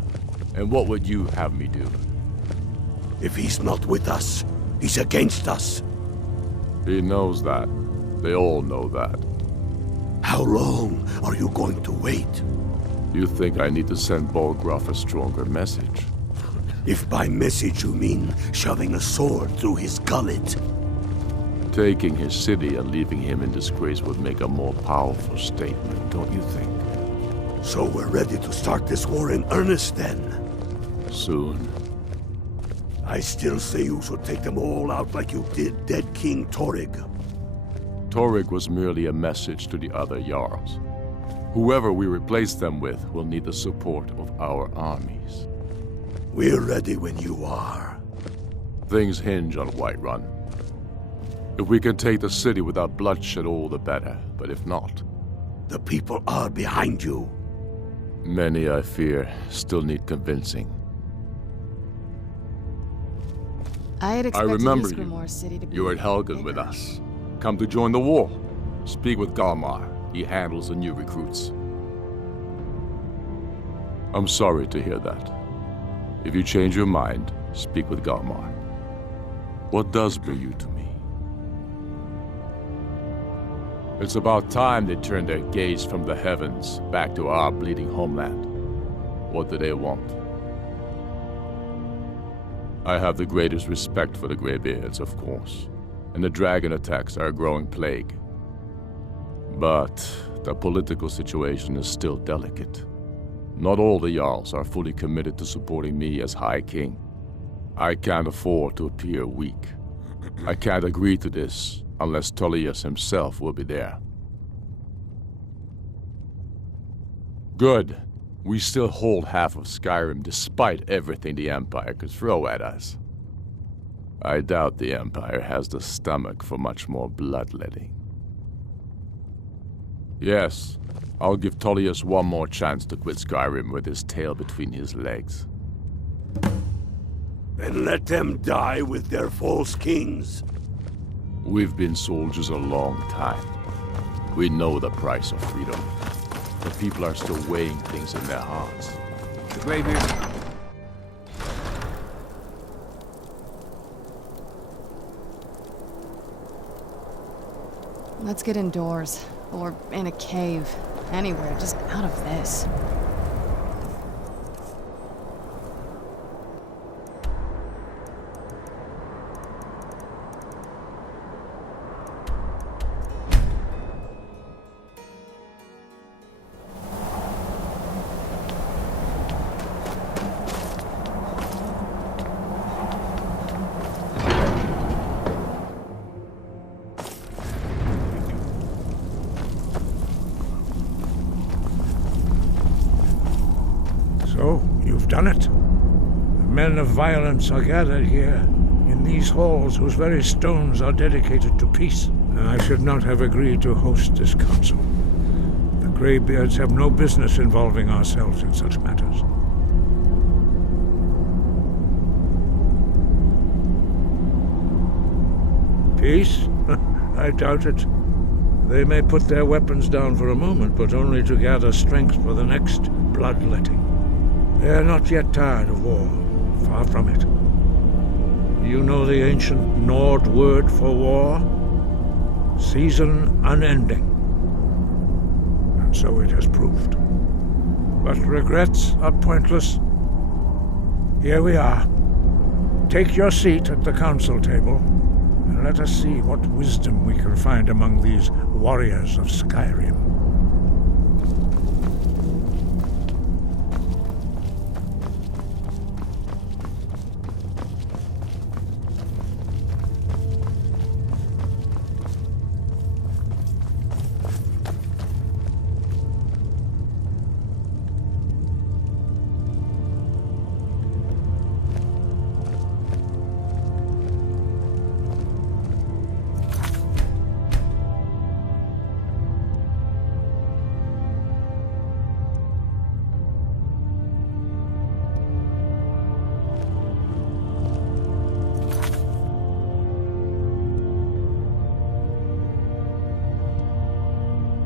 And what would you have me do? If he's not with us, he's against us. He knows that. They all know that. How long are you going to wait? You think I need to send Balgruuf a stronger message? If by message you mean shoving a sword through his gullet. Taking his city and leaving him in disgrace would make a more powerful statement, don't you think? So we're ready to start this war in earnest then? Soon. I still say you should take them all out like you did dead King Torrig. Torrig was merely a message to the other Jarls. Whoever we replace them with will need the support of our armies. We're ready when you are. Things hinge on Whiterun. If we can take the city without bloodshed, all the better. But if not... The people are behind you. Many, I fear, still need convincing. I had expected remember Ysgramor City to be... You were at Helgen with us. Come to join the war. Speak with Galmar. He handles the new recruits. I'm sorry to hear that. If you change your mind, speak with Galmar. What does bring you to me? It's about time they turned their gaze from the heavens back to our bleeding homeland. What do they want? I have the greatest respect for the Greybeards, of course, and the dragon attacks are a growing plague. But the political situation is still delicate. Not all the Jarls are fully committed to supporting me as High King. I can't afford to appear weak. I can't agree to this unless Tullius himself will be there. Good. We still hold half of Skyrim despite everything the Empire could throw at us. I doubt the Empire has the stomach for much more bloodletting. Yes, I'll give Tullius one more chance to quit Skyrim with his tail between his legs. Then let them die with their false kings. We've been soldiers a long time. We know the price of freedom. The people are still weighing things in their hearts. The Greybeard. Let's get indoors. Or in a cave. Anywhere, just out of this. So, you've done it. The men of violence are gathered here, in these halls whose very stones are dedicated to peace. I should not have agreed to host this council. The Greybeards have no business involving ourselves in such matters. Peace? I doubt it. They may put their weapons down for a moment, but only to gather strength for the next bloodletting. They are not yet tired of war. Far from it. You know the ancient Nord word for war? Season unending. And so it has proved. But regrets are pointless. Here we are. Take your seat at the council table, and let us see what wisdom we can find among these warriors of Skyrim.